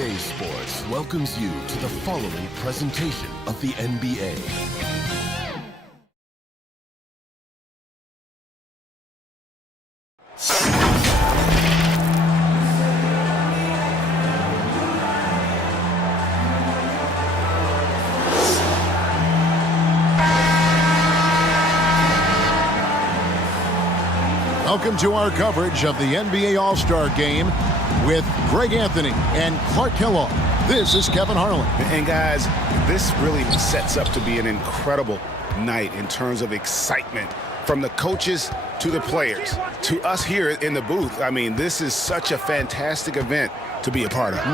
2K Sports welcomes you to the following presentation of the NBA. Welcome to our coverage of the NBA All-Star Game with Greg Anthony and Clark Kellogg. This is Kevin Harlan. And guys, this really sets up to be an incredible night in terms of excitement from the coaches to the players to us here in the booth. I mean, this is such a fantastic event to be a part of.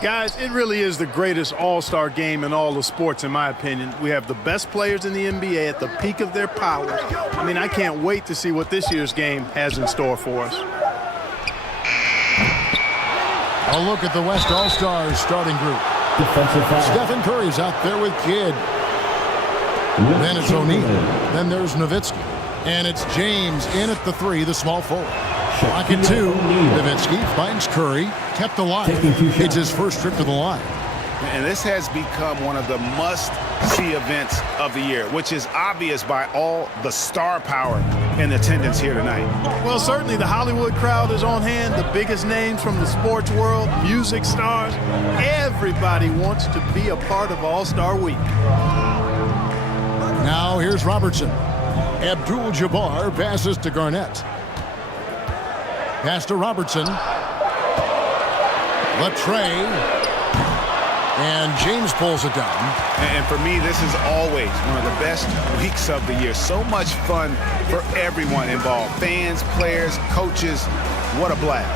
Guys, it really is the greatest all-star game in all of sports, in my opinion. We have the best players in the NBA at the peak of their powers. I mean, I can't wait to see what this year's game has in store for us. A look at the West All-Stars starting group. Defensive foul. Stephen Curry's out there with Kidd. Then it's O'Neal. Then there's Nowitzki. And it's James in at the three, the small forward. Lock it two. Nowitzki finds Curry. Kept alive. It's his first trip to the line. And this has become one of the must-see events of the year, which is obvious by all the star power in attendance here tonight. Well, certainly the Hollywood crowd is on hand, the biggest names from the sports world, music stars. Everybody wants to be a part of All-Star Week. Now here's Robertson. Abdul-Jabbar passes to Garnett. Pass to Robertson. Latrey. And James pulls it down. And for me, this is always one of the best weeks of the year. So much fun for everyone involved. Fans, players, coaches. What a blast.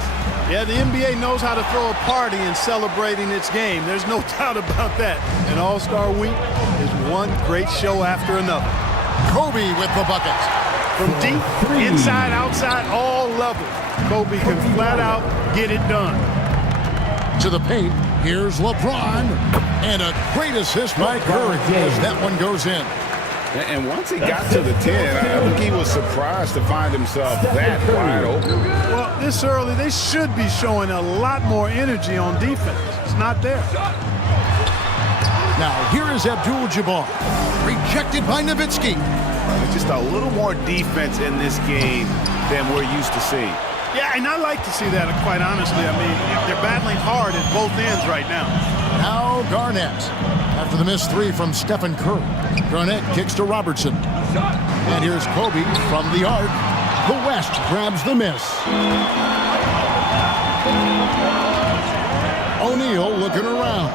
Yeah, the NBA knows how to throw a party in celebrating its game. There's no doubt about that. And All-Star Week is one great show after another. Kobe with the bucket. From deep, inside, outside, all levels, Kobe can flat out get it done. To the paint, here's LeBron. And a great assist by Curry as that one goes in. And once he got to the 10, I think he was surprised to find himself that wide open. Well, this early, they should be showing a lot more energy on defense. It's not there. Now, here is Abdul-Jabbar. Rejected by Nowitzki. Just a little more defense in this game than we're used to seeing. Yeah, and I like to see that, quite honestly. I mean, they're battling hard at both ends right now. Now Garnett. After the missed three from Stephen Curry. Garnett kicks to Robertson. And here's Kobe from the arc. The West grabs the miss. O'Neal looking around.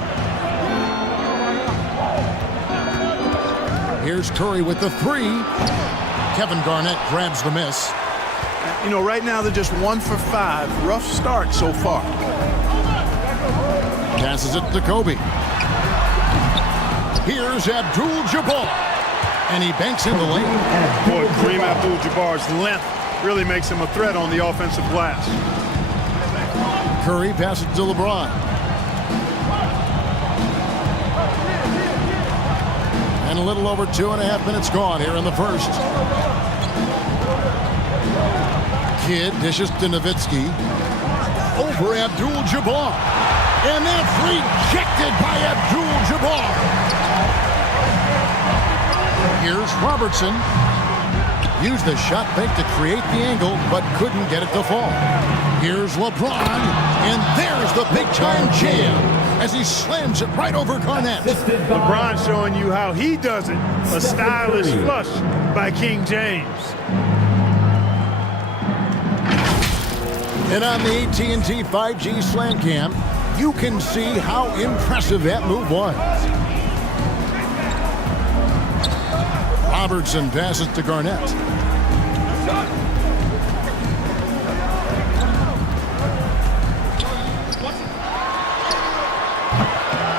Here's Curry with the three. Kevin Garnett grabs the miss. You know, right now they're just 1 for 5. Rough start so far. Passes it to Kobe. Here's Abdul-Jabbar. And he banks in the lane. Boy, Kareem Abdul-Jabbar's length really makes him a threat on the offensive glass. Curry passes to LeBron. And a little over 2.5 minutes gone here in the first. Kidd dishes to Nowitzki. Over Abdul-Jabbar. And that's rejected by Abdul-Jabbar. Here's Robertson. Used the shot fake to create the angle, but couldn't get it to fall. Here's LeBron. And there's the big-time jam as he slams it right over Garnett. LeBron showing you how he does it. A stylish flush by King James. And on the AT&T 5G Slam Cam, you can see how impressive that move was. Robertson passes to Garnett.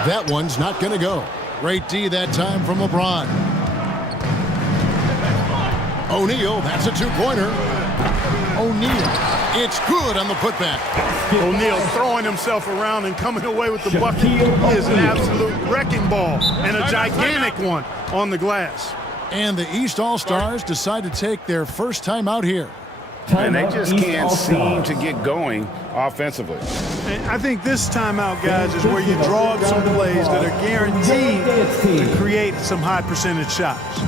That one's not going to go. Great D that time from LeBron. O'Neal, that's a two-pointer. O'Neal. It's good on the putback. O'Neal throwing himself around and coming away with the bucket. He is an absolute wrecking ball and a gigantic one on the glass. And the East All-Stars decide to take their first time out here. And they just can't seem to get going offensively. And I think this timeout, guys, is where you draw up some plays that are guaranteed to create some high percentage shots.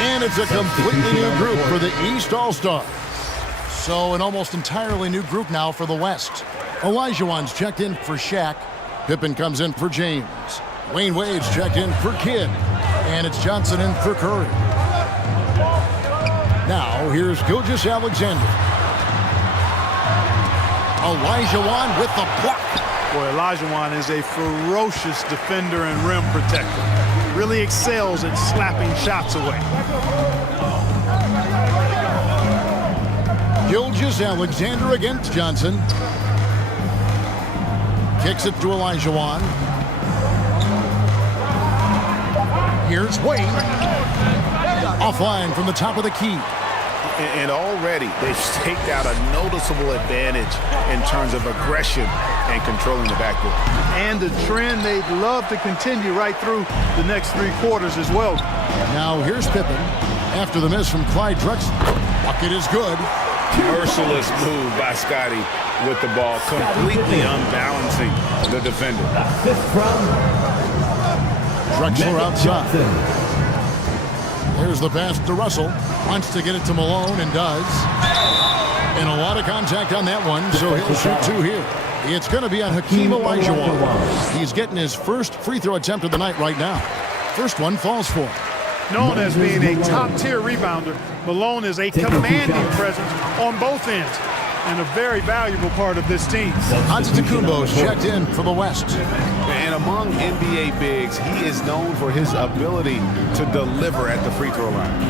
And it's a completely new group for the East All-Stars. So an almost entirely new group now for the West. Olajuwon's checked in for Shaq. Pippen comes in for James. Wayne Wade's checked in for Kidd. And it's Johnson in for Curry. Now, here's Gilgeous-Alexander. Olajuwon with the block. Boy, Olajuwon is a ferocious defender and rim protector. Really excels at slapping shots away. Gilgeous-Alexander against Johnson. Kicks it to Olajuwon. Here's Wade. Offline from the top of the key. And already they've staked out a noticeable advantage in terms of aggression and controlling the backcourt. And the trend they'd love to continue right through the next 3 quarters as well. Now here's Pippen. After the miss from Clyde Drexler. Bucket is good. Merciless move by Scotty with the ball, completely unbalancing the defender. Drexler outside. There's the pass to Russell. Wants to get it to Malone and does. And a lot of contact on that one, so he'll shoot 2 here. It's going to be on Hakeem Olajuwon. He's getting his first free throw attempt of the night right now. First one falls for him. Known as being a top-tier rebounder, Malone is a commanding presence on both ends and a very valuable part of this team. Antetokounmpo's checked in for the West. And among NBA bigs, he is known for his ability to deliver at the free throw line.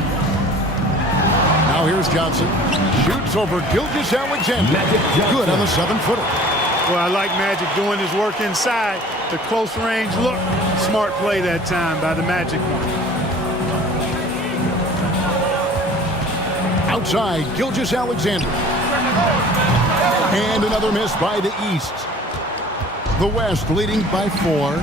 Now here's Johnson. Shoots over Gilgeous-Alexander. Good on the 7-footer. Well, I like Magic doing his work inside. The close range look. Smart play that time by the Magic one. Outside, Gilgeous-Alexander. And another miss by the East. The West leading by 4.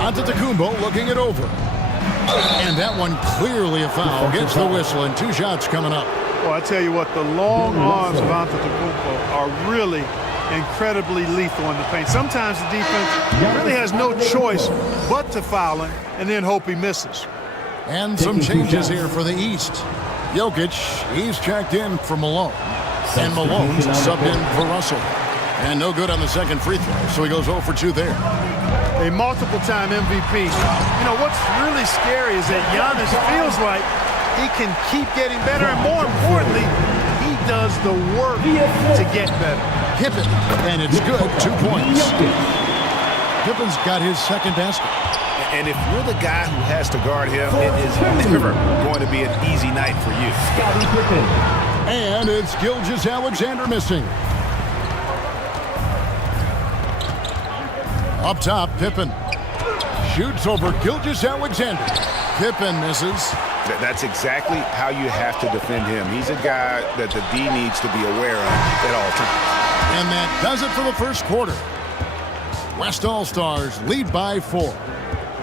Antetokounmpo looking it over. And that one clearly a foul. Gets the whistle and 2 shots coming up. Well, I tell you what, the long arms of Antetokounmpo are really incredibly lethal in the paint. Sometimes the defense really has no choice but to foul him and then hope he misses. And some changes here for the East. Jokic, he's checked in for Malone. And Malone's subbed in for Russell. And no good on the second free throw, so he goes 0 for 2 there. A multiple-time MVP. You know, what's really scary is that Giannis feels like he can keep getting better, and more importantly, he does the work to get better. Pippen, and it's good, 2 points. Pippen's got his second basket. And if you're the guy who has to guard him, it is never going to be an easy night for you. And it's Gilgeous-Alexander missing. Up top, Pippen. Shoots over Gilgeous-Alexander. Pippen misses. That's exactly how you have to defend him. He's a guy that the D needs to be aware of at all times. And that does it for the first quarter. West All-Stars lead by 4.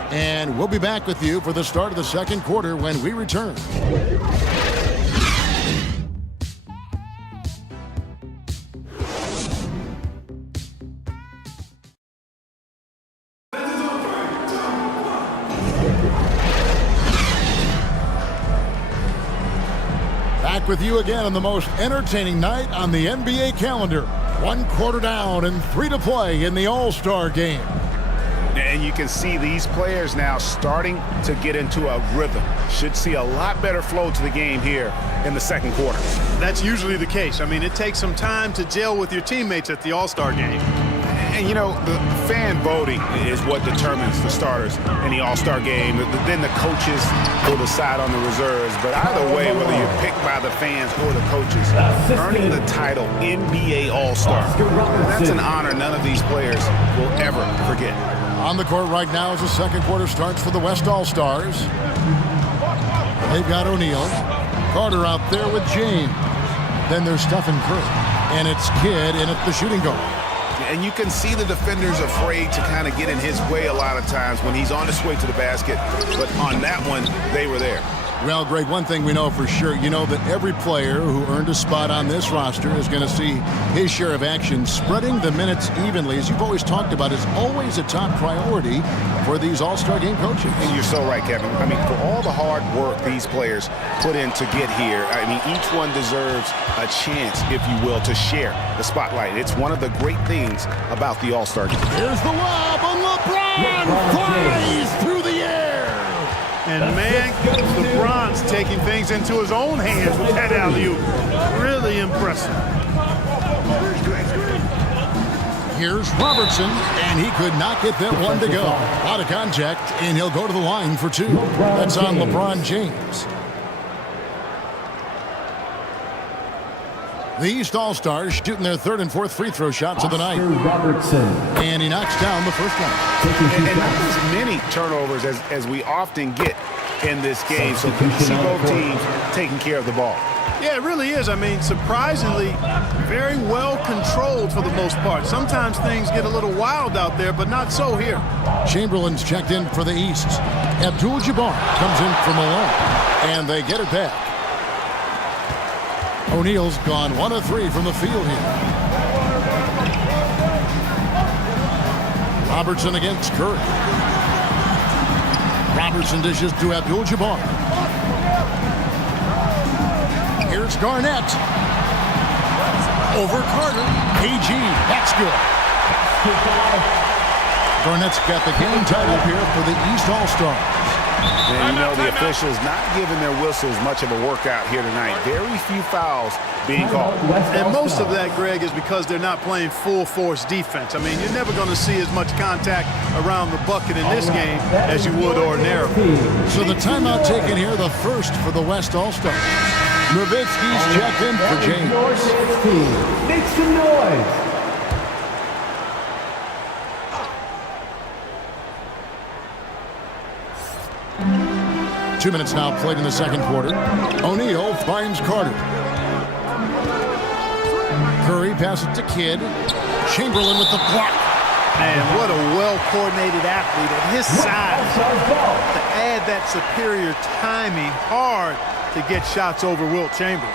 And we'll be back with you for the start of the second quarter when we return. Back with you again on the most entertaining night on the NBA calendar. 1 quarter down and 3 to play in the All-Star game. And you can see these players now starting to get into a rhythm. Should see a lot better flow to the game here in the second quarter. That's usually the case. I mean, it takes some time to gel with your teammates at the All-Star game. And, you know, the fan voting is what determines the starters in the All-Star game. Then the coaches will decide on the reserves. But either way, whether you're picked by the fans or the coaches, earning the title NBA All-Star, that's an honor none of these players will ever forget. On the court right now as the second quarter starts for the West All-Stars. They've got O'Neal. Carter out there with James. Then there's Stephen Curry. And it's Kidd in at the shooting guard. And you can see the defenders afraid to kind of get in his way a lot of times when he's on his way to the basket. But on that one, they were there. Well, Greg, one thing we know for sure, you know that every player who earned a spot on this roster is going to see his share of action. Spreading the minutes evenly, as you've always talked about, is always a top priority for these All-Star game coaches. And you're so right, Kevin. I mean, for all the hard work these players put in to get here, I mean, each one deserves a chance, if you will, to share the spotlight. It's one of the great things about the All-Star game. Here's the lob, and LeBron flies through the air. And, man, LeBron's taking things into his own hands with that alley-oop. Really impressive. Here's Robertson, and he could not get that one to go. Out of contact, and he'll go to the line for two. That's on LeBron James. The East All-Stars shooting their third and fourth free throw shots of the night. Robertson. And he knocks down the first one. And not as many turnovers as we often get in this game. So good to see both teams taking care of the ball. Yeah, it really is. I mean, surprisingly, very well controlled for the most part. Sometimes things get a little wild out there, but not so here. Chamberlain's checked in for the East. Abdul-Jabbar comes in for Malone, and they get it back. O'Neal's gone 1 of 3 from the field here. Robertson against Curry. Robertson dishes to Abdul-Jabbar. Here's Garnett. Over Carter. KG. That's good. Garnett's got the game tied up here for the East All-Stars. And you know, the officials not giving their whistles much of a workout here tonight. Very few fouls being called. And most of that, Greg, is because they're not playing full-force defense. I mean, you're never going to see as much contact around the bucket in this game as you would ordinarily. So the timeout taken here, the first for the West All-Stars. Nowitzki's checked in for James. Make some noise. 2 minutes now played in the second quarter. O'Neal finds Carter. Curry passes to Kidd. Chamberlain with the block. Man, what a well-coordinated athlete at his size. To add that superior timing, hard to get shots over Wilt Chamberlain.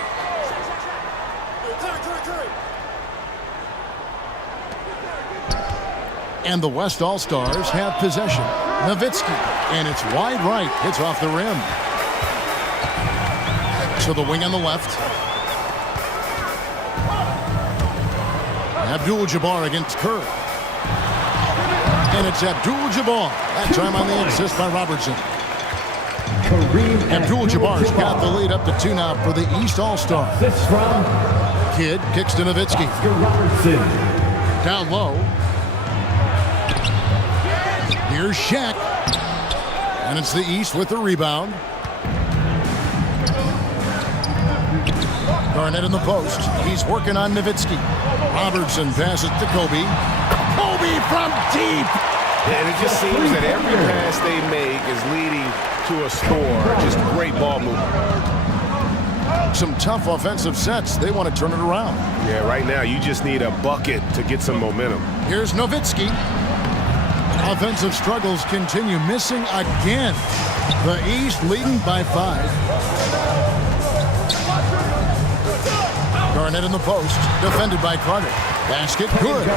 And the West All-Stars have possession. Nowitzki, and it's wide right. Hits off the rim. To the wing on the left. Abdul-Jabbar against Curry. And it's Abdul-Jabbar. That time on the assist by Robertson. Abdul-Jabbar's got the lead up to 2 now for the East All-Stars. Kidd kicks to Nowitzki. Down low. Here's Shaq. And it's the East with the rebound. Garnett in the post. He's working on Nowitzki. Robertson passes to Kobe. Kobe from deep. And it just seems that every pass they make is leading to a score. Just great ball movement. Some tough offensive sets. They want to turn it around. Yeah, right now you just need a bucket to get some momentum. Here's Nowitzki. Offensive struggles continue, missing again. The East leading by 5. Garnett in the post, defended by Carter. Basket good.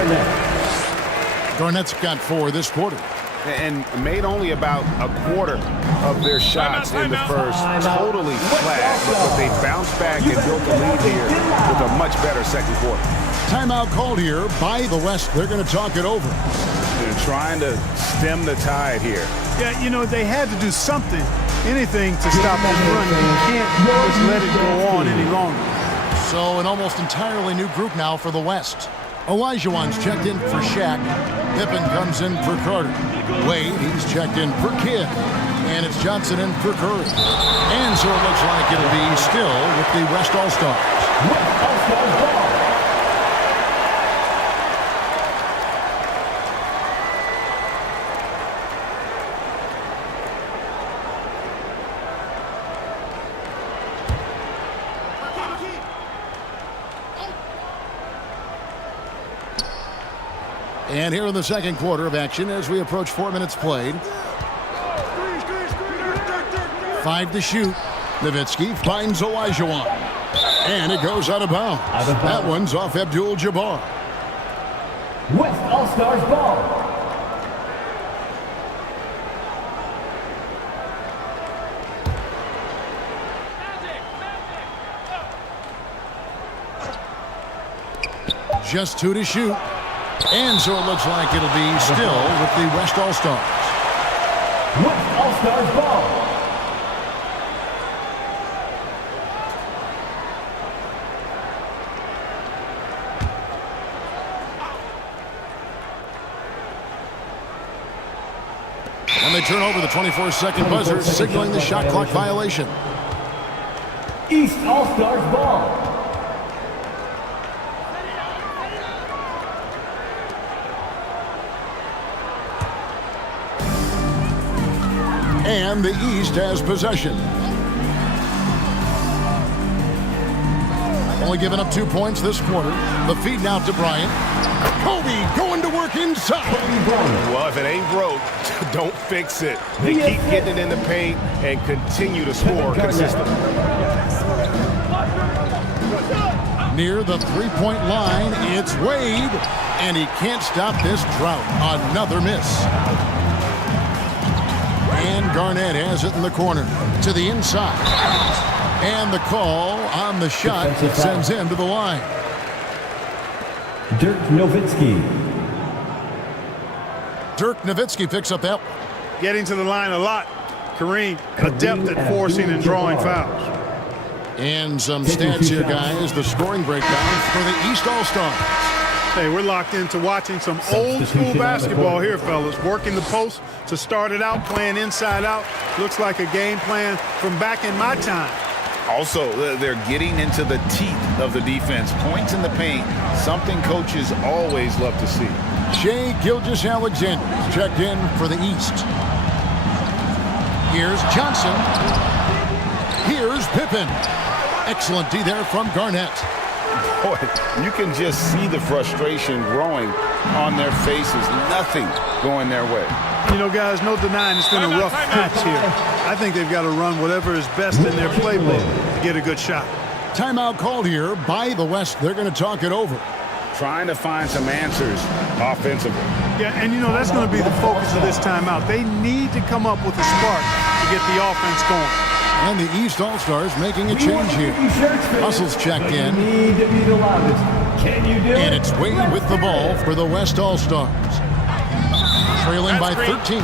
Garnett's got 4 this quarter. And made only about a quarter of their shots in the first. Totally flat, but they bounced back and built the lead here with a much better second quarter. Timeout called here by the West. They're going to talk it over. They're trying to stem the tide here. Yeah, you know, they had to do something, anything to stop this run. You can't just let it go on any longer. So an almost entirely new group now for the West. Olajuwon's checked in for Shaq. Pippen comes in for Carter. Wade, he's checked in for Kidd. And it's Johnson in for Curry. And so it looks like it'll be still with the West All-Stars. And here in the second quarter of action as we approach 4 minutes played. 5 to shoot. Nowitzki finds Olajuwon. And it goes out of bounds. That one's off Abdul-Jabbar. West All-Stars ball. Just 2 to shoot. And so it looks like it'll be still with the West All-Stars. West All-Stars ball. And they turn over the 24-second buzzer, signaling the shot clock violation. East All-Stars ball. And the East has possession. Only giving up 2 points this quarter. The feed now to Bryant. Kobe going to work inside. Well, if it ain't broke, don't fix it. They keep getting it in the paint and continue to score consistently. Near the three-point line, it's Wade. And he can't stop this drought. Another miss. And Garnett has it in the corner to the inside. And the call on the shot sends him to the line. Dirk Nowitzki. Dirk Nowitzki picks up that. Getting to the line a lot. Kareem, adept at forcing and drawing fouls. And some stats here, guys. The scoring breakdown for the East All-Stars. Hey, we're locked into watching some old school basketball here, fellas. Working the post to start it out, playing inside out. Looks like a game plan from back in my time. Also, they're getting into the teeth of the defense. Points in the paint, something coaches always love to see. Shai Gilgeous-Alexander checked in for the East. Here's Johnson. Here's Pippen. Excellent D there from Garnett. Boy, you can just see the frustration growing on their faces. Nothing going their way. You know, guys, no denying it's been a rough patch here. I think they've got to run whatever is best in their playbook to get a good shot. Timeout called here by the West. They're going to talk it over. Trying to find some answers offensively. Yeah, and you know, that's going to be the focus of this timeout. They need to come up with a spark to get the offense going. And the East All-Stars making a change here. Russell's checked in. Need to be the loudest. Can you do it? And it's Wade with the ball for the West All-Stars. Trailing by 13.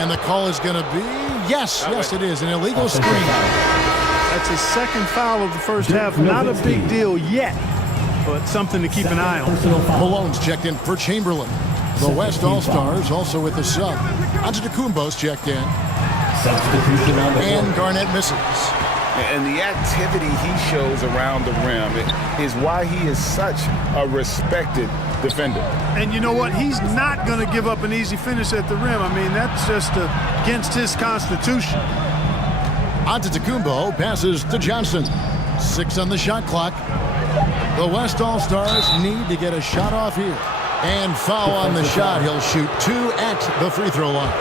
And the call is going to be, yes, it is, an illegal screen. That's his second foul of the first half. Not a big deal yet, but something to keep an eye on. Malone's checked in for Chamberlain. The West All-Stars also with the sub. Antetokounmpo's checked in. Substitution on the And Garnett misses. And the activity he shows around the rim is why he is such a respected defender. And you know what? He's not going to give up an easy finish at the rim. I mean, that's just against his constitution. Antetokounmpo passes to Johnson. 6 on the shot clock. The West All-Stars need to get a shot off here. And foul on the shot. He'll shoot 2 at the free throw line.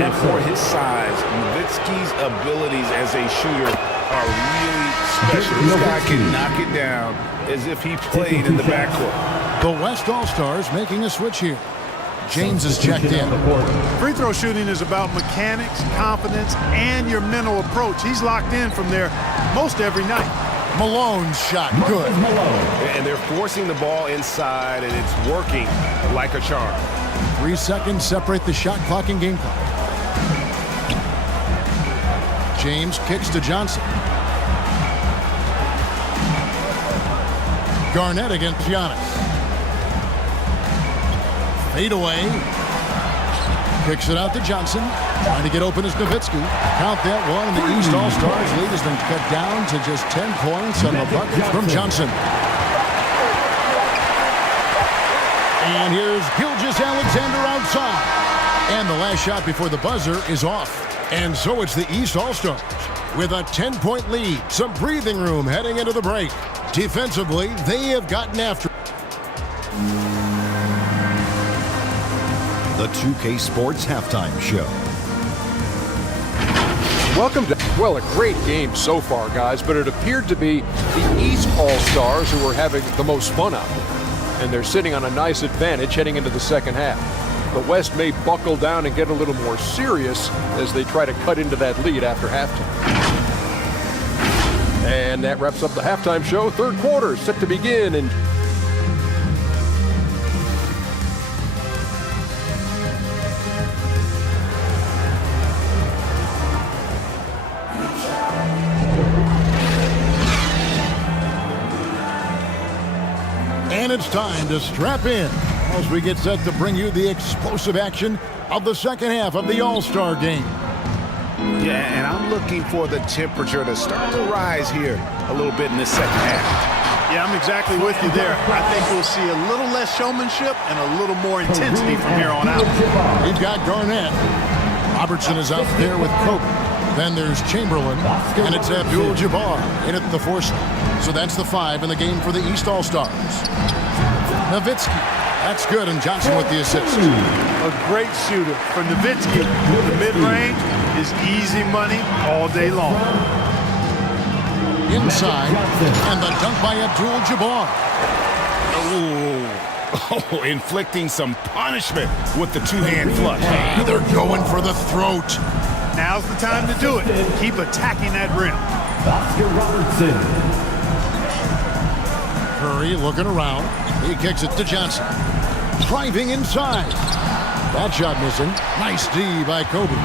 And for his size, Nowitzki's abilities as a shooter are really special. This guy can knock it down as if he played in the backcourt. The West All-Stars making a switch here. James is checked in. Free throw shooting is about mechanics, confidence, and your mental approach. He's locked in from there most every night. Malone's shot, good. And they're forcing the ball inside, and it's working like a charm. 3 seconds separate the shot clock and game clock. James kicks to Johnson. Garnett against Giannis. Fade away. Kicks it out to Johnson. Trying to get open is Nowitzki. Count that one, and the East All-Stars lead has been cut down to just 10 points on the bucket from Johnson. And here's Gilgeous-Alexander outside. And the last shot before the buzzer is off. And so it's the East All-Stars with a 10-point lead. Some breathing room heading into the break. Defensively, they have gotten after. The 2K Sports Halftime Show. Welcome to, well, a great game so far, guys, but it appeared to be the East All-Stars who were having the most fun out there. And they're sitting on a nice advantage heading into the second half. The West may buckle down and get a little more serious as they try to cut into that lead after halftime. And that wraps up the halftime show. Third quarter set to begin. And it's time to strap in as we get set to bring you the explosive action of the second half of the All-Star game. Yeah, and I'm looking for the temperature to start to rise here a little bit in this second half. Yeah, I'm exactly with you there. I think we'll see a little less showmanship and a little more intensity from here on out. We've got Garnett. Robertson is out there with Kobe. Then there's Chamberlain, and it's Abdul-Jabbar in at the 4 slot. So that's the 5 in the game for the East All-Stars. Nowitzki, that's good, and Johnson with the assist. A great shooter for Nowitzki. The mid-range is easy money all day long. Inside, and the dunk by Abdul-Jabbar. Oh, inflicting some punishment with the two-hand flush. They're going for the throat. Now's the time to do it. Keep attacking that rim. Oscar Robertson. Curry looking around. He kicks it to Johnson. Driving inside. That shot missing. Nice D by Kobe.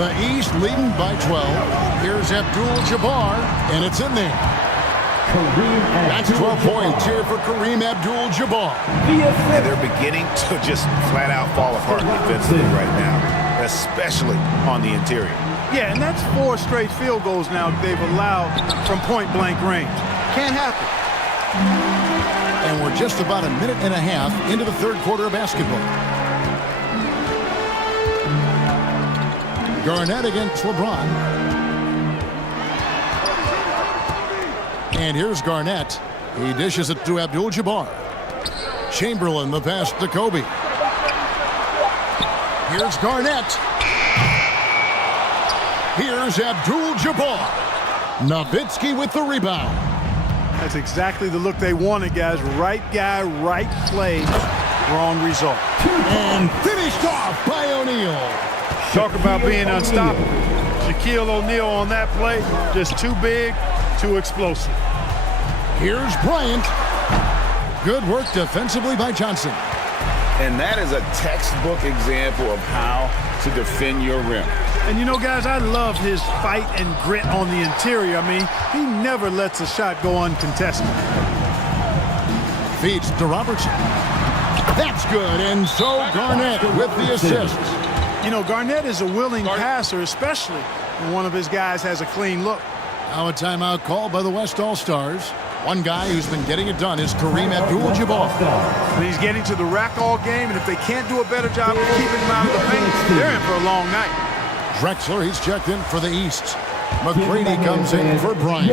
The East leading by 12. Here's Abdul-Jabbar, and it's in there. That's 12 points here for Kareem Abdul-Jabbar. And they're beginning to just flat out fall apart defensively right now, especially on the interior. Yeah, and that's 4 straight field goals now they've allowed from point-blank range. Can't happen. And we're just about a minute and a half into the third quarter of basketball. Garnett against LeBron. And here's Garnett. He dishes it to Abdul-Jabbar. Chamberlain, the pass to Kobe. Here's Garnett. Here's Abdul-Jabbar. Nowitzki with the rebound. That's exactly the look they wanted, guys. Right guy, right play, wrong result. And finished off by O'Neal. Talk about being unstoppable. Shaquille O'Neal on that play, just too big, too explosive. Here's Bryant. Good work defensively by Johnson. And that is a textbook example of how to defend your rim. And you know, guys, I love his fight and grit on the interior. I mean, he never lets a shot go uncontested. Feeds to Robertson. That's good, and so Garnett with the assist. You know, Garnett is a willing passer, especially when one of his guys has a clean look. Now a timeout called by the West All-Stars. One guy who's been getting it done is Kareem Abdul-Jabbar. He's getting to the rack all game, and if they can't do a better job of keeping him out of the paint, they're in for a long night. Drexler, he's checked in for the East. McGrady comes in for Bryant.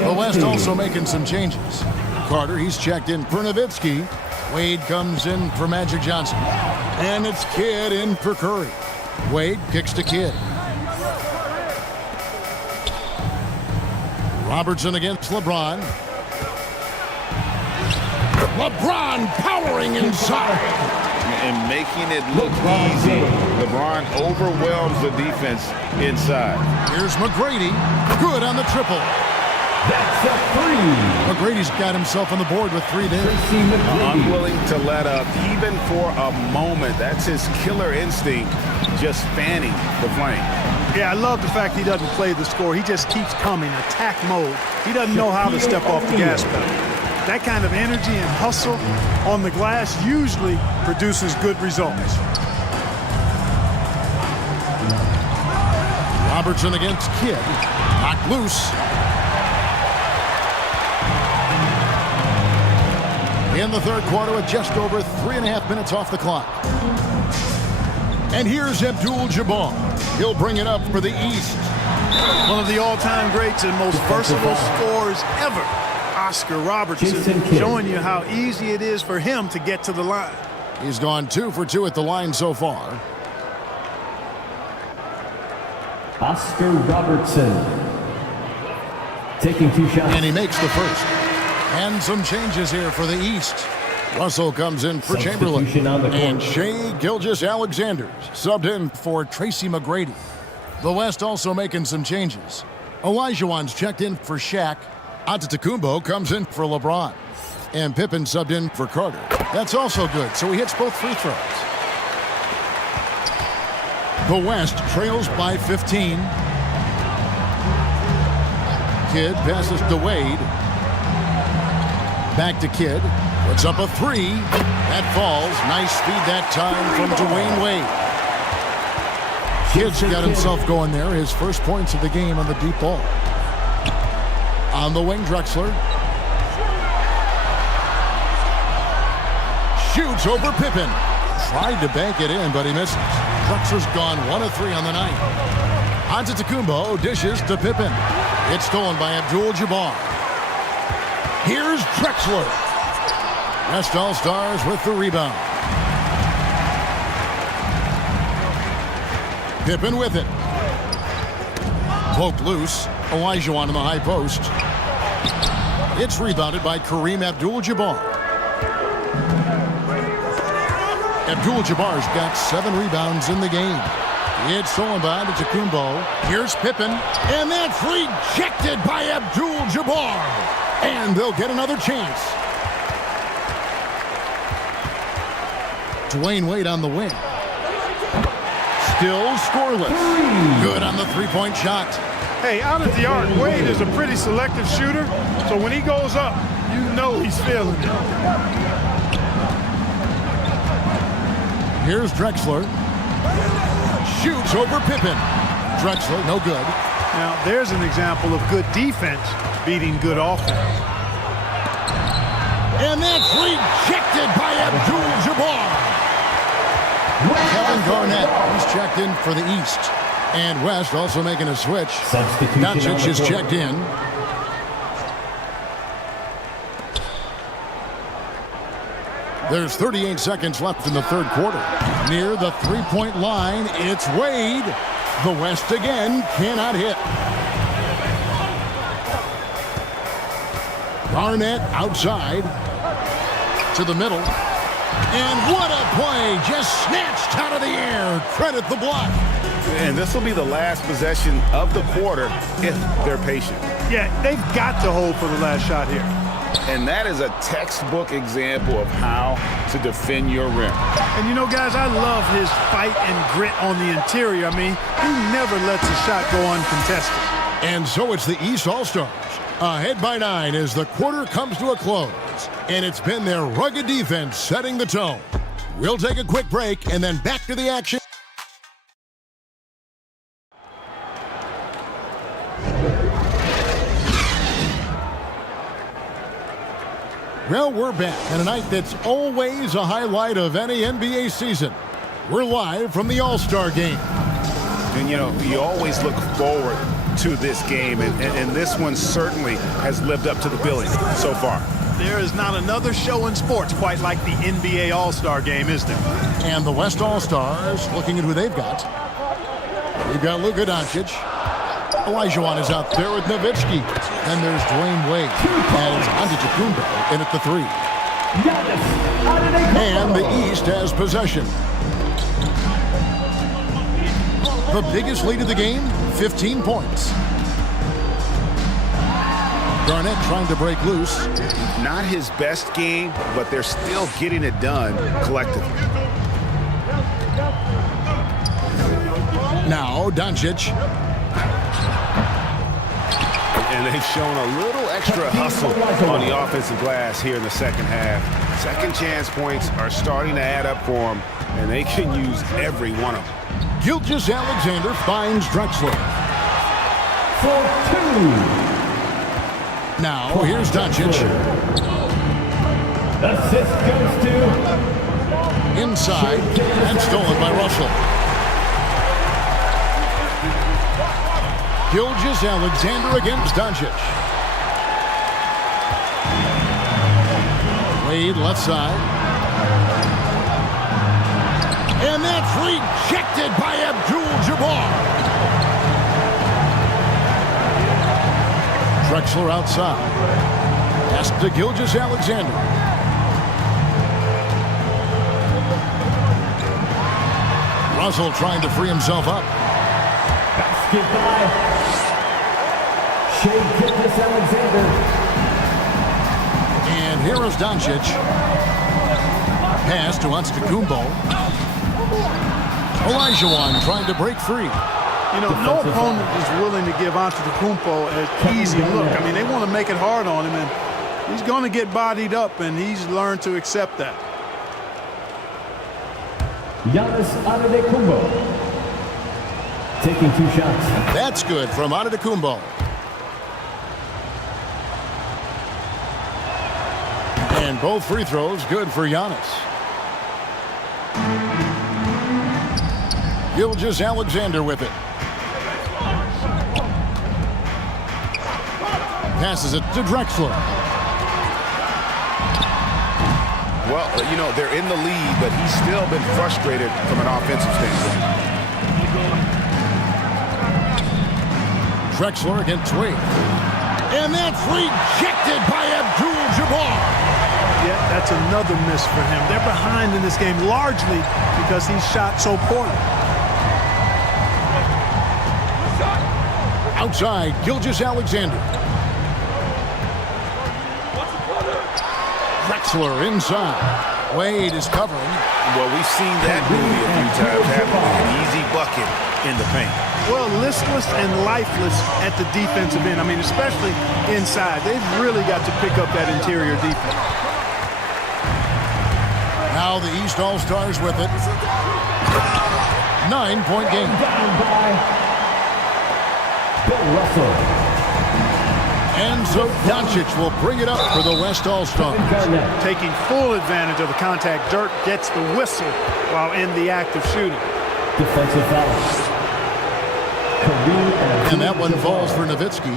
The West also making some changes. Carter, he's checked in for Nowitzki. Wade comes in for Magic Johnson. And it's Kidd in for Curry. Wade kicks to Kidd. Robertson against LeBron. LeBron powering inside. And making it look easy. LeBron overwhelms the defense inside. Here's McGrady. Good on the triple. That's a 3. McGrady's got himself on the board with 3 there. Unwilling to let up even for a moment. That's his killer instinct, just fanning the flame. Yeah, I love the fact he doesn't play the score. He just keeps coming, attack mode. He doesn't know how to step off the gas pedal. That kind of energy and hustle on the glass usually produces good results. Robertson against Kidd. Knocked loose. In the third quarter with just over 3.5 minutes off the clock. And here's Abdul-Jabbar. He'll bring it up for the East. One of the all-time greats and most versatile scorers ever, Oscar Robertson, showing you how easy it is for him to get to the line. He's gone 2 for 2 at the line so far. Oscar Robertson. Taking 2 shots. And he makes the first. And some changes here for the East. Russell comes in for Chamberlain. On the and Shai Gilgeous-Alexander subbed in for Tracy McGrady. The West also making some changes. Olajuwon's checked in for Shaq. Antetokounmpo comes in for LeBron. And Pippen subbed in for Carter. That's also good, so he hits both free throws. The West trails by 15. Kidd passes to Wade. Back to Kidd. Puts up a 3. That falls. Nice speed that time from Dwayne Wade. Kidd's got himself going there. His first points of the game on the deep ball. On the wing, Drexler. Shoots over Pippen. Tried to bank it in, but he misses. Drexler's gone 1 of 3 on the night. Antetokounmpo dishes to Pippen. It's stolen by Abdul-Jabbar. Here's Drexler. West All-Stars with the rebound. Pippen with it. Poked loose. Olajuwon in the high post. It's rebounded by Kareem Abdul-Jabbar. Abdul-Jabbar's got 7 rebounds in the game. It's stolen by Antetokounmpo. Here's Pippen. And that's rejected by Abdul-Jabbar. And they'll get another chance. Dwayne Wade on the wing. Still scoreless. Good on the three-point shot. Hey, out at the arc, Wade is a pretty selective shooter, so when he goes up, you know he's feeling it. Here's Drexler. Shoots over Pippen. Drexler, no good. Now, there's an example of good defense beating good offense. And that's rejected by Abdul-Jabbar. Kevin Garnett, he's checked in for the East. And West also making a switch. Doncic is checked in. There's 38 seconds left in the third quarter. Near the three-point line, it's Wade. The West again cannot hit. Garnett outside to the middle. And what a play, just snatched out of the air. Credit the block. And this will be the last possession of the quarter if they're patient. Yeah, they've got to hold for the last shot here. And that is a textbook example of how to defend your rim. And you know, guys, I love his fight and grit on the interior. I mean, he never lets a shot go uncontested. And so it's the East All-Stars. Ahead by 9 as the quarter comes to a close. And it's been their rugged defense setting the tone. We'll take a quick break and then back to the action. Well, we're back on a night that's always a highlight of any NBA season. We're live from the All-Star Game. And, you know, you always look forward to this game, and this one certainly has lived up to the billing so far. There is not another show in sports quite like the NBA All-Star Game, is there? And the West All-Stars, looking at who they've got. We've got Luka Doncic. Olajuwon is out there with Nowitzki. And there's Dwayne Wade as Antetokounmpo in at the 3. And the East has possession. The biggest lead of the game, 15 points. Garnett trying to break loose. Not his best game, but they're still getting it done collectively. Now Doncic. And they've shown a little extra hustle on the offensive glass here in the second half. Second chance points are starting to add up for them, and they can use every one of them. Gilgeous-Alexander finds Drexler. For 2. Now here's Doncic. Assist goes to Inside and stolen by Russell. Gilgeous-Alexander against Doncic. Wade left side. And that's rejected by Abdul-Jabbar. Drexler outside. Pass to Gilgeous-Alexander. Russell trying to free himself up. Basket by Shea Gilgeous-Alexander. And here is Doncic. Pass to Antetokounmpo. Olajuwon trying to break free. You know, no opponent is willing to give Antetokounmpo an easy look. I mean, they want to make it hard on him, and he's going to get bodied up, and he's learned to accept that. Giannis Antetokounmpo taking 2 shots. That's good from Antetokounmpo. And both free throws good for Giannis. Gilgeous-Alexander with it. Passes it to Drexler. Well, you know, they're in the lead, but he's still been frustrated from an offensive standpoint. Drexler against Wade. And that's rejected by Abdul-Jabbar. Yeah, that's another miss for him. They're behind in this game largely because he shot so poorly. Outside, Gilgeous-Alexander. Drexler inside. Wade is covering. Well, we've seen that movie a few times happen. An easy bucket in the paint. Well, listless and lifeless at the defensive end. I mean, especially inside. They've really got to pick up that interior defense. Now the East All-Stars with it. 9-point game. Down by Bill Russell. And so Doncic will bring it up for the West All-Stars. Taking full advantage of the contact. Dirk gets the whistle while in the act of shooting. Defensive foul. And that one falls for Nowitzki.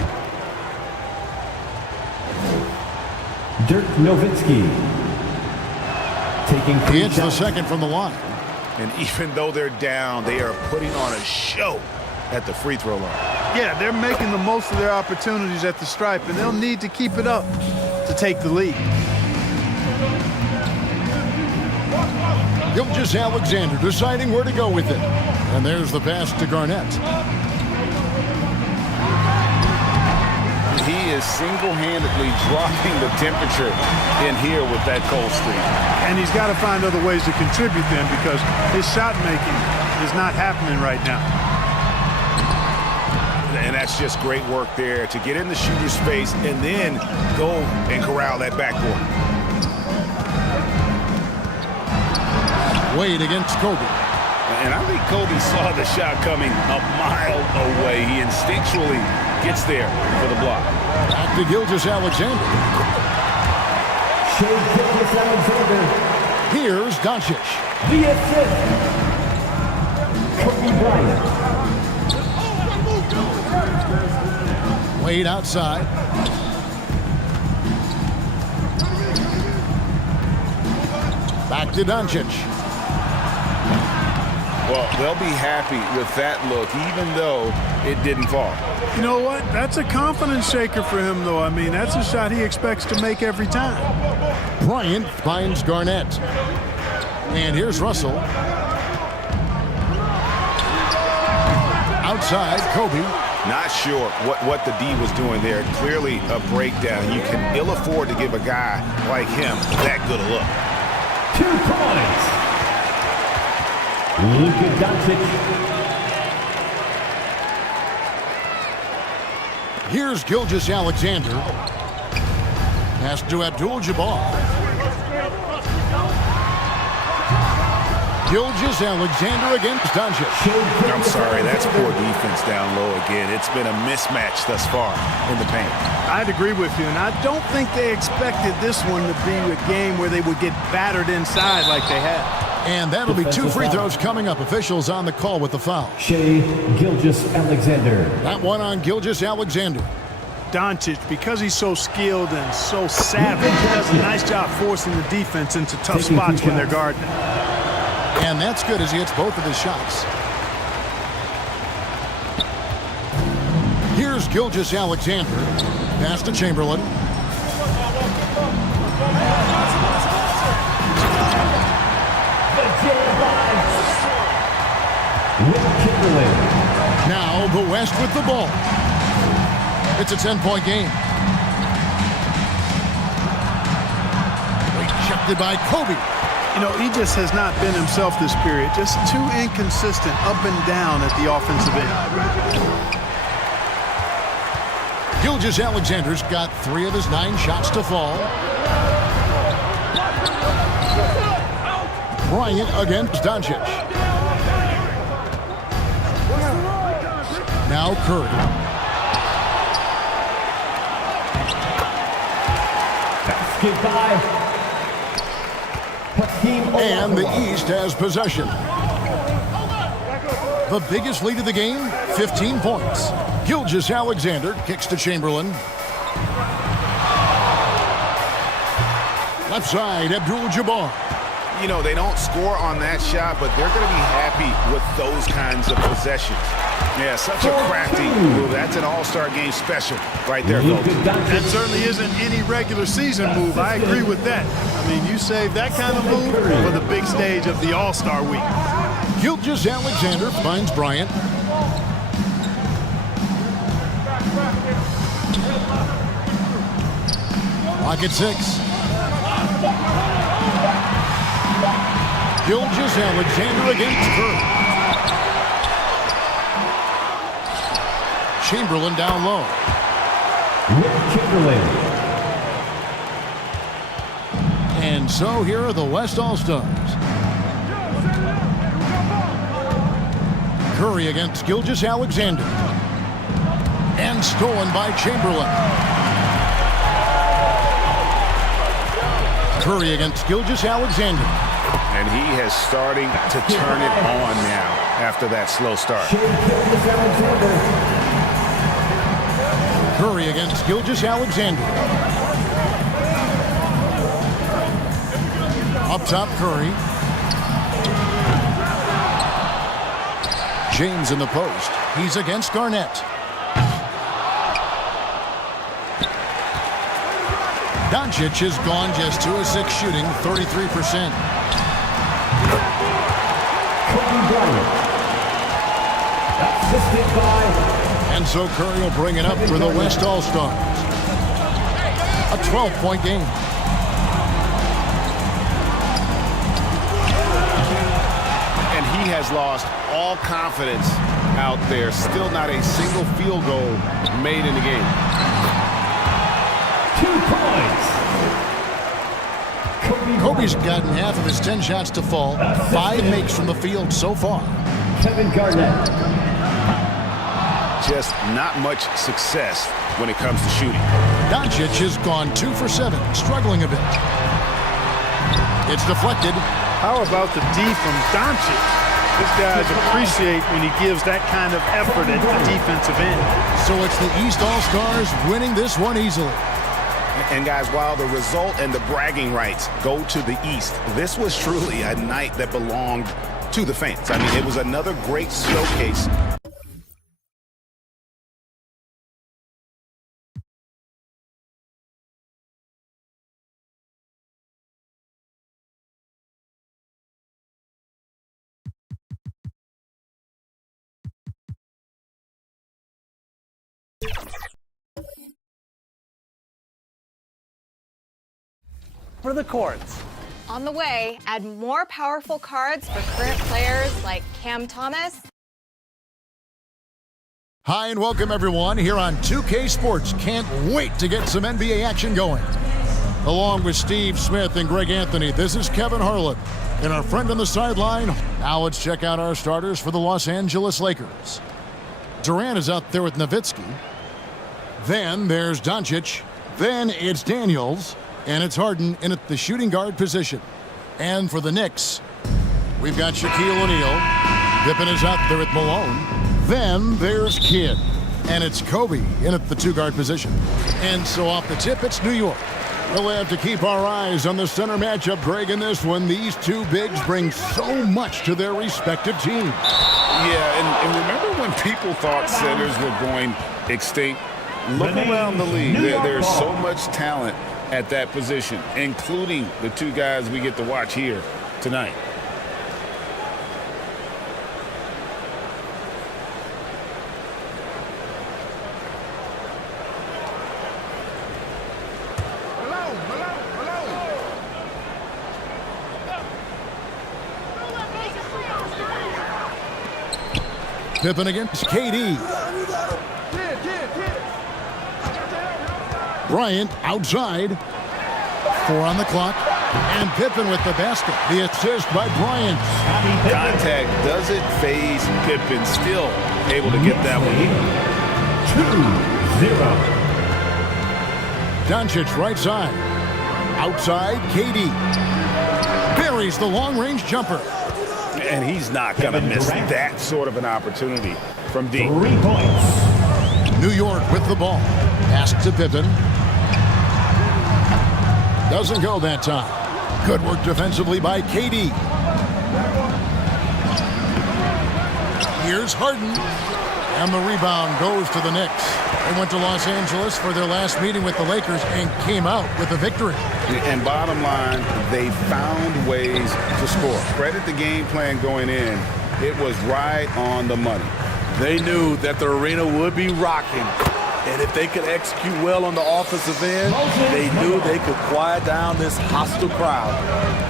Dirk Nowitzki taking 3 He hits the shots. second from the line. And even though they're down, they are putting on a show at the free throw line. Yeah, they're making the most of their opportunities at the stripe, and they'll need to keep it up to take the lead. Gilgeous-Alexander deciding where to go with it. And there's the pass to Garnett. He is single-handedly dropping the temperature in here with that cold streak. And he's got to find other ways to contribute then because his shot making is not happening right now. And that's just great work there to get in the shooter's face and then go and corral that backboard. Wade against Kobe. And I think Kobe saw the shot coming a mile away. He instinctually gets there for the block. Back to Gilgeous-Alexander. Shea Gilgeous-Alexander. Here's Doncic. The assist. Kobe Bryant. Wade outside. Back to Doncic. Well, they'll be happy with that look, even though it didn't fall. You know what? That's a confidence shaker for him, though. I mean, that's a shot he expects to make every time. Bryant finds Garnett. And here's Russell. Outside, Kobe. Not sure what the D was doing there. Clearly a breakdown. You can ill afford to give a guy like him that good a look. 2 points. Luka Doncic. Here's Gilgeous-Alexander. Pass to Abdul-Jabbar. Gilgeous-Alexander against Doncic. I'm sorry, that's poor defense down low again. It's been a mismatch thus far in the paint. I'd agree with you, and I don't think they expected this one to be a game where they would get battered inside like they had. And that'll be 2 free throws coming up. Officials on the call with the foul. Shea Gilgeous-Alexander. That one on Gilgeous-Alexander. Doncic, because he's so skilled and so savvy, he does a nice job forcing the defense into tough spots when they're guarding it. And that's good as he hits both of his shots. Here's Gilgeous-Alexander. Pass to Chamberlain. Now the West with the ball. It's a 10-point game. Rejected by Kobe. You know, he just has not been himself this period. Just too inconsistent up and down at the offensive end. Gilgeous-Alexander's got 3 of his 9 shots to fall. Bryant against Doncic. Now Curry. Basket by And the East has possession. The biggest lead of the game, 15 points. Gilgeous-Alexander kicks to Chamberlain. Left side, Abdul-Jabbar. You know, they don't score on that shot, but they're going to be happy with those kinds of possessions. Yeah, such a crafty move. That's an all-star game special right there, folks. That certainly isn't any regular season move. I agree with that. I mean, you save that kind of move for the big stage of the All-Star week. Gilgeous-Alexander finds Bryant. Clock at 6. Gilgeous-Alexander against Curry. Chamberlain down low. Chamberlain. And so here are the West All-Stars. Curry against Gilgeous-Alexander. And stolen by Chamberlain. Curry against Gilgeous-Alexander. And he is starting to turn it on now after that slow start. Curry against Gilgeous-Alexander. Up top, Curry. James in the post. He's against Garnett. Doncic has gone just 2 of 6 shooting, 33%. And so Curry will bring it up for the West All-Stars. A 12-point game. And he has lost all confidence out there. Still not a single field goal made in the game. 2 points. Kobe's gotten half of his 10 shots to fall. 5 makes from the field so far. Kevin Garnett. Just not much success when it comes to shooting. Doncic has gone 2 for 7, struggling a bit. It's deflected. How about the D from Doncic? These guys appreciate when he gives that kind of effort at the defensive end. So it's the East All-Stars winning this one easily. And guys, while the result and the bragging rights go to the East, this was truly a night that belonged to the fans. I mean, it was another great showcase. For the courts. On the way, add more powerful cards for current players like Cam Thomas. Hi and welcome everyone here on 2K Sports. Can't wait to get some NBA action going. Along with Steve Smith and Greg Anthony, this is Kevin Harlan and our friend on the sideline. Now let's check out our starters for the Los Angeles Lakers. Durant is out there with Nowitzki. Then there's Doncic. Then it's Daniels. And it's Harden in at the shooting guard position. And for the Knicks, we've got Shaquille O'Neal. Pippen is out there at Malone. Then there's Kidd. And it's Kobe in at the 2-guard position. And so off the tip, it's New York. We'll have to keep our eyes on the center matchup, Greg, in this one. These two bigs bring so much to their respective teams. Yeah, and remember when people thought centers were going extinct? Look around the league. There's so much talent at that position, including the two guys we get to watch here tonight. Pippen against KD. Bryant outside. 4 on the clock. And Pippen with the basket. The assist by Bryant. Contact doesn't phase Pippen. Still able to get that one. 2-0. Doncic right side. Outside, KD. Buries the long-range jumper. And he's not going to miss that sort of an opportunity from deep. 3 points. New York with the ball. Pass to Pippen. Doesn't go that time. Good work defensively by KD. Here's Harden. And the rebound goes to the Knicks. They went to Los Angeles for their last meeting with the Lakers and came out with a victory. And bottom line, they found ways to score. Credit the game plan going in. It was right on the money. They knew that the arena would be rocking. And if they could execute well on the offensive end, they knew they could quiet down this hostile crowd.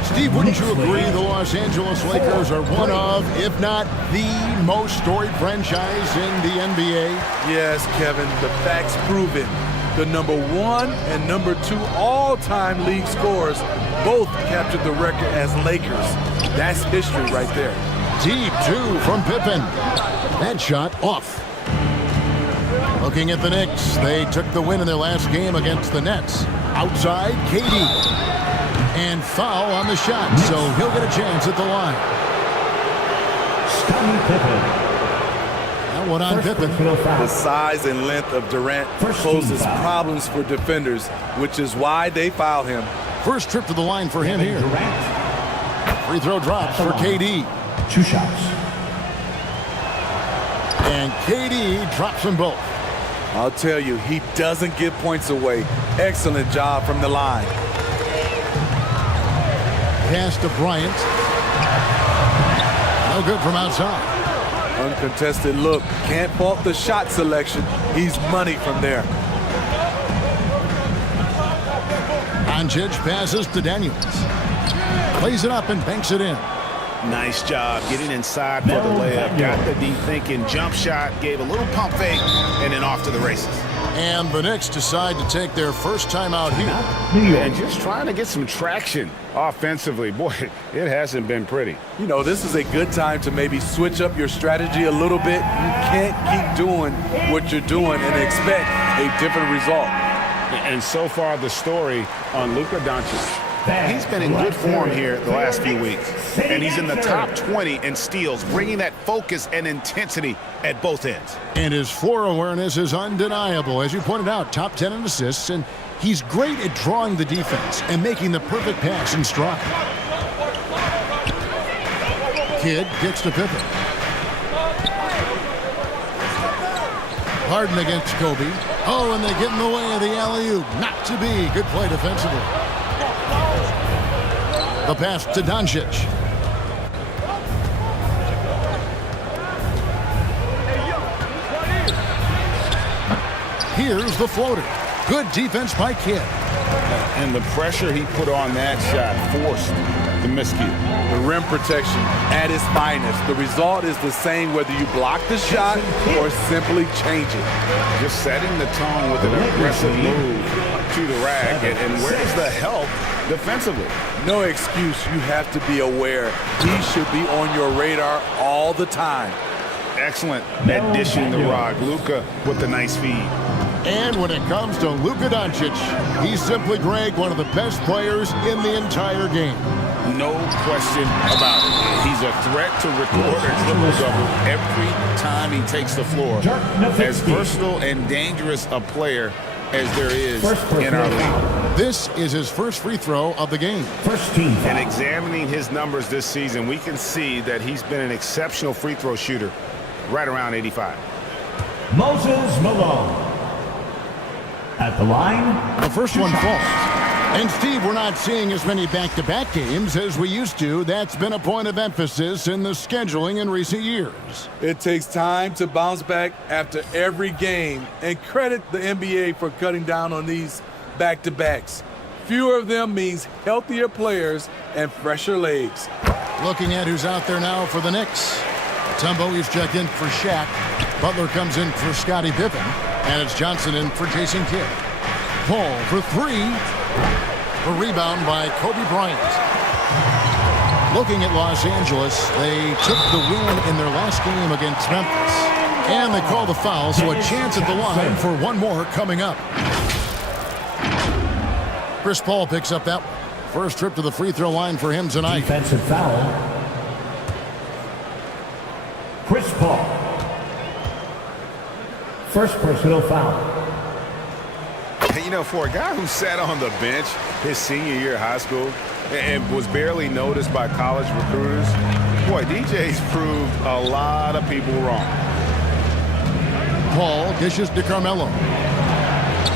Steve, wouldn't you agree the Los Angeles Lakers are one of, if not the most storied franchise in the NBA? Yes, Kevin, the facts prove it. The number 1 and number 2 all-time league scorers both captured the record as Lakers. That's history right there. Deep 2 from Pippen. That shot off. Looking at the Knicks, they took the win in their last game against the Nets. Outside, KD. And foul on the shot, so he'll get a chance at the line. Scottie Pippen. That one on Pippen. The size and length of Durant poses problems for defenders, which is why they foul him. First trip to the line for him here. Free throw drops for KD. 2 shots. And KD drops them both. I'll tell you, he doesn't give points away. Excellent job from the line. Pass to Bryant. No good from outside. Uncontested look. Can't fault the shot selection. He's money from there. Doncic passes to Daniels. Plays it up and banks it in. Nice job getting inside for the layup. Got the deep thinking jump shot, gave a little pump fake, and then off to the races. And the Knicks decide to take their first time out here. And just trying to get some traction offensively. Boy, it hasn't been pretty. You know, this is a good time to maybe switch up your strategy a little bit. You can't keep doing what you're doing and expect a different result. And so far, the story on Luka Doncic. He's been in good form here the last few weeks. And he's in the top 20 in steals, bringing that focus and intensity at both ends. And his floor awareness is undeniable. As you pointed out, top 10 in assists, and he's great at drawing the defense and making the perfect pass in stride. Kidd gets to Pippen. Harden against Kobe. Oh, and they get in the way of the alley-oop. Not to be. Good play defensively. The pass to Doncic. Here's the floater. Good defense by Kidd. And the pressure he put on that shot forced the miscue. The rim protection at its finest. The result is the same whether you block the shot or simply change it. Just setting the tone with an aggressive move to the rack. And where's the help defensively? No excuse. You have to be aware. He should be on your radar all the time. Excellent at dishing the rock. Luka with the nice feed. And when it comes to Luka Doncic, he's simply, Greg, one of the best players in the entire game. No question about it. He's a threat to record a triple-double every time he takes the floor. As versatile and dangerous a player as there is in our league. This is his first free throw of the game. First team foul. And examining his numbers this season, we can see that he's been an exceptional free throw shooter, right around 85. Moses Malone. At the line, The first one falls. And Steve, we're not seeing as many back-to-back games as we used to. That's been a point of emphasis in the scheduling in recent years. It takes time to bounce back after every game, and credit the NBA for cutting down on these back-to-backs. Fewer of them means healthier players and fresher legs. Looking at who's out there now for the Knicks. Tumbo is checked in for Shaq. Butler comes in for Scottie Pippen. And it's Johnson in for Jason Kidd. Paul for three. The rebound by Kobe Bryant. Looking at Los Angeles, they took the win in their last game against Memphis. And they call the foul, so a chance at the line for one more coming up. Chris Paul picks up that one. First trip to the free throw line for him tonight. defensive foul. Chris Paul. First personal foul. You know, for a guy who sat on the bench his senior year of high school and was barely noticed by college recruiters, boy, DJ's proved a lot of people wrong. Paul dishes to Carmelo.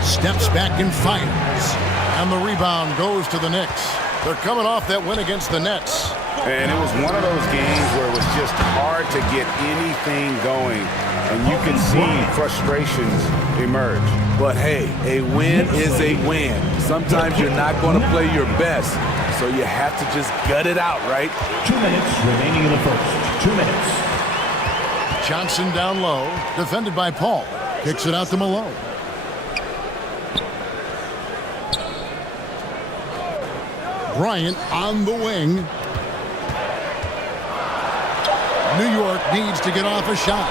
Steps back and fires. And the rebound goes to the Knicks. They're coming off that win against the Nets. And it was one of those games where it was just hard to get anything going. And you can see frustrations emerge. But hey, a win is a win. Sometimes you're not going to play your best, so you have to just gut it out, right? 2 minutes remaining in the first. 2 minutes. Johnson down low, defended by Paul. Kicks it out to Malone. Bryant on the wing. New York needs to get off a shot.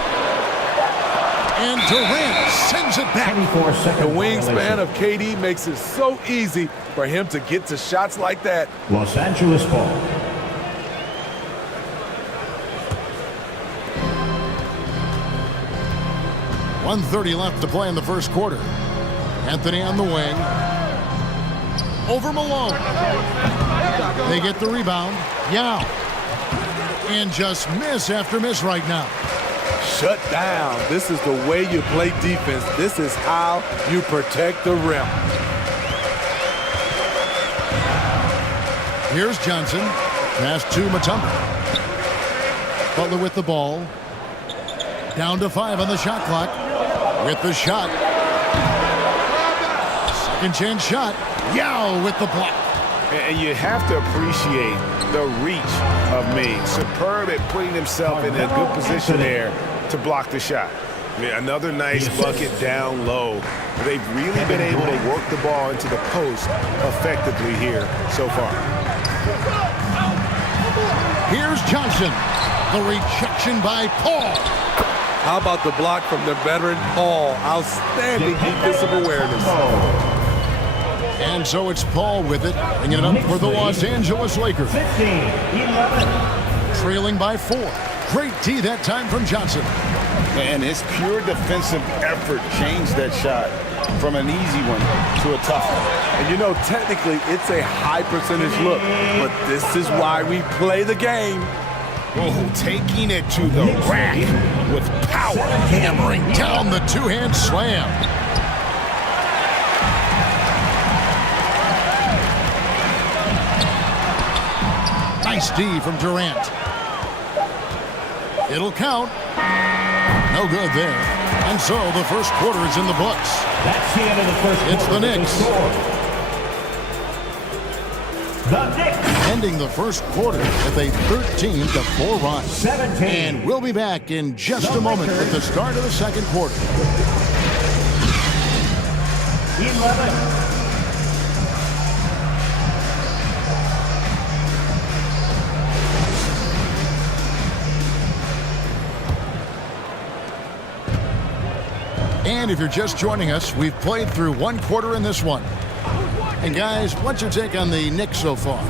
And Durant sends it back. The wingspan of KD makes it so easy for him to get to shots like that. Los Angeles ball. .130 left to play in the first quarter. Anthony on the wing. Over Malone. They get the rebound. Yao. And just miss after miss right now. Shut down. This is the way you play defense. This is how you protect the rim. Here's Johnson. Pass to Mutombo. Butler with the ball. Down to 5 on the shot clock. With the shot. Second chance shot. Yao with the block. And you have to appreciate the reach of Ming. Superb at putting himself in a good position there to block the shot. I mean, another nice bucket down low. They've really been able to work the ball into the post effectively here so far. Here's Johnson. The rejection by Paul. How about the block from the veteran Paul? Outstanding defensive awareness. And so it's Paul with it, bringing it up for the Los Angeles Lakers. 15-11. Trailing by 4. Great D that time from Johnson. And his pure defensive effort changed that shot from an easy one to a tough one. And you know, technically, it's a high percentage look, but this is why we play the game. Oh, taking it to the rack with power. Hammering down the two-hand slam. Nice D from Durant. It'll count. No good there. And so the first quarter is in the books. That's the end of the first quarter. It's the Knicks. The Knicks. Ending the first quarter with a 13-4 run. 17. And we'll be back in just a moment with the start of the second quarter. 11. And if you're just joining us, we've played through one quarter in this one. And guys, what's your take on the Knicks so far?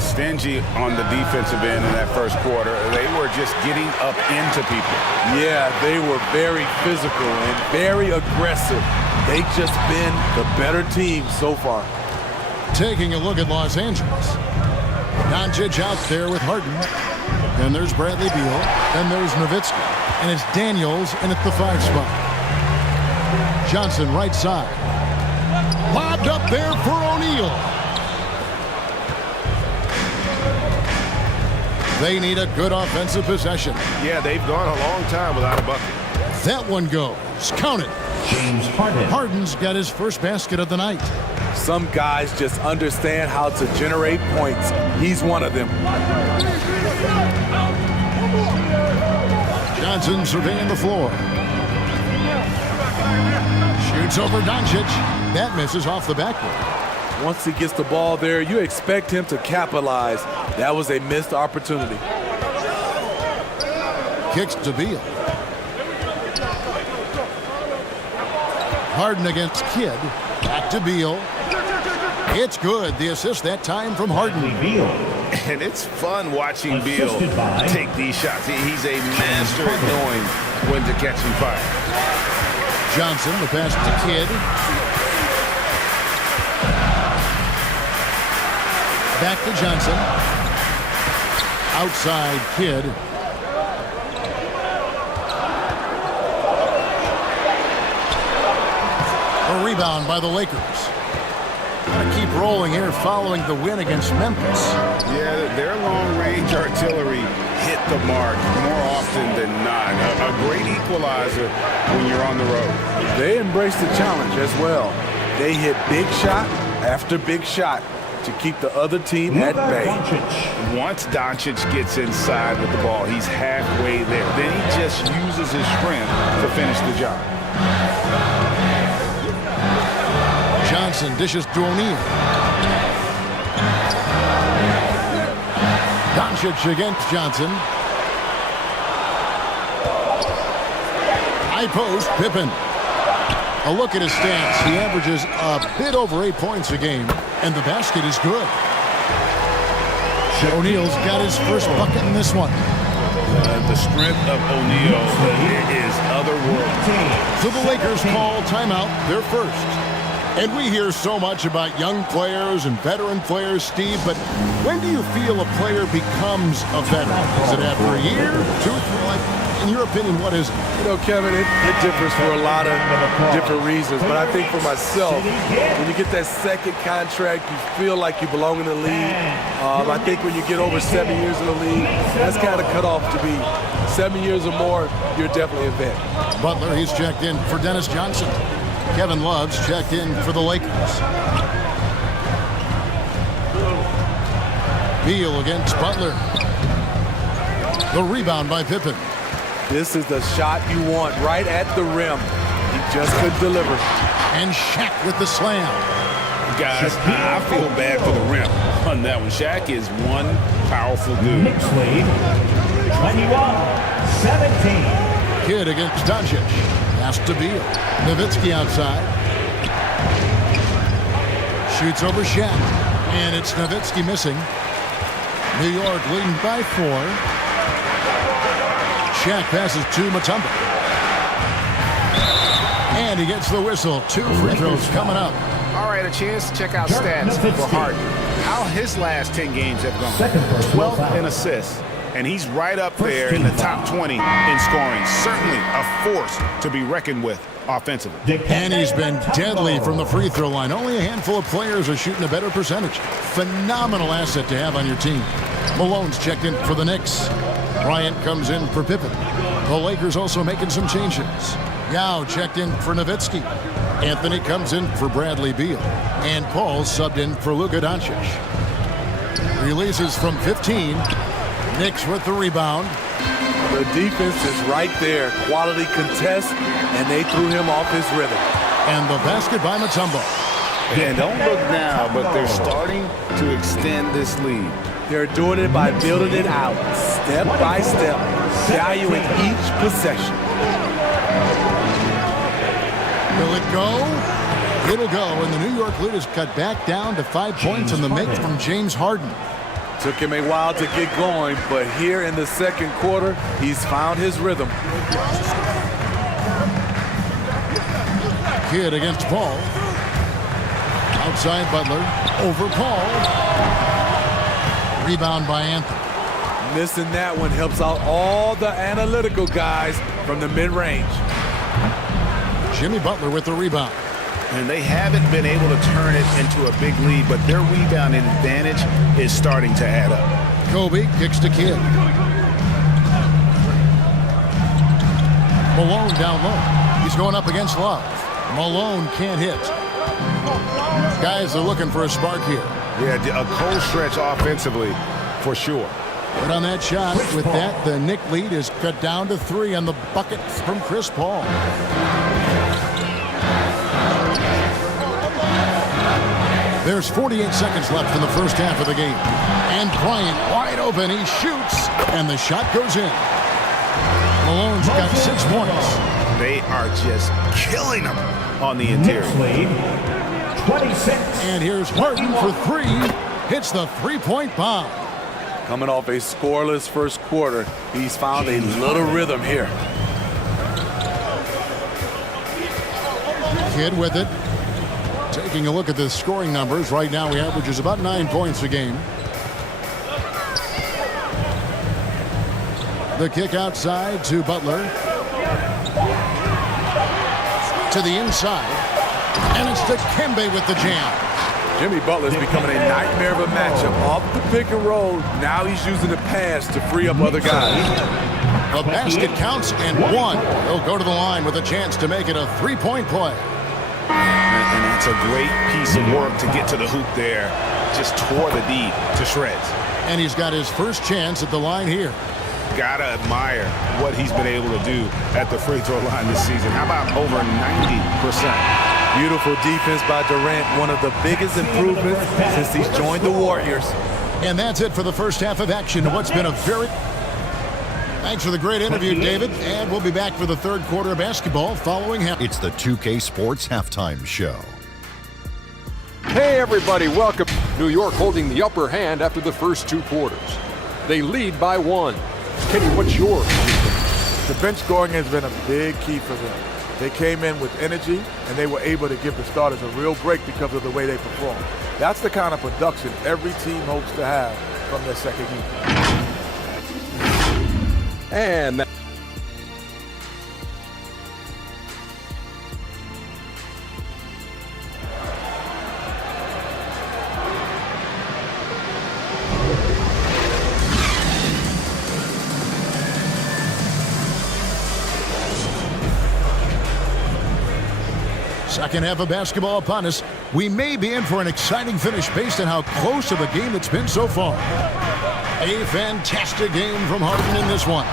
Stingy on the defensive end in that first quarter. They were just getting up into people. Yeah, they were very physical and very aggressive. They've just been the better team so far. Taking a look at Los Angeles. Doncic out there with Harden. Then there's Bradley Beal. Then there's Nowitzki. And it's Daniels in at the 5 spot. Johnson right side. Lobbed up there for O'Neal. They need a good offensive possession. Yeah, they've gone a long time without a bucket. That one goes. Count it. James Harden. Harden's got his first basket of the night. Some guys just understand how to generate points. He's one of them. Johnson surveying the floor. Shoots over Doncic. That misses off the backboard. Once he gets the ball there, you expect him to capitalize. That was a missed opportunity. Kicks to Beal. Harden against Kidd. Back to Beal. It's good. The assist that time from Harden. Beal. And it's fun watching Beal Assisted by take these shots. He's a master at knowing when to catch and fire. Johnson, the pass to Kidd. Back to Johnson. Outside Kidd. A rebound by the Lakers. Gotta keep rolling here following the win against Memphis. Yeah, their long-range artillery hit the mark more often than not. A great equalizer when you're on the road. They embrace the challenge as well. They hit big shot after big shot to keep the other team at bay. Once Doncic gets inside with the ball, he's halfway there. Then he just uses his strength to finish the job. Johnson dishes to O'Neal. Doncic against Johnson. High post, Pippen. A look at his stats. He averages a bit over 8 points a game, and the basket is good. O'Neal's got his first bucket in this one. The strength of O'Neal is otherworldly. So the Lakers call timeout, their first. And we hear so much about young players and veteran players, Steve, but when do you feel a player becomes a veteran? Is it after a year, 2 or 3? Like, in your opinion, what is it? You know, Kevin, it differs for a lot of different reasons. But I think for myself, when you get that second contract, you feel like you belong in the league. I think when you get over 7 years in the league, that's kind of cut off to be 7 years or more, you're definitely a vet. Butler, he's checked in for Dennis Johnson. Kevin Love's checked in for the Lakers. Beal against Butler. The rebound by Pippen. This is the shot you want right at the rim. He just couldn't deliver. And Shaq with the slam. Guys, I feel bad for the rim on that one. Shaq is one powerful dude. Knicks lead 21-17. Kidd against Doncic. Pass to Beal. Nowitzki outside. Shoots over Shaq. And it's Nowitzki missing. New York leading by 4. Shaq passes to Mutombo. And he gets the whistle. 2 free throws coming up. All right, a chance to check out stats for Harden. How his last 10 games have gone. 12 in assists. And he's right up there in the top 20 in scoring. Certainly a force to be reckoned with offensively. And he's been deadly from the free throw line. Only a handful of players are shooting a better percentage. Phenomenal asset to have on your team. Malone's checked in for the Knicks. Bryant comes in for Pippen. The Lakers also making some changes. Yao checked in for Nowitzki. Anthony comes in for Bradley Beal. And Paul subbed in for Luka Doncic. Releases from 15. Knicks with the rebound. The defense is right there. Quality contest, and they threw him off his rhythm. And the basket by Mutombo. And don't look now, but they're starting to extend this lead. They're doing it by building it out, step by step, valuing each possession. Will it go? It'll go, and the New York lead is cut back down to 5 points in the make from James Harden. Took him a while to get going, but here in the second quarter, he's found his rhythm. Kidd against Paul. Outside Butler. Over Paul. Rebound by Anthony. Missing that one helps out all the analytical guys from the mid-range. Jimmy Butler with the rebound. And they haven't been able to turn it into a big lead, but their rebounding advantage is starting to add up. Kobe kicks to Kidd. Malone down low. He's going up against Love. Malone can't hit. Guys are looking for a spark here. Yeah, a cold stretch offensively for sure. But on that shot, with that, the Knick lead is cut down to 3 on the bucket from Chris Paul. There's 48 seconds left in the first half of the game. And Bryant wide open. He shoots, and the shot goes in. Malone's got 6 points. They are just killing them on the interior. Lead, 26. And here's Harden for 3. Hits the three-point bomb. Coming off a scoreless first quarter, he's found a little rhythm here. Kidd with it. Taking a look at the scoring numbers. Right now, he averages about 9 points a game. The kick outside to Butler. To the inside. And it's to Kembe with the jam. Jimmy Butler's becoming a nightmare of a matchup. Off the pick and roll, now he's using the pass to free up other guys. The basket counts and 1. He'll go to the line with a chance to make it a 3-point play. And that's a great piece of work to get to the hoop there. Just tore the D to shreds. And he's got his first chance at the line here. Gotta admire what he's been able to do at the free throw line this season. How about over 90%? Beautiful defense by Durant, one of the biggest improvements since he's joined the Warriors. And that's it for the first half of action. What's been a very... Thanks for the great interview, David. And we'll be back for the third quarter of basketball following half. It's the 2K Sports Halftime Show. Hey everybody, welcome. New York holding the upper hand after the first 2 quarters. They lead by 1. Kenny, what's yours? The bench scoring has been a big key for them. They came in with energy, and they were able to give the starters a real break because of the way they performed. That's the kind of production every team hopes to have from their second unit. And that Second half of basketball upon us. We may be in for an exciting finish based on how close of a game it's been so far. A fantastic game from Harden in this one.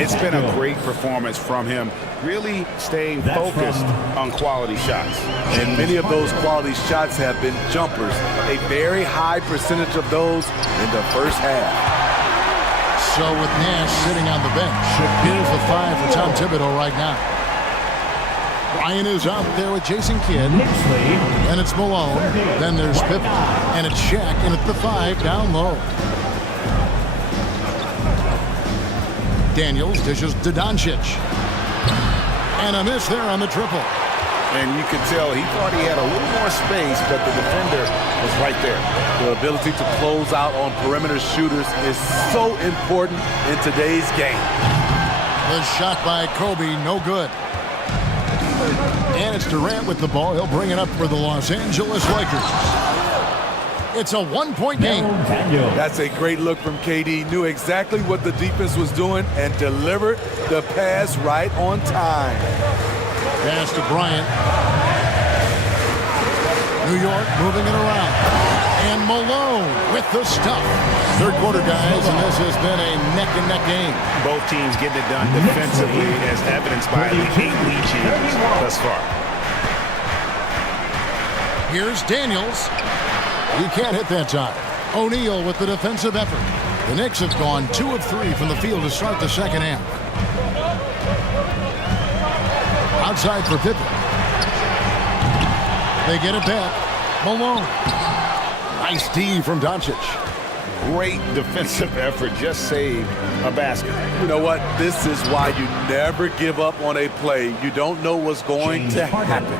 It's been a great performance from him, really staying focused on quality shots. And many of those quality shots have been jumpers, a very high percentage of those in the first half. So with Nash sitting on the bench, here's the 5 for Tom Thibodeau right now. Ryan is out there with Jason Kidd. And it's Malone. Then there's Pippen. And it's Shaq in at the 5 down low. Daniels dishes to Doncic. And a miss there on the triple. And you could tell he thought he had a little more space, but the defender was right there. The ability to close out on perimeter shooters is so important in today's game. The shot by Kobe, no good. And it's Durant with the ball. He'll bring it up for the Los Angeles Lakers. It's a 1-point game. That's a great look from KD. Knew exactly what the defense was doing and delivered the pass right on time. Pass to Bryant. New York moving it around. And Malone with the stuff. Third quarter, guys, and this has been a neck-and-neck game. Both teams getting it done defensively, as evidenced by the 8 lead changes thus far. Here's Daniels. He can't hit that time. O'Neal with the defensive effort. The Knicks have gone 2 of 3 from the field to start the second half. Outside for Pippen. They get it back. Malone. Nice D from Doncic. Great defensive effort. Just saved a basket. You know what? This is why you never give up on a play. You don't know what's going to happen.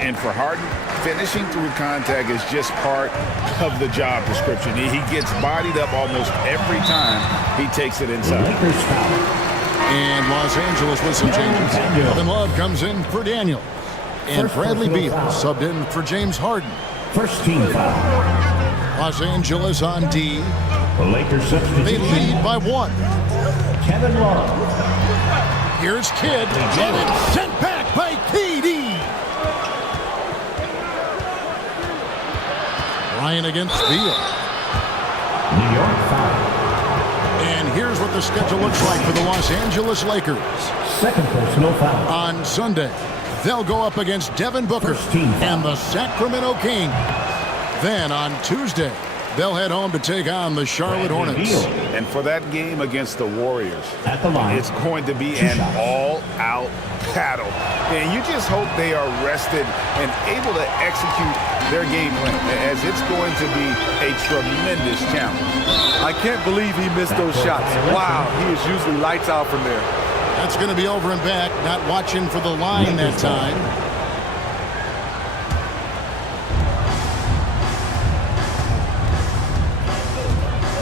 And for Harden, finishing through contact is just part of the job description. He gets bodied up almost every time he takes it inside. And Los Angeles with some changes. Then Love comes in for Daniel. And Bradley Beal subbed in for James Harden. First team foul. Los Angeles on D. The Lakers substitution. They lead by 1. Kevin Love. Here's Kidd. And it's sent back by KD. Ryan against Beal. New York foul. And here's what the schedule looks like for the Los Angeles Lakers. Second personal foul. On Sunday, they'll go up against Devin Booker and the Sacramento Kings. Then on Tuesday, they'll head home to take on the Charlotte Hornets. And for that game against the Warriors, at the line, it's going to be an all-out battle. And you just hope they are rested and able to execute their game plan, as it's going to be a tremendous challenge. I can't believe he missed those shots. Wow, he is usually lights out from there. That's going to be over and back, not watching for the line that time.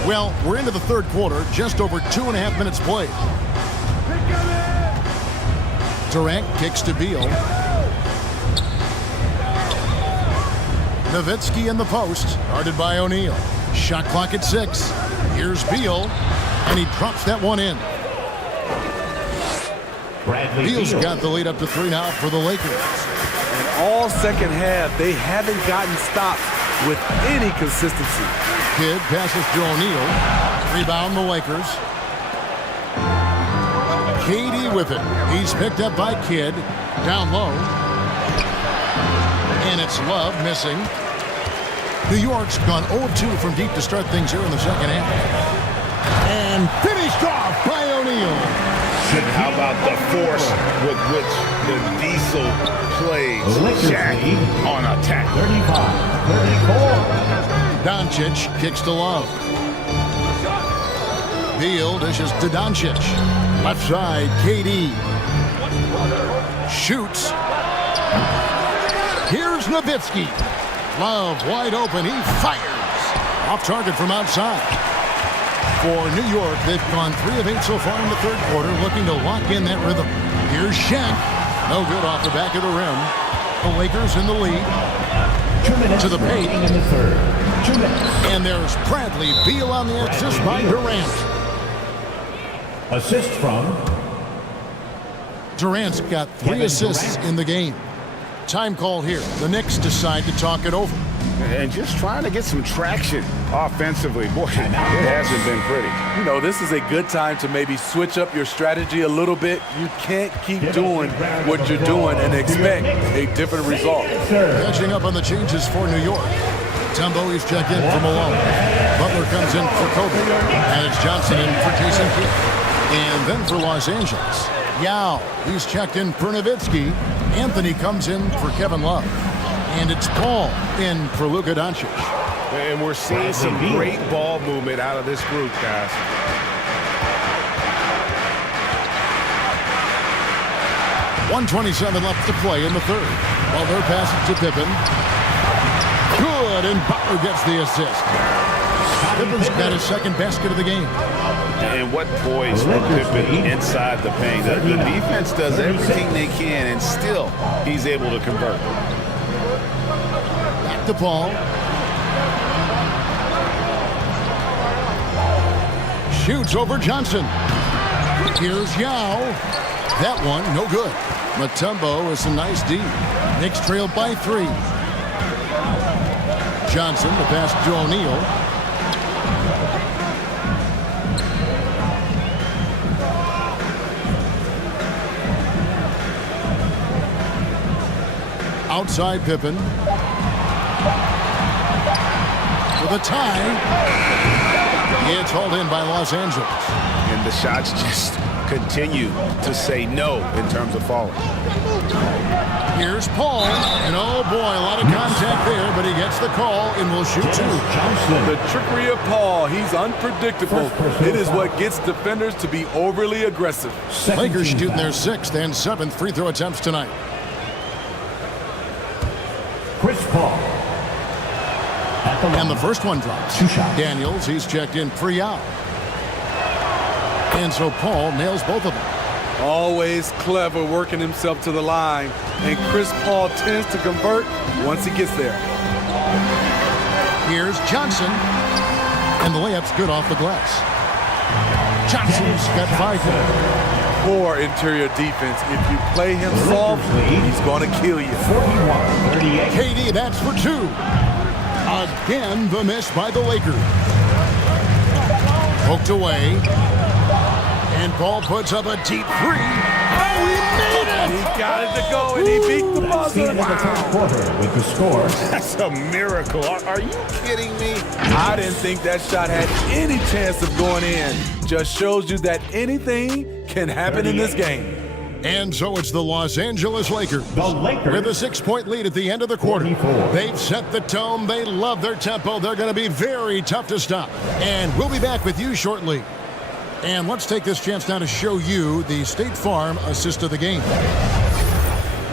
Well, we're into the third quarter, just over 2.5 minutes played. Durant kicks to Beal. Nowitzki in the post, guarded by O'Neal. Shot clock at 6. Here's Beal, and he drops that one in. Beal's got the lead up to 3 now for the Lakers. And all second half, they haven't gotten stopped with any consistency. Kidd passes to O'Neal. Rebound the Lakers. KD with it. He's picked up by Kidd. Down low. And it's Love missing. New York's gone 0-2 from deep to start things here in the second half. And finished off by O'Neal. How about the force with which the Diesel plays Shaq on attack? 35-34. Doncic kicks to Love. Beal dishes to Doncic. Left side, KD. Shoots. Here's Nowitzki. Love wide open. He fires. Off target from outside. For New York, they've gone 3 of 8 so far in the third quarter, looking to lock in that rhythm. Here's Shaq. No good off the back of the rim. The Lakers in the lead. 2 minutes to the paint. in the third. 2 minutes. And there's Bradley Beal on the assist by Durant. Assist from Durant's got 3 assists in the game. Time call here. The Knicks decide to talk it over. And just trying to get some traction offensively. Boy, it hasn't been pretty. You know, this is a good time to maybe switch up your strategy a little bit. You can't keep doing what you're doing and expect a different result. Catching up on the changes for New York. Tumbo is checked in for Malone. Butler comes in for Kobe. And it's Johnson in for Jason Kidd. And then for Los Angeles, Yao. He's checked in for Nowitzki. Anthony comes in for Kevin Love. And it's Paul in for Luka Doncic. And we're seeing some great ball movement out of this group, guys. .127 left to play in the third. Butler passes to Pippen. Good, and Butler gets the assist. Pippen's got his second basket of the game. And what poise from Pippen inside the paint. The defense does everything they can, and still he's able to convert. Back to Paul. Shoots over Johnson. Here's Yao. That one, no good. Mutombo is a nice D. Knicks trailed by 3. Johnson, the pass to O'Neal. Outside Pippen. For the tie. It's hauled in by Los Angeles. And the shots just continue to say no in terms of falling. Here's Paul. And oh boy, a lot of contact there, but he gets the call and will shoot 2. The trickery of Paul, he's unpredictable. It is what gets defenders to be overly aggressive. Lakers shooting their 6th and 7th free throw attempts tonight. Chris Paul. And the first one drops. Daniels, he's checked in for Yao. And so Paul nails both of them. Always clever working himself to the line, and Chris Paul tends to convert once he gets there. Here's Johnson, and the layup's good off the glass. Johnson's got 5 points. Poor interior defense. If you play him soft, he's going to kill you. 41-38. KD, that's for 2. Again, the miss by the Lakers. Poked away. And Paul puts up a deep 3. Oh, he made it! He got it to go, and he beat the buzzer. The third quarter with the score. That's a miracle. Are you kidding me? I didn't think that shot had any chance of going in. Just shows you that anything can happen in this game. And so it's the Los Angeles Lakers. The Lakers. With a 6-point lead at the end of the quarter. 44. They've set the tone. They love their tempo. They're going to be very tough to stop. And we'll be back with you shortly. And let's take this chance now to show you the State Farm assist of the game.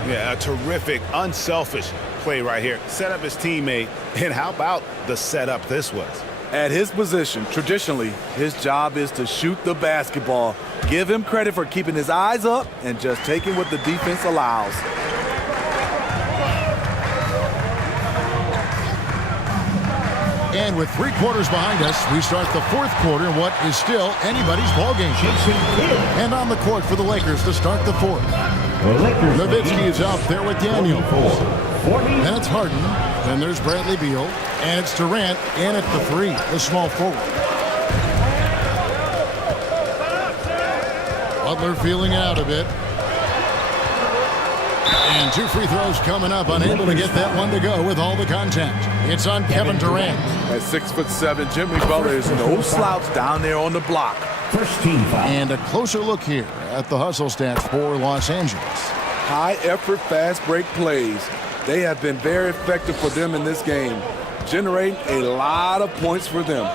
Yeah, a terrific, unselfish play right here. Set up his teammate. And how about the setup this was? At his position, traditionally, his job is to shoot the basketball. Give him credit for keeping his eyes up and just taking what the defense allows. And with 3 quarters behind us, we start the 4th quarter in what is still anybody's ballgame. And on the court for the Lakers to start the 4th. Nowitzki is out there with Daniel. Then it's Harden. Then there's Bradley Beal. And it's Durant in at the 3, the small forward. Butler feeling it out a bit. And 2 free throws coming up, unable to get that one to go with all the contact. It's on Kevin Durant. At 6'7", Jimmy Butler is no slouch down there on the block. First team foul. And a closer look here at the hustle stats for Los Angeles. High effort, fast break plays. They have been very effective for them in this game, generating a lot of points for them.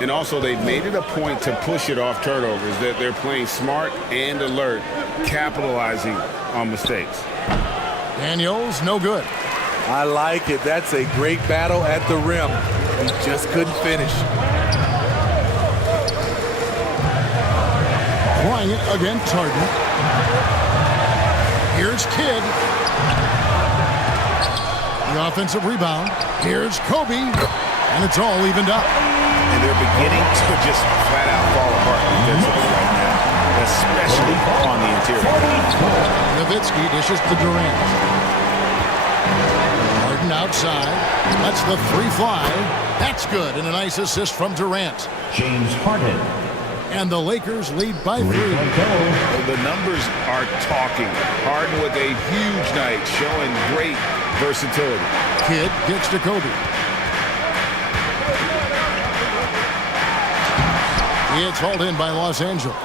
And also, they've made it a point to push it off turnovers, that they're playing smart and alert, capitalizing on mistakes. Daniels, no good. I like it. That's a great battle at the rim. He just couldn't finish. Trying it against Harden. Here's Kidd. The offensive rebound. Here's Kobe. And it's all evened up. And they're beginning to just flat out fall apart defensively right now, especially on the interior. Nowitzki dishes to Durant. Harden outside. Lets the 3 fly. That's good. And a nice assist from Durant. James Harden. And the Lakers lead by 3. The numbers are talking. Harden with a huge night, showing great versatility. Kidd gets to Kobe. It's hauled in by Los Angeles.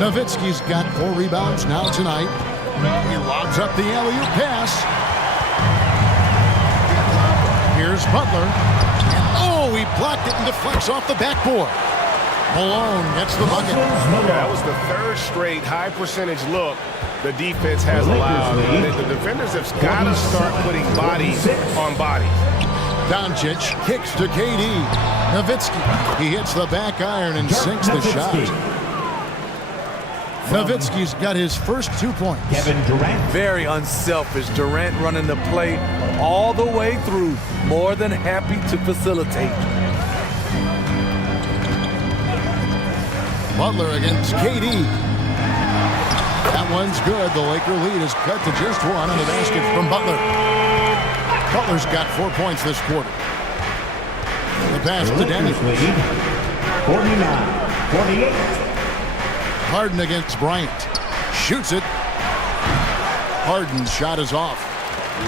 Nowitzki's got 4 rebounds now tonight. He lobs up the alley-oop pass. Here's Butler. And oh, he blocked it and deflects off the backboard. Malone gets the bucket. That was the 3rd straight high percentage look the defense has allowed. The defenders have got to start putting bodies on bodies. Doncic kicks to KD. Nowitzki. He hits the back iron and sinks the shot. Nowitzki's got his first 2 points. Kevin Durant. Very unselfish. Durant running the play all the way through. More than happy to facilitate. Butler against KD. That one's good. The Laker lead is cut to just 1 on the basket from Butler. Butler's got 4 points this quarter. The pass to Daniels. 49-48. Harden against Bryant. Shoots it. Harden's shot is off.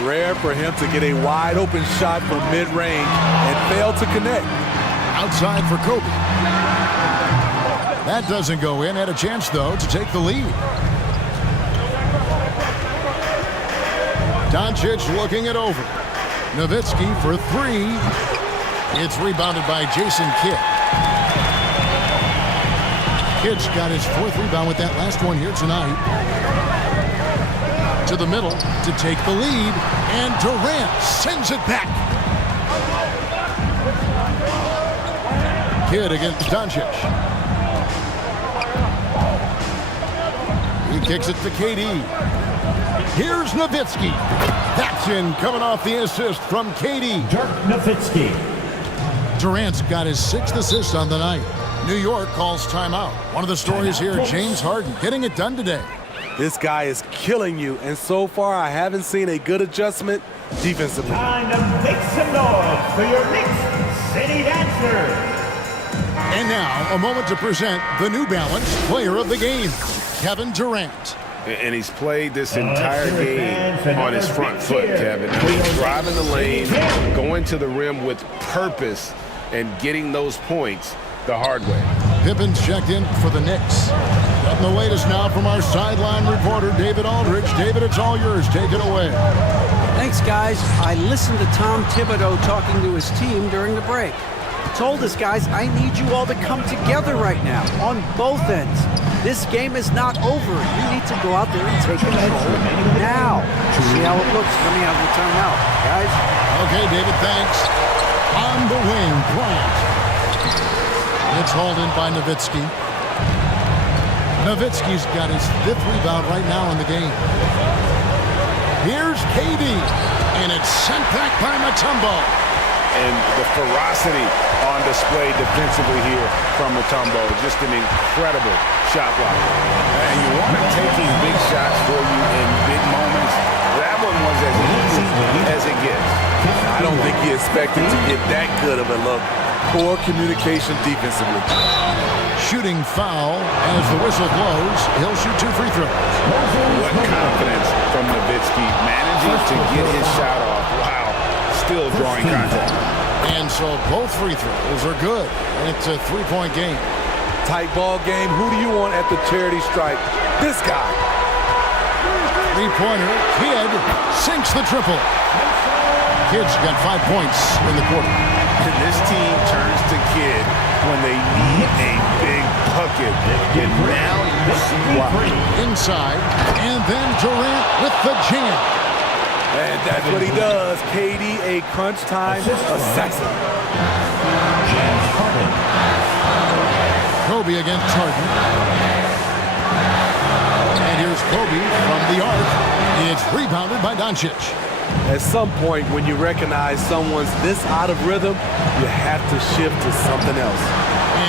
Rare for him to get a wide open shot from mid-range and fail to connect. Outside for Kobe. That doesn't go in. Had a chance, though, to take the lead. Doncic looking it over. Nowitzki for 3. It's rebounded by Jason Kidd. Kidd's got his 4th rebound with that last one here tonight. To the middle to take the lead. And Durant sends it back. Kidd against Doncic. He kicks it to KD. Here's Nowitzki. That's in, coming off the assist from KD. Dirk Nowitzki. Durant's got his 6th assist on the night. New York calls timeout. One of the stories here, James Harden getting it done today. This guy is killing you, and so far I haven't seen a good adjustment defensively. Time to make some noise for your Knicks City Dancer. And now, a moment to present the New Balance Player of the Game, Kevin Durant. And he's played this entire game on his front foot, Kevin. He's driving the lane, going to the rim with purpose, and getting those points the hard way. Pippen's checked in for the Knicks. Getting the latest now from our sideline reporter, David Aldridge. David, it's all yours. Take it away. Thanks, guys. I listened to Tom Thibodeau talking to his team during the break. He told us, guys, I need you all to come together right now on both ends. This game is not over. You need to go out there and take control now. See how it looks coming out of the timeout, guys? Okay, David, thanks. On the wing, Bryant. It's hauled in by Nowitzki. Nowitzki's got his 5th rebound right now in the game. Here's KD, and it's sent back by Mutombo. And the ferocity on display defensively here from Mutombo. Just an incredible shot block. And you want him taking big shots for you in big moments. That one was as easy as it gets. I don't think he expected to get that good of a look. Poor communication defensively. Shooting foul as the whistle blows. He'll shoot 2 free throws. What confidence from Nowitzki, managing to get his shot off. Wow, still drawing contact. And so both free throws are good. And it's a 3-point game. Tight ball game. Who do you want at the charity stripe? This guy. 3-pointer. Kidd sinks the triple. Kidd's got 5 points in the quarter. And this team turns to Kidd when they need a big bucket. And now you see why. Inside, and then Durant with the jam. And that's what he does. KD, a crunch time assassin. James Harden. Kobe against Harden. And here's Kobe from the arc. It's rebounded by Doncic. At some point, when you recognize someone's this out of rhythm, you have to shift to something else.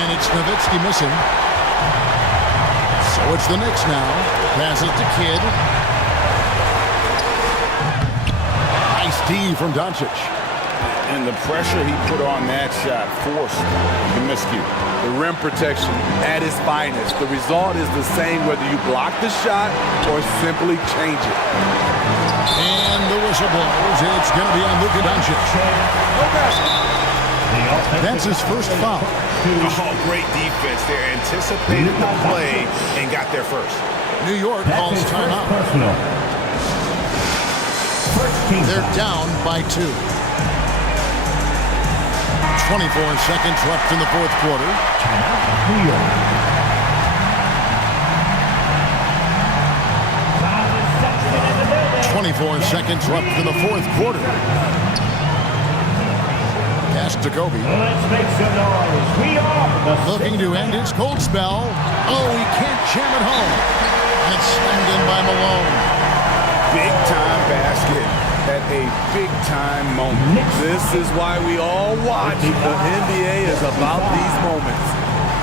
And it's Nowitzki missing. So it's the Knicks now. Pass it to Kidd. Nice D from Doncic. And the pressure he put on that shot forced the miscue. The rim protection at its finest. The result is the same whether you block the shot or simply change it. And the whistle blows. It's going to be on Luka Doncic. That's his first foul. Oh, great defense there. Anticipated the play and got there first. New York calls timeout. They're down by 2. 24 seconds left in the 4th quarter. New York. 24 seconds left in the 4th quarter. Pass to Kobe. Let's make some noise. We are the Looking to end his cold spell. Oh, he can't jam it home. And it's slammed in by Malone. Big time basket at a big time moment. This is why we all watch. The NBA is about these moments.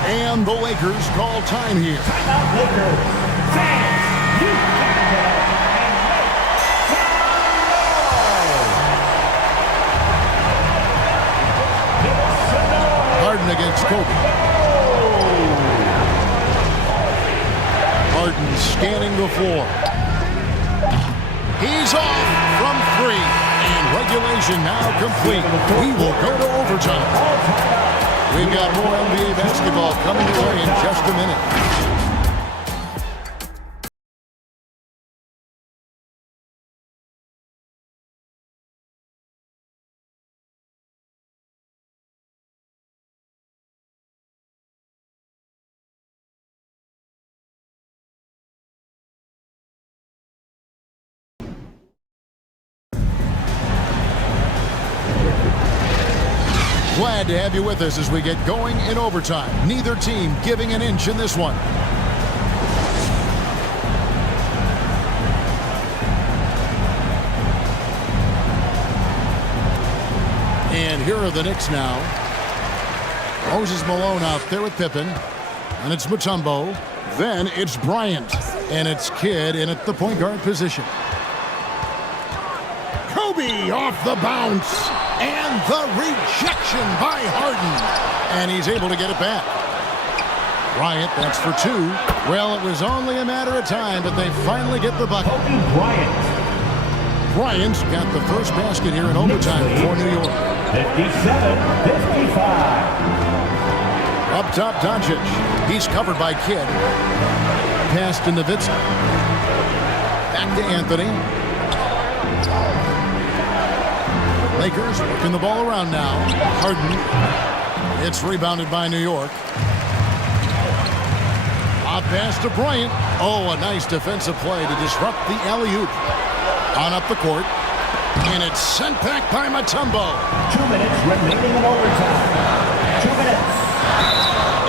And the Lakers call time here. timeout Lakers. Fans, you Harden against Kobe. Harden scanning the floor. He's off from 3. And regulation now complete. We will go to overtime. We've got more NBA basketball coming your way in just a minute. Glad to have you with us as we get going in overtime. Neither team giving an inch in this one. Here are the Knicks now. Moses Malone out there with Pippen. And it's Mutombo. Then it's Bryant. And it's Kidd in at the point guard position. Kobe off the bounce. And the rejection by Harden. And he's able to get it back. Bryant, that's for two. Well, it was only a matter of time, but they finally get the bucket. Kobe Bryant. Bryant's got the first basket here in overtime for New York. 57-55. Up top, Doncic. He's covered by Kidd. Pass to Nowitzki. Back to Anthony. Lakers working the ball around now. Harden. It's rebounded by New York. Off pass to Bryant. Oh, a nice defensive play to disrupt the alley-oop. On up the court. And it's sent back by Mutombo. 2 minutes remaining in overtime. 2 minutes.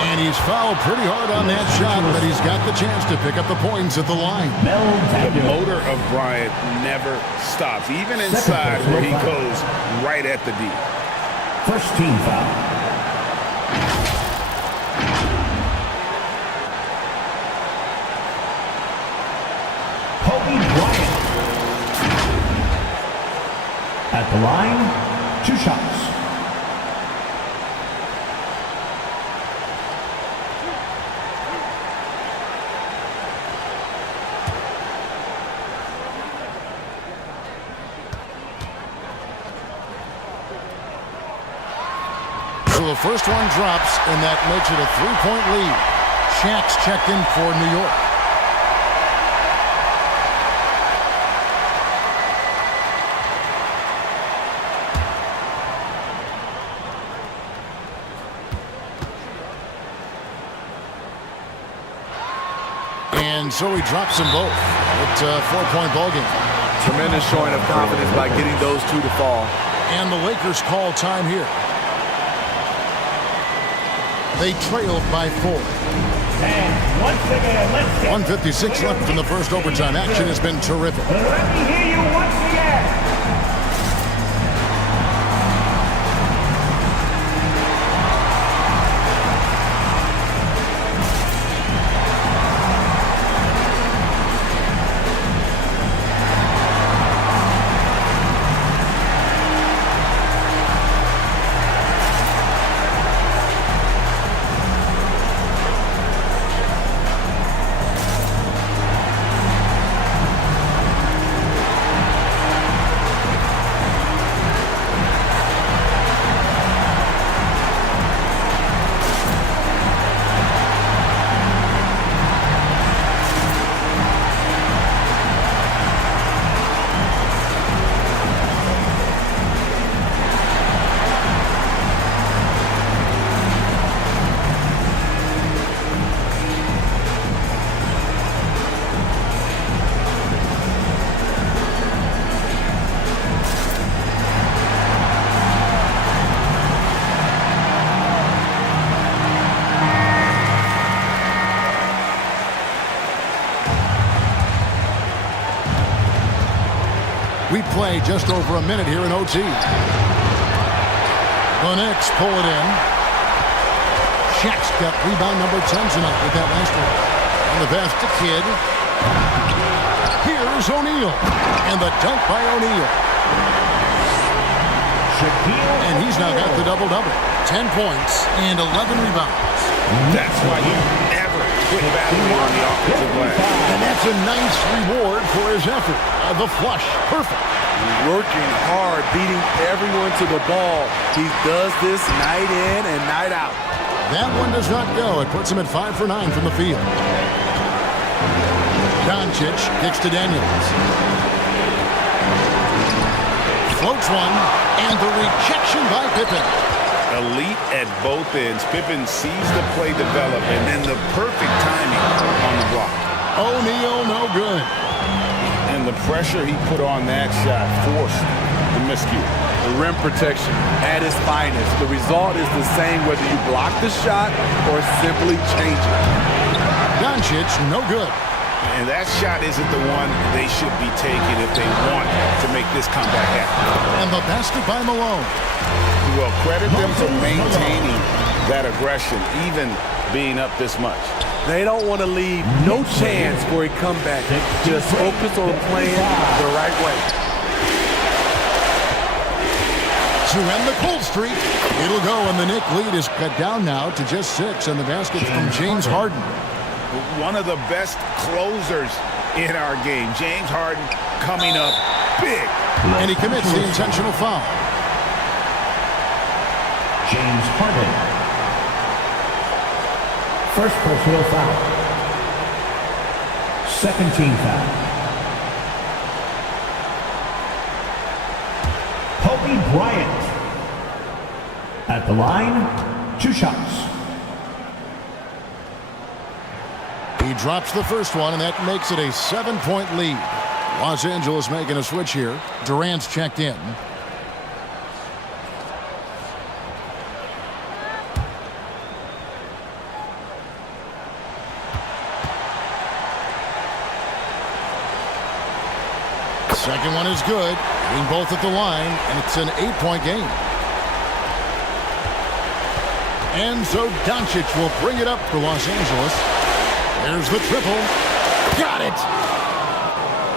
And he's fouled pretty hard on that shot, but he's got the chance to pick up the points at the line. The motor of Bryant never stops, even inside where he goes right at the D. First team foul. Kobe Bryant. At the line, 2 shots. So the first one drops, and that makes it a 3-point lead. Shaq's checked in for New York. And so he drops them both. It's a 4-point ball game. Tremendous showing of confidence by getting those two to fall. And the Lakers call time here. They trailed by 4. And once again, let's get 1:56 left in the first overtime. Action has been terrific. Let me hear you once again. We play just over a minute here in OT. The Knicks pull it in. Shaq's got rebound number 10 tonight with that last one. And the pass to Kidd. Here's O'Neal. And the dunk by O'Neal. And he's now got the double-double. 10 points and 11 rebounds. That's why you never quit battling on the offensive glass. And that's a nice reward for his effort. The flush. Perfect. Working hard, beating everyone to the ball. He does this night in and night out. That one does not go. It puts him at 5 for 9 from the field. Doncic kicks to Daniels. Floats one, and the rejection by Pippen. Elite at both ends. Pippen sees the play develop, and then the perfect timing on the block. O'Neal, no good. And the pressure he put on that shot forced the miscue. The rim protection at its finest. The result is the same whether you block the shot or simply change it. Doncic, no good. And that shot isn't the one they should be taking if they want to make this comeback happen. And the basket by Malone. Well, credit them for maintaining that aggression, even being up this much. They don't want to leave no chance for a comeback. Just focus on playing the right way. To end the cold streak, it'll go, and the Knicks lead is cut down now to just 6, and the basket from James Harden. One of the best closers in our game. James Harden coming up big. And he commits the intentional foul. James Harden. First personal foul. Second team foul. Kobe Bryant. At the line, 2 shots. He drops the first one, and that makes it a 7-point lead. Los Angeles making a switch here. Durant's checked in. Second one is good. Hitting both at the line, and it's an 8-point game. And so Doncic will bring it up for Los Angeles. There's the triple. Got it.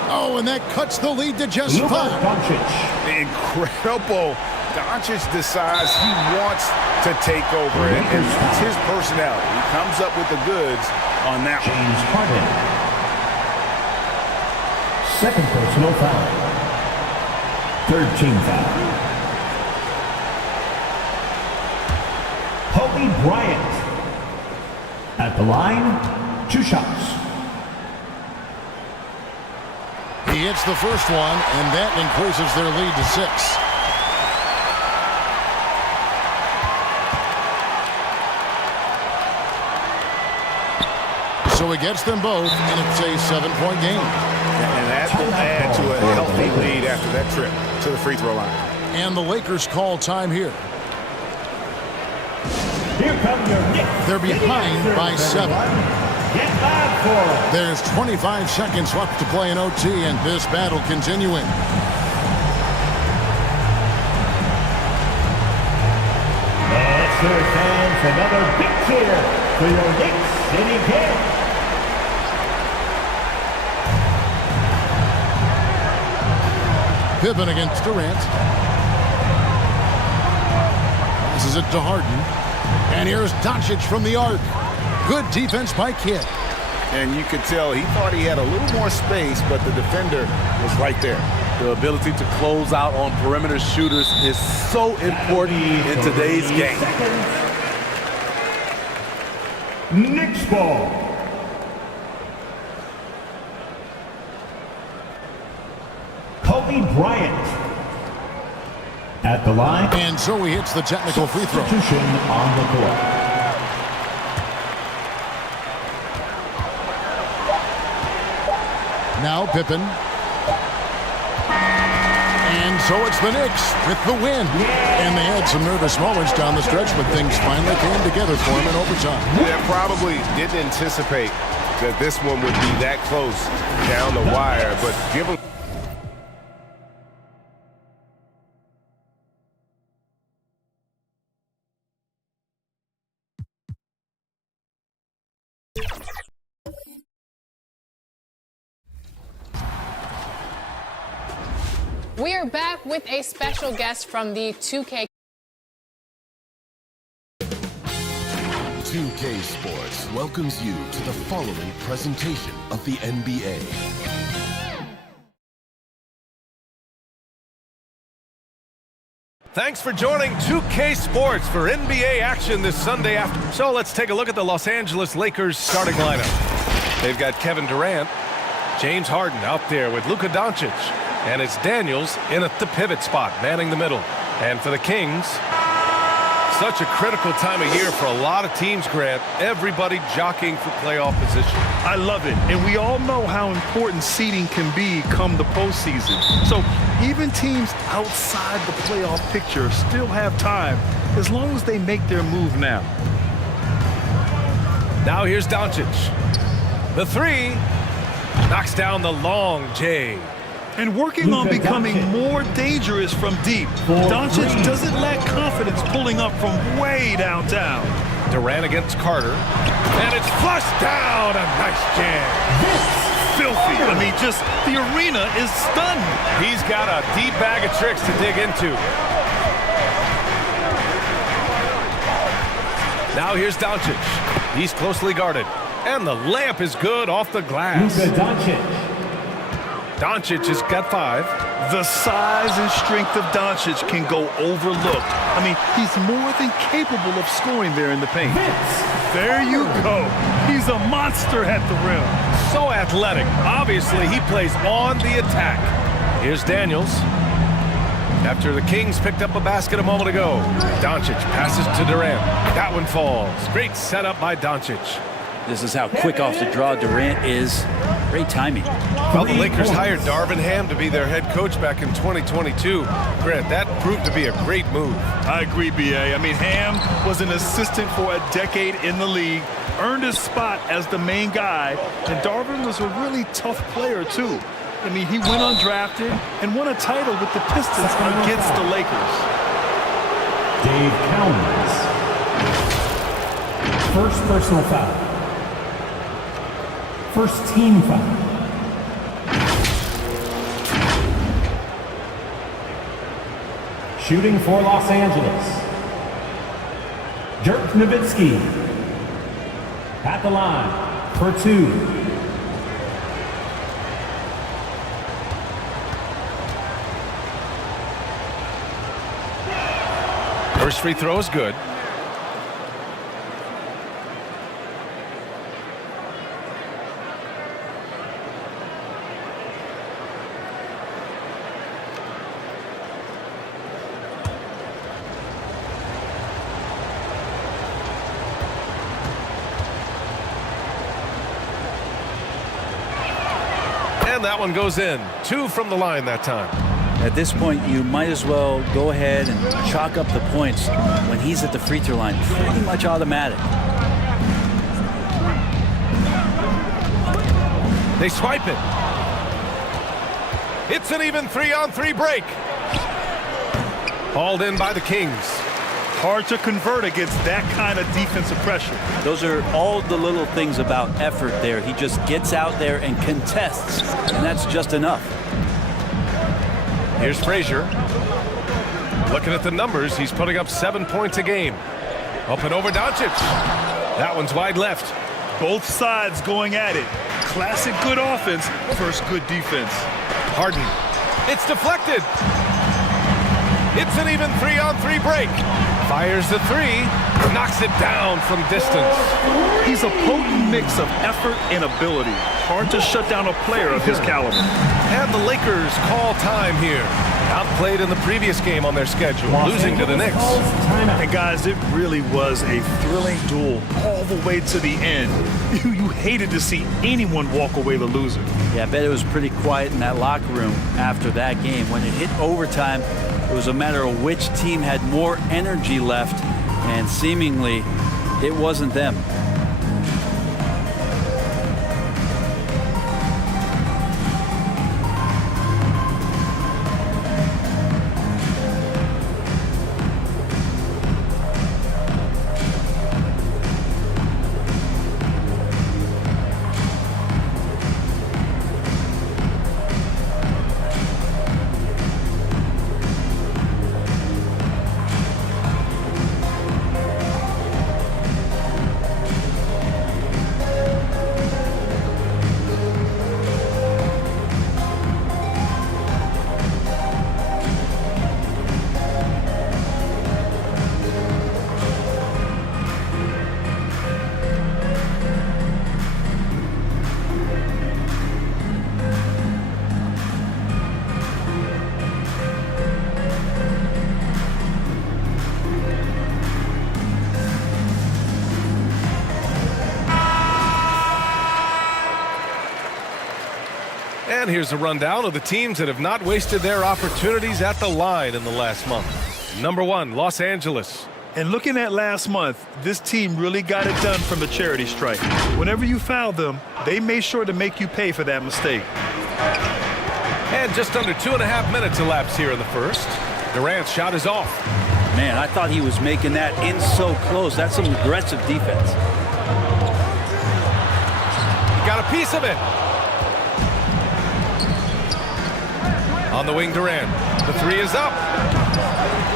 Oh, and that cuts the lead to just 5. Incredible. Doncic decides he wants to take over, and it's his personality. He comes up with the goods on that one. James Harden. Second personal foul. Third team foul. Kobe Bryant. At the line, 2 shots. He hits the first one, and that increases their lead to 6. So he gets them both, and it's a 7-point game. And that will add to a healthy lead after that trip to the free throw line. And the Lakers call time here. Here come your Knicks. They're behind by 7. Get back for it. There's 25 seconds left to play in OT, and this battle continuing. Sixers fans, another big cheer for your Knicks City Kings. Pippen against Durant. Passes it to Harden. And here's Doncic from the arc. Good defense by Kidd. And you could tell he thought he had a little more space, but the defender was right there. The ability to close out on perimeter shooters is so important in today's game. Knicks ball. Kobe Bryant at the line. And so he hits the technical free throw. Substitution on the court. Now Pippen. And so it's the Knicks with the win. And they had some nervous moments down the stretch, but things finally came together for them in overtime. Yeah, probably didn't anticipate that this one would be that close down the wire, but give them. We are back with a special guest from the 2K. 2K Sports welcomes you to the following presentation of the NBA. Thanks for joining 2K Sports for NBA action this Sunday afternoon. So let's take a look at the Los Angeles Lakers starting lineup. They've got Kevin Durant, James Harden out there with Luka Doncic. And it's Daniels in at the pivot spot, manning the middle. And for the Kings, such a critical time of year for a lot of teams, Grant. Everybody jockeying for playoff position. I love it. And we all know how important seeding can be come the postseason. So even teams outside the playoff picture still have time as long as they make their move now. Now here's Doncic. The three. Knocks down the long J. And working on becoming more dangerous from deep. Doncic doesn't lack confidence pulling up from way downtown. Durant against Carter. And it's flushed down. A nice jam. Filthy. I mean, just the arena is stunned. He's got a deep bag of tricks to dig into. Now here's Doncic. He's closely guarded. And the layup is good off the glass. Doncic has got 5. The size and strength of Doncic can go overlooked. I mean, he's more than capable of scoring there in the paint. There you go. He's a monster at the rim. So athletic. Obviously, he plays on the attack. Here's Daniels. After the Kings picked up a basket a moment ago, Doncic passes to Durant. That one falls. Great setup by Doncic. This is how quick off the draw Durant is. Great timing. Well, the Lakers hired Darvin Ham to be their head coach back in 2022. Grant, that proved to be a great move. I agree, B.A. I mean, Ham was an assistant for a decade in the league, earned his spot as the main guy, and Darvin was a really tough player, too. I mean, he went undrafted and won a title with the Pistons against the Lakers. Dave Cowens. First personal foul. First team foul. Shooting for Los Angeles. Dirk Nowitzki. At the line for 2. First free throw is good. And that one goes in. 2 from the line that time. At this point, you might as well go ahead and chalk up the points when he's at the free throw line. Pretty much automatic. They swipe it. It's an even 3-on-3 break. Hauled in by the Kings. Hard to convert against that kind of defensive pressure. Those are all the little things about effort there. He just gets out there and contests, and that's just enough. Here's Frazier. Looking at the numbers, he's putting up 7 points a game. Up and over Doncic. That one's wide left. Both sides going at it. Classic good offense versus good defense. Harden. It's deflected. It's an even 3-on-3 break. Fires the 3. Knocks it down from distance. He's a potent mix of effort and ability. Hard to shut down a player of his caliber. And the Lakers call time here. Outplayed in the previous game on their schedule, losing to the Knicks. And guys, it really was a thrilling duel all the way to the end. You hated to see anyone walk away the loser. Yeah, I bet it was pretty quiet in that locker room after that game. When it hit overtime, it was a matter of which team had more energy left, and seemingly it wasn't them. And here's a rundown of the teams that have not wasted their opportunities at the line in the last month. Number 1, Los Angeles. And looking at last month, this team really got it done from the charity stripe. Whenever you foul them, they made sure to make you pay for that mistake. And just under 2.5 minutes elapsed here in the first. Durant's shot is off. Man, I thought he was making that in so close. That's some aggressive defense. He got a piece of it. On the wing, Durant. The three is up.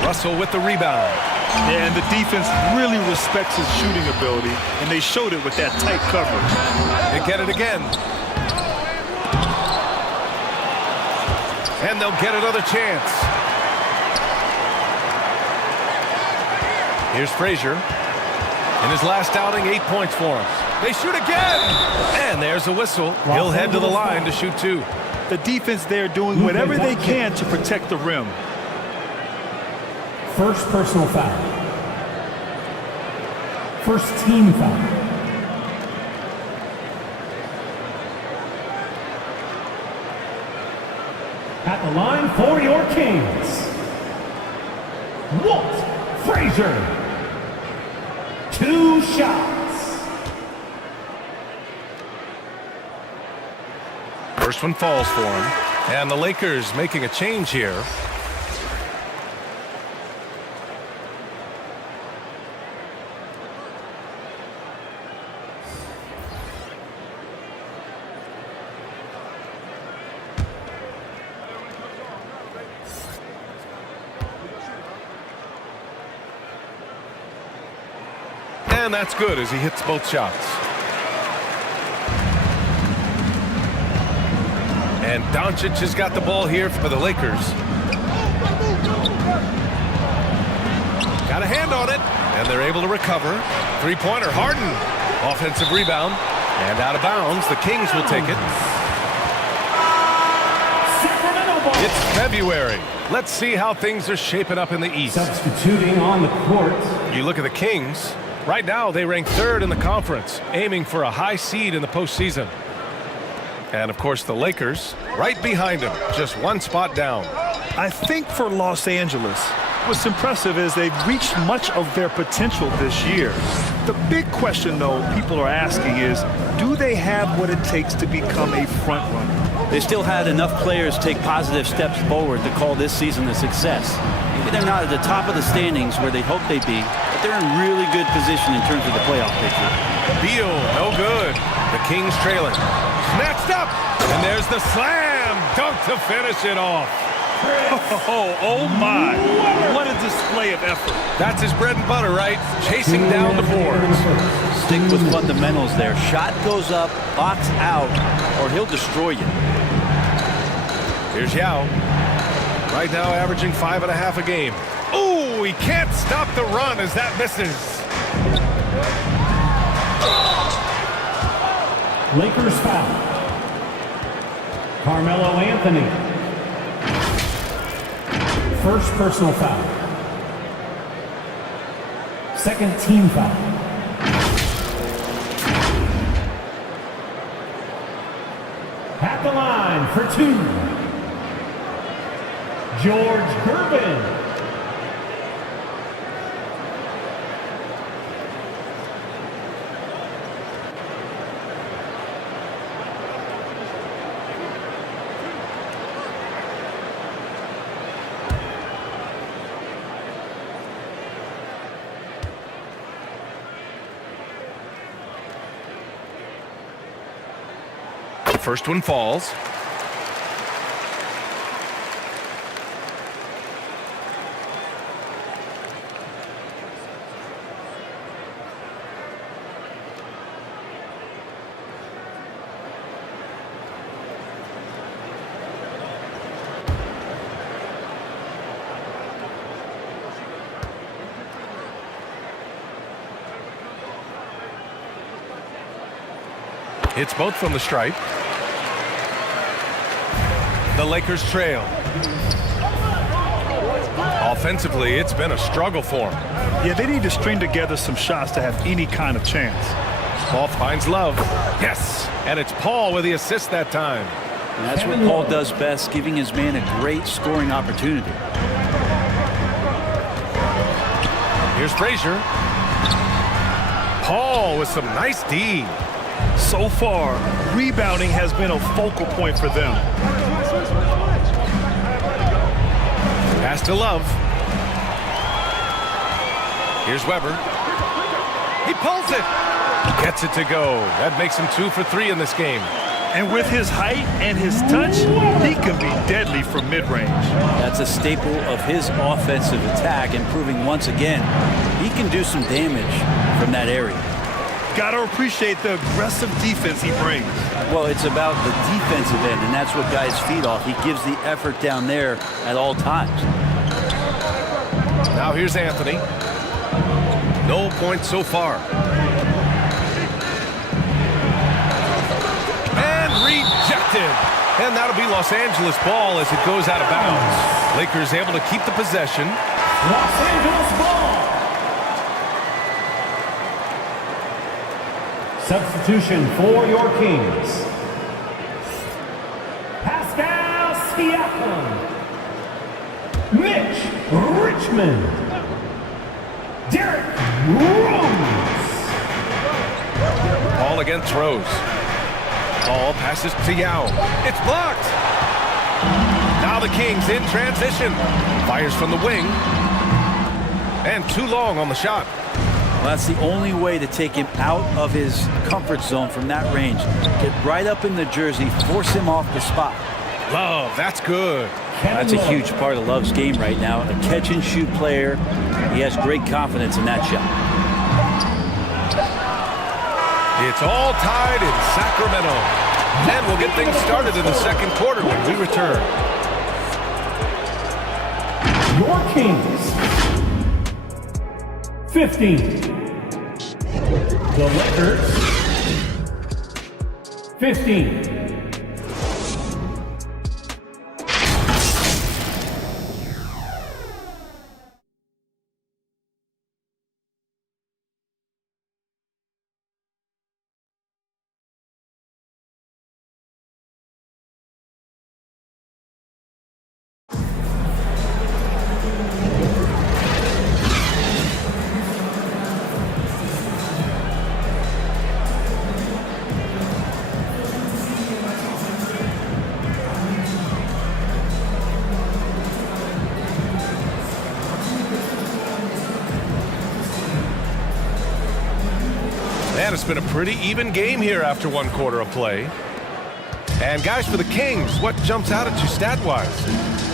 Russell with the rebound. Yeah, and the defense really respects his shooting ability, and they showed it with that tight coverage. They get it again. And they'll get another chance. Here's Frazier. In his last outing, 8 points for him. They shoot again! And there's a whistle. He'll head to the line to shoot 2. The defense there doing whatever they can to protect the rim. First personal foul. First team foul. At the line for your Kings, Walt Frazier. 2 shots. First one falls for him. And the Lakers making a change here. And that's good as he hits both shots. And Doncic has got the ball here for the Lakers. Got a hand on it, and they're able to recover. Three-pointer, Harden. Offensive rebound, and out of bounds. The Kings will take it. It's February. Let's see how things are shaping up in the East. Substituting on the court. You look at the Kings. Right now, they rank 3rd in the conference, aiming for a high seed in the postseason. And, of course, the Lakers right behind them, just 1 spot down. I think for Los Angeles, what's impressive is they've reached much of their potential this year. The big question, though, people are asking is, do they have what it takes to become a front runner? They still had enough players take positive steps forward to call this season a success. Maybe they're not at the top of the standings where they hope they'd be, but they're in really good position in terms of the playoff picture. Beal, no good. The Kings trailing. Snatched up, and there's the slam dunk to finish it off. Oh my, what a display of effort. That's his bread and butter, right? Chasing down the boards. Stick with fundamentals there. Shot goes up, box out, or he'll destroy you. Here's Yao. Right now averaging 5.5 a game. Ooh, he can't stop the run as that misses. Lakers foul. Carmelo Anthony. First personal foul. Second team foul. At the line for 2. George Gervin. First one falls. Hits both from the stripe. The Lakers trail. Offensively, it's been a struggle for them. Yeah, they need to string together some shots to have any kind of chance. Paul finds Love. Yes, and it's Paul with the assist that time. And that's what Paul does best, giving his man a great scoring opportunity. Here's Frazier. Paul with some nice D. So far, rebounding has been a focal point for them. Pass to Love. Here's Weber. He pulls it. Gets it to go. That makes him 2 for 3 in this game. And with his height and his touch, he can be deadly from mid-range. That's a staple of his offensive attack, and proving once again he can do some damage from that area. Got to appreciate the aggressive defense he brings. Well, it's about the defensive end, and that's what guys feed off. He gives the effort down there at all times. Now here's Anthony. No points so far. And rejected. And that'll be Los Angeles ball as it goes out of bounds. Lakers able to keep the possession. Los Angeles ball. Substitution for your Kings. Pascal Siakam. Mitch Richmond. Derrick Rose. Paul again throws. Paul passes to Yao. It's blocked. Now the Kings in transition. Fires from the wing. And too long on the shot. Well, that's the only way to take him out of his comfort zone from that range. Get right up in the jersey, force him off the spot. Love, that's good. That's a huge part of Love's game right now. A catch-and-shoot player. He has great confidence in that shot. It's all tied in Sacramento. And we'll get things started in the second quarter when we return. Your Kings. 15. The Lakers. 15. Man, it's been a pretty even game here after one quarter of play. And guys, for the Kings, what jumps out at you stat-wise?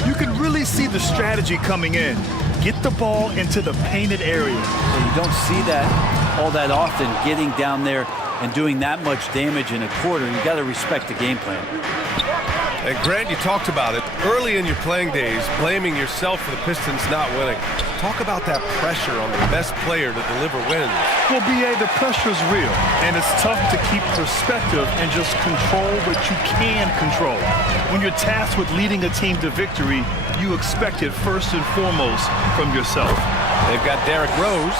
You can really see the strategy coming in. Get the ball into the painted area. And you don't see that all that often, getting down there and doing that much damage in a quarter. You got to respect the game plan. And Grant, you talked about it early in your playing days, blaming yourself for the Pistons not winning. Talk about that pressure on the best player to deliver wins. Well, B.A., the pressure is real, and it's tough to keep perspective and just control what you can control. When you're tasked with leading a team to victory, you expect it first and foremost from yourself. They've got Derrick Rose,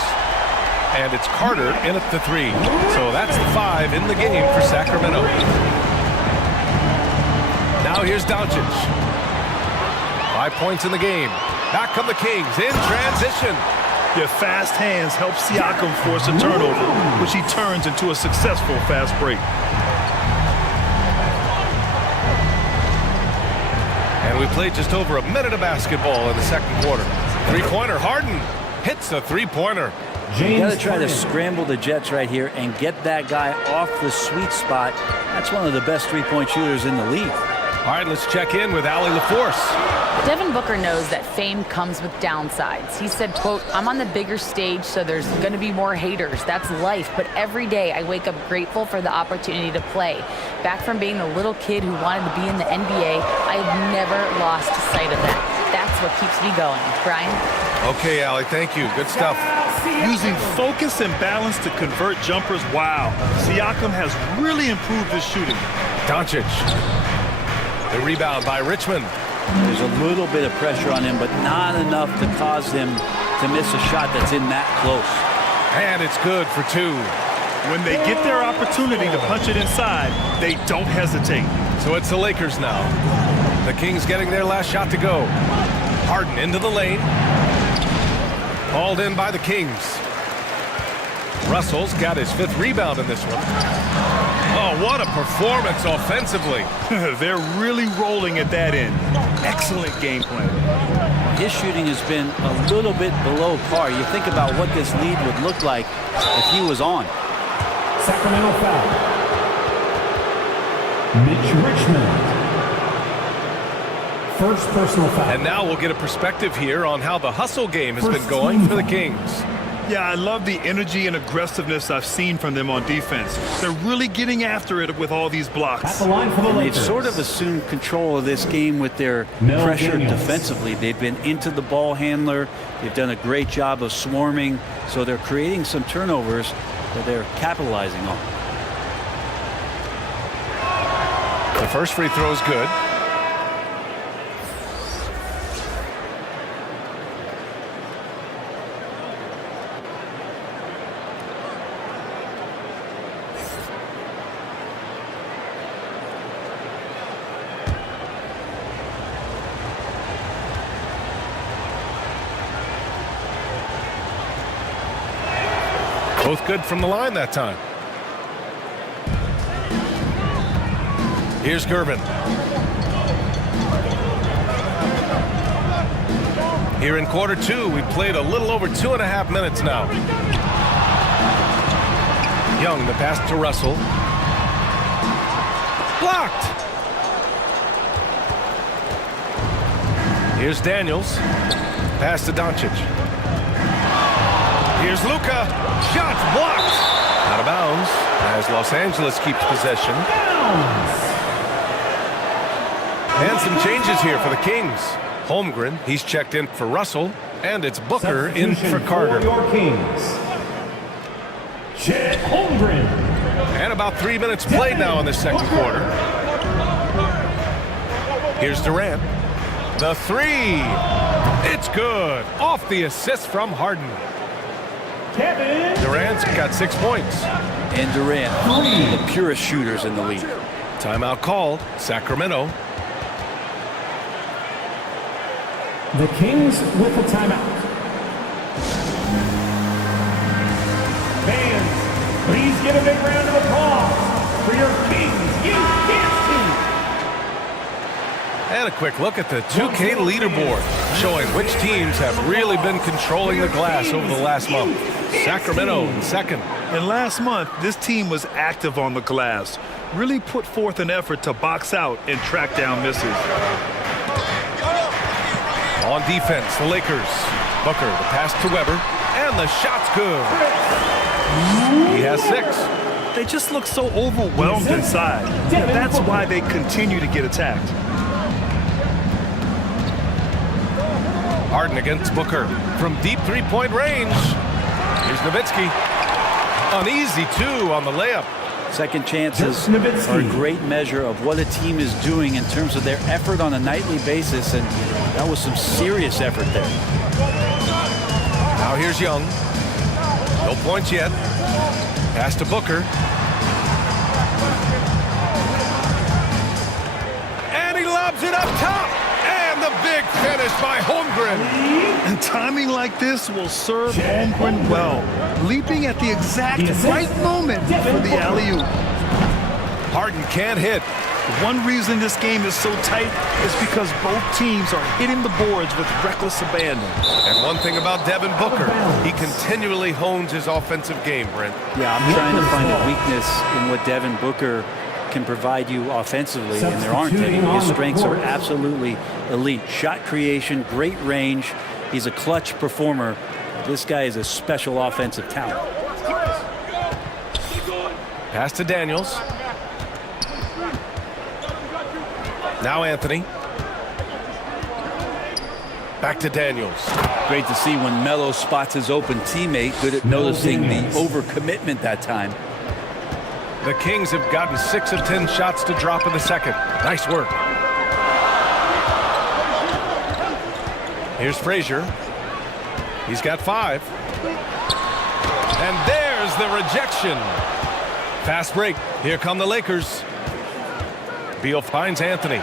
and it's Carter in at the 3. So that's the 5 in the game for Sacramento. Now here's Doncic. 5 points in the game. Back come the Kings in transition. Their fast hands help Siakam force a turnover, which he turns into a successful fast break. And we played just over a minute of basketball in the second quarter. Three-pointer, Harden hits a three-pointer. You got to try to scramble the Jets right here and get that guy off the sweet spot. That's one of the best three-point shooters in the league. All right, let's check in with Allie LaForce. Devin Booker knows that fame comes with downsides. He said, quote, "I'm on the bigger stage, so there's going to be more haters. That's life. But every day I wake up grateful for the opportunity to play. Back from being the little kid who wanted to be in the NBA, I've never lost sight of that. That's what keeps me going." Brian? Okay, Allie, thank you. Good stuff. Using focus and balance to convert jumpers, wow. Siakam has really improved his shooting. Doncic. The rebound by Richmond. There's a little bit of pressure on him, but not enough to cause him to miss a shot that's in that close. And it's good for 2. When they get their opportunity to punch it inside, they don't hesitate. So it's the Lakers now. The Kings getting their last shot to go. Harden into the lane. Called in by the Kings. Russell's got his 5th rebound in this one. Oh, what a performance offensively. They're really rolling at that end. Excellent game plan. His shooting has been a little bit below par. You think about what this lead would look like if he was on. Sacramento foul. Mitch Richmond. First personal foul. And now we'll get a perspective here on how the hustle game has been going for the Kings. Yeah, I love the energy and aggressiveness I've seen from them on defense. They're really getting after it with all these blocks. At the line for the and Lakers. they've sort of assumed control of this game with their pressure defensively. They've been into the ball handler. They've done a great job of swarming. So they're creating some turnovers that they're capitalizing on. The first free throw is good. Both good from the line that time. Here's Gervin. Here in quarter 2, we played a little over 2.5 minutes now. Young, the pass to Russell. Blocked. Here's Daniels. Pass to Doncic. Here's Luka. Shots blocked. Out of bounds as Los Angeles keeps possession. And some changes here for the Kings. Holmgren, he's checked in for Russell, and it's Booker in for Carter. For your Kings. Chet Holmgren. And about 3 minutes played now in the second quarter. Here's Durant. The 3. It's good. Off the assist from Harden. Kevin. Durant's got 6 points. And Durant, one of the purest shooters in the league. Timeout called. Sacramento. The Kings with a timeout. Fans, please give a big round of applause for your Kings Youth Dance Team. And a quick look at the 2K leaderboard, showing which teams have really been controlling the glass over the last month. Sacramento in second. And last month, this team was active on the glass. Really put forth an effort to box out and track down misses. On defense, the Lakers. Booker, the pass to Weber, and the shot's good. He has 6. They just look so overwhelmed inside. That's why they continue to get attacked. Harden against Booker from deep 3-point range. Here's Nowitzki. An easy 2 on the layup. Second chances are a great measure of what a team is doing in terms of their effort on a nightly basis, and that was some serious effort there. Now here's Young. No points yet. Pass to Booker. And he lobs it up top. And the big finish by Holmgren. And timing like this will serve Holmgren well. Leaping at the exact right moment for the alley-oop. Harden can't hit. One reason this game is so tight is because both teams are hitting the boards with reckless abandon. And one thing about Devin Booker, he continually hones his offensive game, Brent. Yeah, I'm trying to find a weakness in what Devin Booker can provide you offensively, and there aren't any. His strengths are absolutely elite. Shot creation, great range. He's a clutch performer. This guy is a special offensive talent. Pass to Daniels. Now Anthony. Back to Daniels. Great to see when Melo spots his open teammate. Good at noticing the overcommitment that time. The Kings have gotten 6 of 10 shots to drop in the second. Nice work. Here's Frazier. He's got 5. And there's the rejection. Fast break. Here come the Lakers. Beal finds Anthony.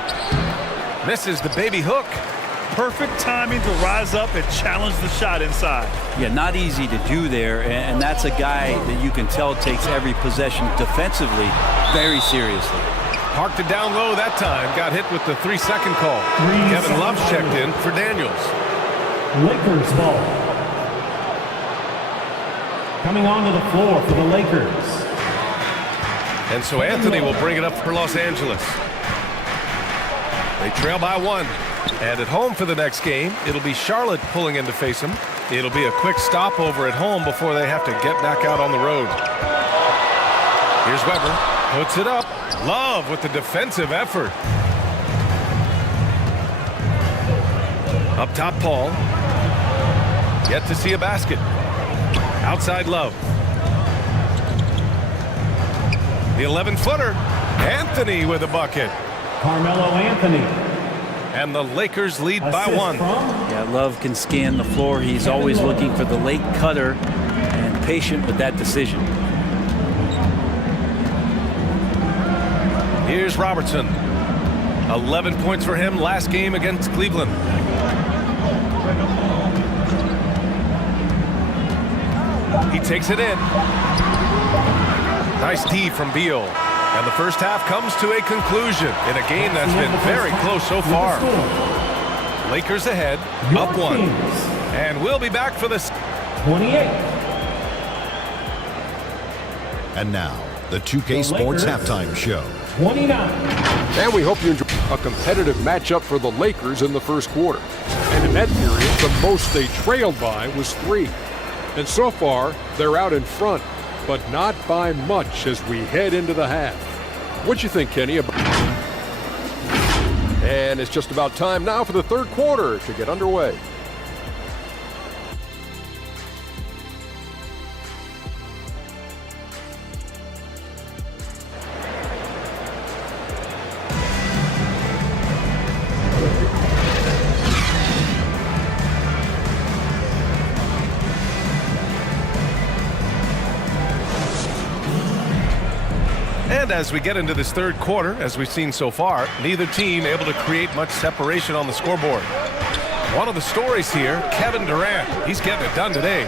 Misses the baby hook. Perfect timing to rise up and challenge the shot inside. Yeah, not easy to do there, and that's a guy that you can tell takes every possession defensively very seriously. Parked it down low that time. Got hit with the 3-second call. Kevin Love's checked in for Daniels. Lakers ball. Coming onto the floor for the Lakers. And so Anthony will bring it up for Los Angeles. They trail by 1. And at home for the next game, it'll be Charlotte pulling in to face him. It'll be a quick stopover at home before they have to get back out on the road. Here's Weber. Puts it up. Love with the defensive effort. Up top, Paul. Yet to see a basket. Outside Love. The 11-footer. Anthony with a bucket. Carmelo Anthony. And the Lakers lead by 1. Yeah, Love can scan the floor. He's always looking for the late cutter and patient with that decision. Here's Robertson. 11 points for him last game against Cleveland. He takes it in. Nice D from Beal. And the first half comes to a conclusion in a game that's been very close so far. Lakers ahead, up 1. And we'll be back for this. 28. And now, the 2K Sports Halftime Show. 29. And we hope you enjoy a competitive matchup for the Lakers in the first quarter. And in that period, the most they trailed by was 3. And so far, they're out in front, but not by much as we head into the half. What you think, Kenny? And it's just about time now for the third quarter to get underway. And as we get into this third quarter, as we've seen so far, neither team able to create much separation on the scoreboard. One of the stories here, Kevin Durant. He's getting it done today.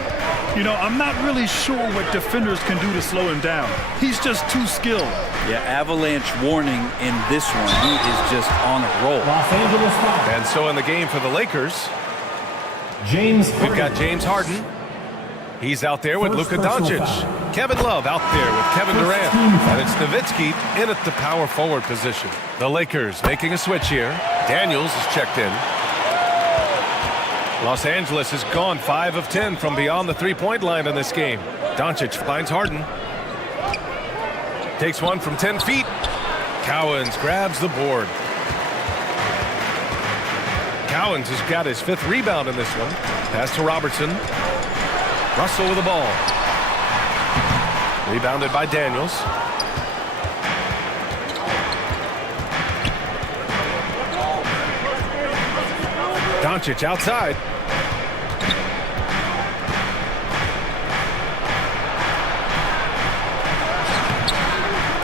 You know, I'm not really sure what defenders can do to slow him down. He's just too skilled. Yeah, avalanche warning in this one. He is just on a roll. Los Angeles foul. And so in the game for the Lakers, we've got James Harden. He's out there with Luka Doncic. Kevin Love out there with Kevin Durant. And it's Nowitzki in at the power forward position. The Lakers making a switch here. Daniels is checked in. Los Angeles has gone 5 of 10 from beyond the three-point line in this game. Doncic finds Harden. Takes one from 10 feet. Cowens grabs the board. Cowens has got his 5th rebound in this one. Pass to Robertson. Russell with the ball. Rebounded by Daniels. Doncic outside.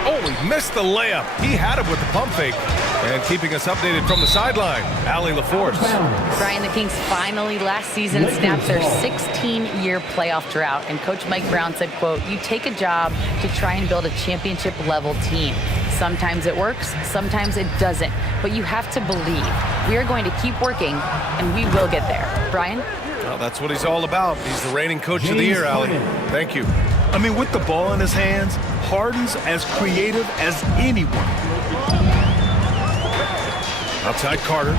Oh, he missed the layup. He had it with the pump fake. And keeping us updated from the sideline, Allie LaForce. Brian, the Kings finally last season snapped their 16-year playoff drought. And Coach Mike Brown said, quote, "You take a job to try and build a championship-level team. Sometimes it works, sometimes it doesn't. But you have to believe. We are going to keep working, and we will get there." Brian? Well, that's what he's all about. He's the reigning coach of the year, Allie. Thank you. I mean, with the ball in his hands, Harden's as creative as anyone. Outside Carter.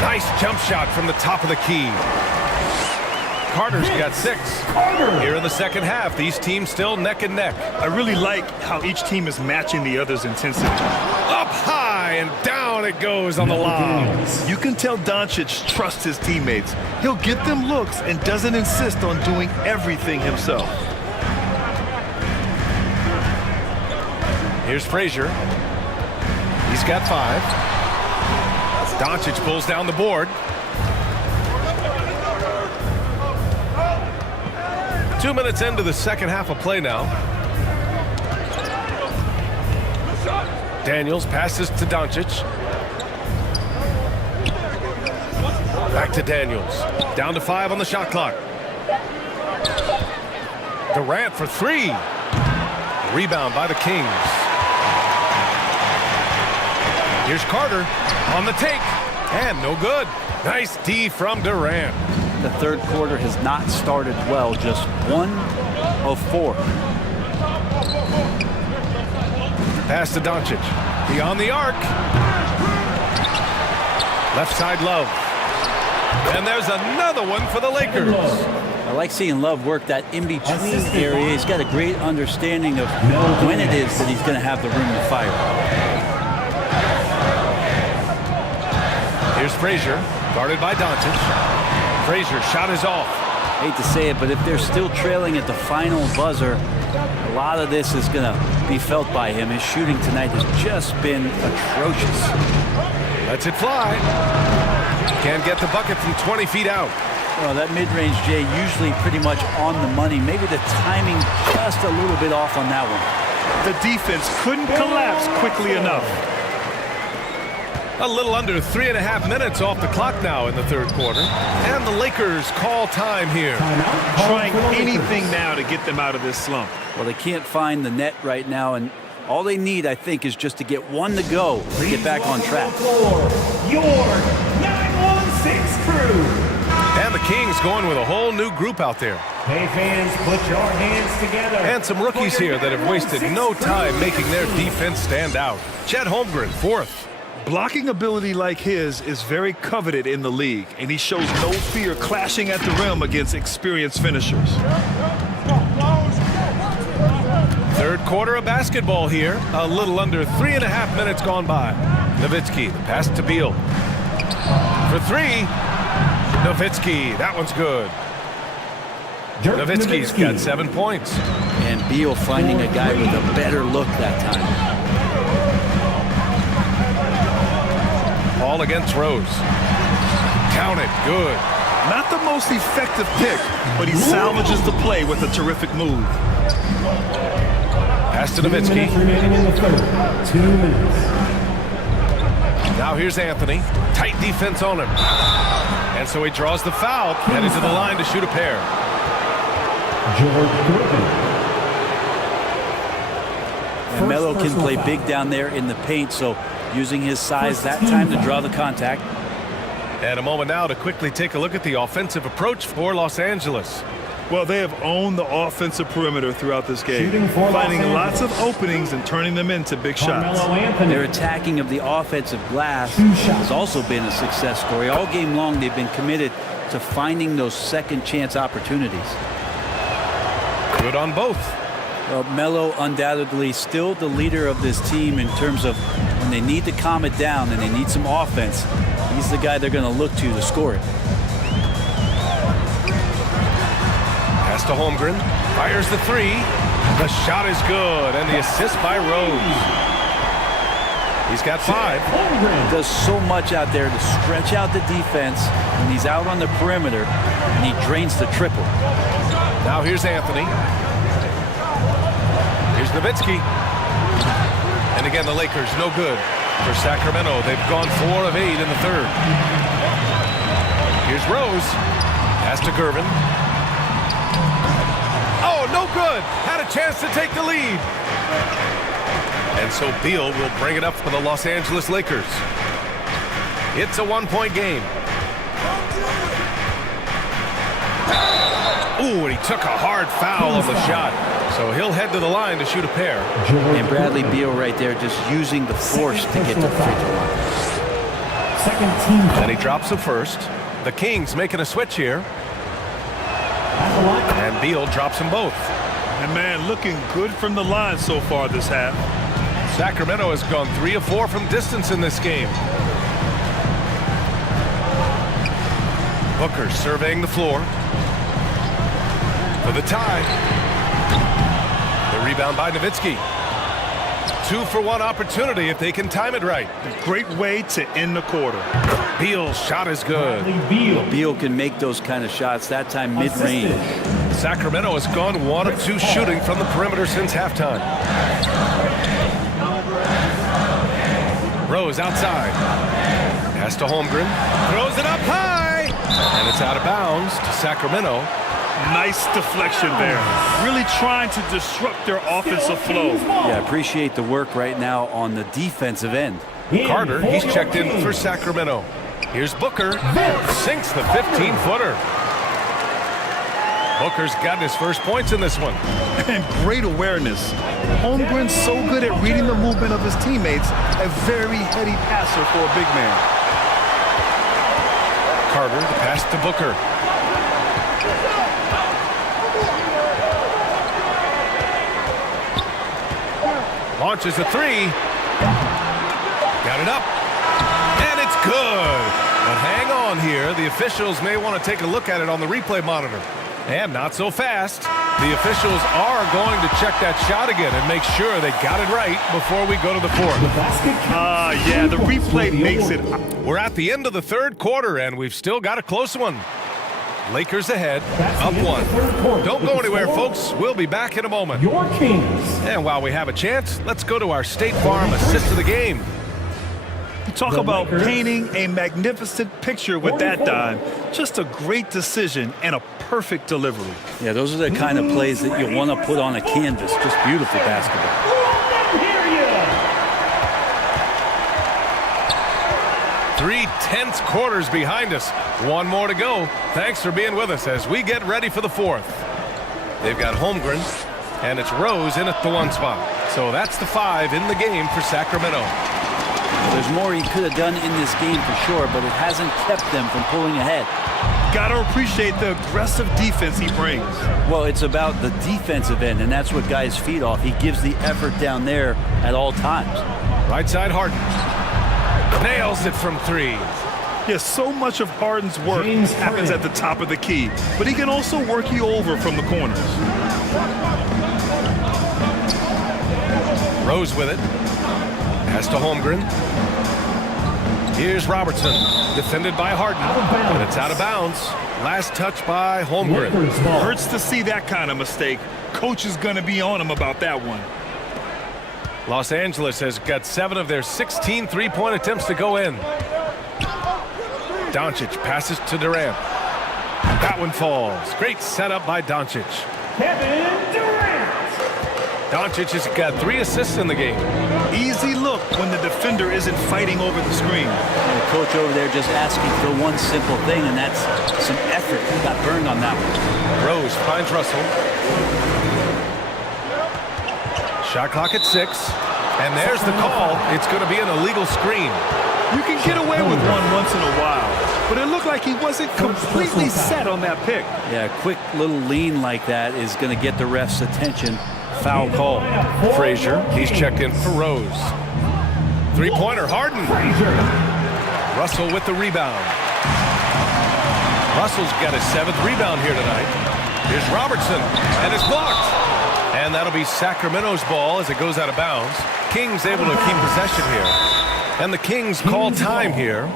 Nice jump shot from the top of the key. Carter's got 6. Here in the second half, these teams still neck and neck. I really like how each team is matching the other's intensity. Up high and down it goes on the lob. You can tell Doncic trusts his teammates. He'll get them looks and doesn't insist on doing everything himself. Here's Frazier. He's got 5. Doncic pulls down the board. 2 minutes into the second half of play now. Daniels passes to Doncic. Back to Daniels. Down to 5 on the shot clock. Durant for 3. Rebound by the Kings. Here's Carter on the take. And no good. Nice D from Durant. The third quarter has not started well. Just 1 of 4. Pass to Doncic. Beyond the arc. Left side Love. And there's another one for the Lakers. I like seeing Love work that in-between area. He's got a great understanding of when it is that he's going to have the room to fire. Here's Frazier, guarded by Doncic. Frazier shot is off. Hate to say it, but if they're still trailing at the final buzzer, a lot of this is going to be felt by him. His shooting tonight has just been atrocious. Lets it fly. Can't get the bucket from 20 feet out. Well, that mid-range, Jay, usually pretty much on the money. Maybe the timing just a little bit off on that one. The defense couldn't collapse quickly enough. A little under 3.5 minutes off the clock now in the third quarter. And the Lakers call time here. Trying anything now to get them out of this slump. Well, they can't find the net right now, and all they need, I think, is just to get one to go to get back on track. Your 916 crew. And the Kings going with a whole new group out there. Hey fans, put your hands together. And some rookies here that have wasted no time making their defense stand out. Chet Holmgren, 4th. Blocking ability like his is very coveted in the league, and he shows no fear clashing at the rim against experienced finishers. Third quarter of basketball here. A little under 3.5 minutes gone by. Nowitzki, the pass to Beal. For 3. Nowitzki, that one's good. Nowitzki's got 7 points. And Beal finding a guy with a better look that time. All against Rose. Count it, good. Not the most effective pick, but he salvages the play with a terrific move. Pass to Nowitzki. 2 minutes remaining in the third. 2 minutes. Now here's Anthony. Tight defense on him. And so he draws the foul, headed to the line to shoot a pair. And Melo can play big down there in the paint, so using his size that time to draw the contact. And a moment now to quickly take a look at the offensive approach for Los Angeles. Well, they have owned the offensive perimeter throughout this game, finding lots of openings and turning them into big shots. Their attacking of the offensive glass has also been a success story. All game long, they've been committed to finding those second chance opportunities. Good on both. Well, Melo undoubtedly still the leader of this team in terms of when they need to calm it down and they need some offense. He's the guy they're going to look to score it. Pass to Holmgren. Fires the 3. The shot is good, and the assist by Rose. He's got 5. He does so much out there to stretch out the defense when he's out on the perimeter, and he drains the triple. Now here's Anthony. Here's Nowitzki. And again, the Lakers no good. For Sacramento, they've gone 4 of 8 in the third. Here's Rose. Pass to Gervin. Oh, no good. Had a chance to take the lead. And so Beal will bring it up for the Los Angeles Lakers. It's a 1-point game. Ooh, and he took a hard foul on the shot. So he'll head to the line to shoot a pair. And Bradley Beal right there just using the force to get to the free throw line. And he drops the first. The Kings making a switch here. And Beal drops them both. And man, looking good from the line so far this half. Sacramento has gone 3 of 4 from distance in this game. Booker surveying the floor. For the tie. The rebound by Nowitzki. 2-for-1 opportunity if they can time it right. A great way to end the quarter. Beal's shot is good. Beal can make those kind of shots, that time mid-range. Sacramento has gone 1 of 2 shooting from the perimeter since halftime. Rose outside. Pass to Holmgren. Throws it up high. And it's out of bounds to Sacramento. Nice deflection there. Really trying to disrupt their offensive flow. Yeah, appreciate the work right now on the defensive end. Carter, he's checked in for Sacramento. Here's Booker. Sinks the 15-footer. Booker's gotten his first points in this one. And great awareness. Holmgren's so good at reading the movement of his teammates. A very heady passer for a big man. Carter, the pass to Booker. Launches a three. Got it up. And it's good. But hang on here. The officials may want to take a look at it on the replay monitor. And not so fast. The officials are going to check that shot again and make sure they got it right before we go to the fourth. Yeah, the replay makes it. We're at the end of the third quarter, and we've still got a close one. Lakers ahead, up one. Don't go anywhere, folks. We'll be back in a moment. Your Kings. And while we have a chance, let's go to our State Farm assist of the game. You talk about painting a magnificent picture with that dime. Just a great decision and a perfect delivery. Yeah, those are the kind of plays that you want to put on a canvas. Just beautiful basketball. 3/10 quarters behind us. One more to go. Thanks for being with us as we get ready for the fourth. They've got Holmgren, and it's Rose in at the one spot. So that's the 5 in the game for Sacramento. There's more he could have done in this game for sure, but it hasn't kept them from pulling ahead. Gotta appreciate the aggressive defense he brings. Well, it's about the defensive end, and that's what guys feed off. He gives the effort down there at all times. Right side, Harden. Nails it from 3. Yes, so much of Harden's work happens at the top of the key, but he can also work you over from the corners. Rose with it. Pass to Holmgren. Here's Robertson, defended by Harden, but it's out of bounds. Last touch by Holmgren. Hurts to see that kind of mistake. Coach is going to be on him about that one. Los Angeles has got 7 of their 16 three-point attempts to go in. Doncic passes to Durant. That one falls. Great setup by Doncic. Kevin Durant. Doncic has got 3 assists in the game. Easy look when the defender isn't fighting over the screen. And the coach over there just asking for one simple thing, and that's some effort. He got burned on that one. Rose finds Russell. Shot clock at 6. And there's the call. It's going to be an illegal screen. You can get away with one once in a while, but it looked like he wasn't completely set on that pick. Yeah, a quick little lean like that is going to get the ref's attention. Foul call. Frazier, he's checked in for Rose. Three-pointer, Harden. Russell with the rebound. Russell's got his 7th rebound here tonight. Here's Robertson, and it's blocked. And that'll be Sacramento's ball as it goes out of bounds. Kings able to keep possession here. And the Kings call time here.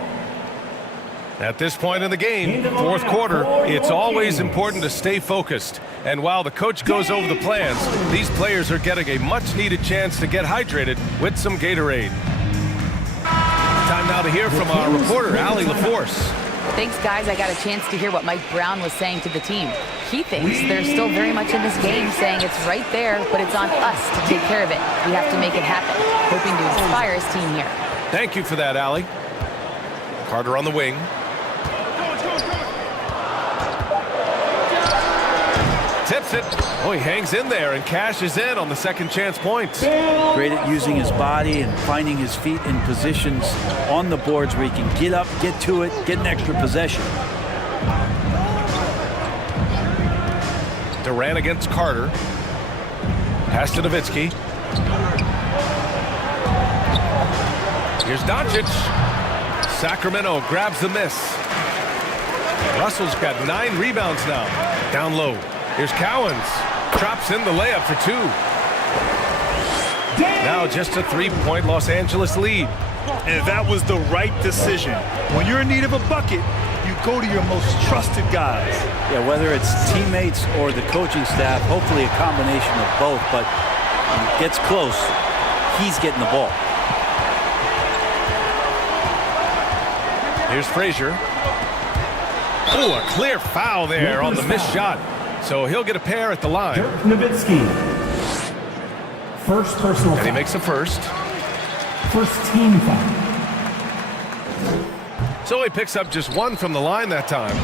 At this point in the game, fourth quarter, it's always important to stay focused. And while the coach goes over the plans, these players are getting a much-needed chance to get hydrated with some Gatorade. Time now to hear from our reporter, Allie LaForce. Thanks, guys. I got a chance to hear what Mike Brown was saying to the team. He thinks they're still very much in this game, saying it's right there, but it's on us to take care of it. We have to make it happen, hoping to inspire his team here. Thank you for that, Allie. Carter on the wing. Tips it. Oh, he hangs in there and cashes in on the second chance points. Great at using his body and finding his feet in positions on the boards where he can get up, get to it, get an extra possession. Durant against Carter. Pass to Nowitzki. Here's Doncic. Sacramento grabs the miss. Russell's got 9 rebounds now. Down low. Here's Cowens. Drops in the layup for 2. Now just a 3-point Los Angeles lead. And that was the right decision. When you're in need of a bucket, you go to your most trusted guys. Yeah, whether it's teammates or the coaching staff, hopefully a combination of both, but when it gets close, he's getting the ball. Here's Frazier. Oh, a clear foul there on the missed shot. So he'll get a pair at the line. Nowitzki. First personal foul. And he makes a first. First team foul. So he picks up just one from the line that time.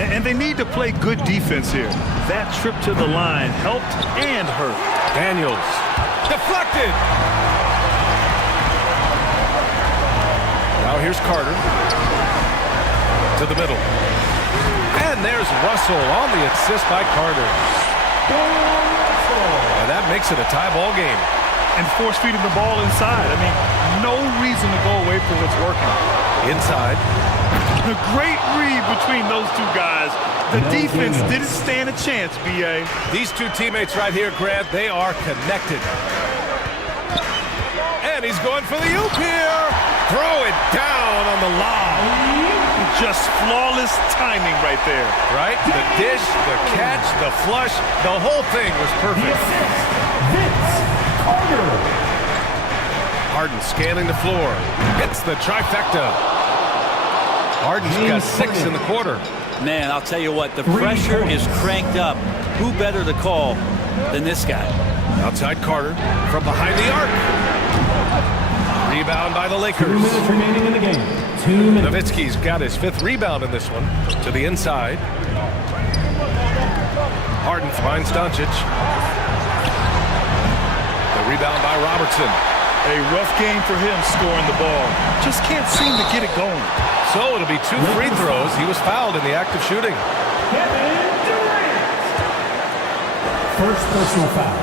And they need to play good defense here. That trip to the line helped and hurt. Daniels. Deflected. Now here's Carter. To the middle. And there's Russell on the assist by Carter. And that makes it a tie ball game. And force feeding the ball inside. I mean, no reason to go away from what's working. Inside. A great read between those two guys. The defense didn't stand a chance, B.A. These two teammates right here, Grant, they are connected. And he's going for the oop here. Throw it down on the lob. Just flawless timing right there. Right? The dish, the catch, the flush, the whole thing was perfect. Harden scanning the floor. Hits the trifecta. Harden's got 6 in the quarter. Man, I'll tell you what, the pressure is cranked up. Who better to call than this guy? Outside Carter from behind the arc. Rebound by the Lakers. 2 minutes remaining in the game. 2 minutes. Nowitzki's got his 5th rebound in this one. To the inside. Harden finds Doncic. The rebound by Robertson. A rough game for him scoring the ball. Just can't seem to get it going. So it'll be 2 free throws. He was fouled in the act of shooting. Kevin Durant. First personal foul.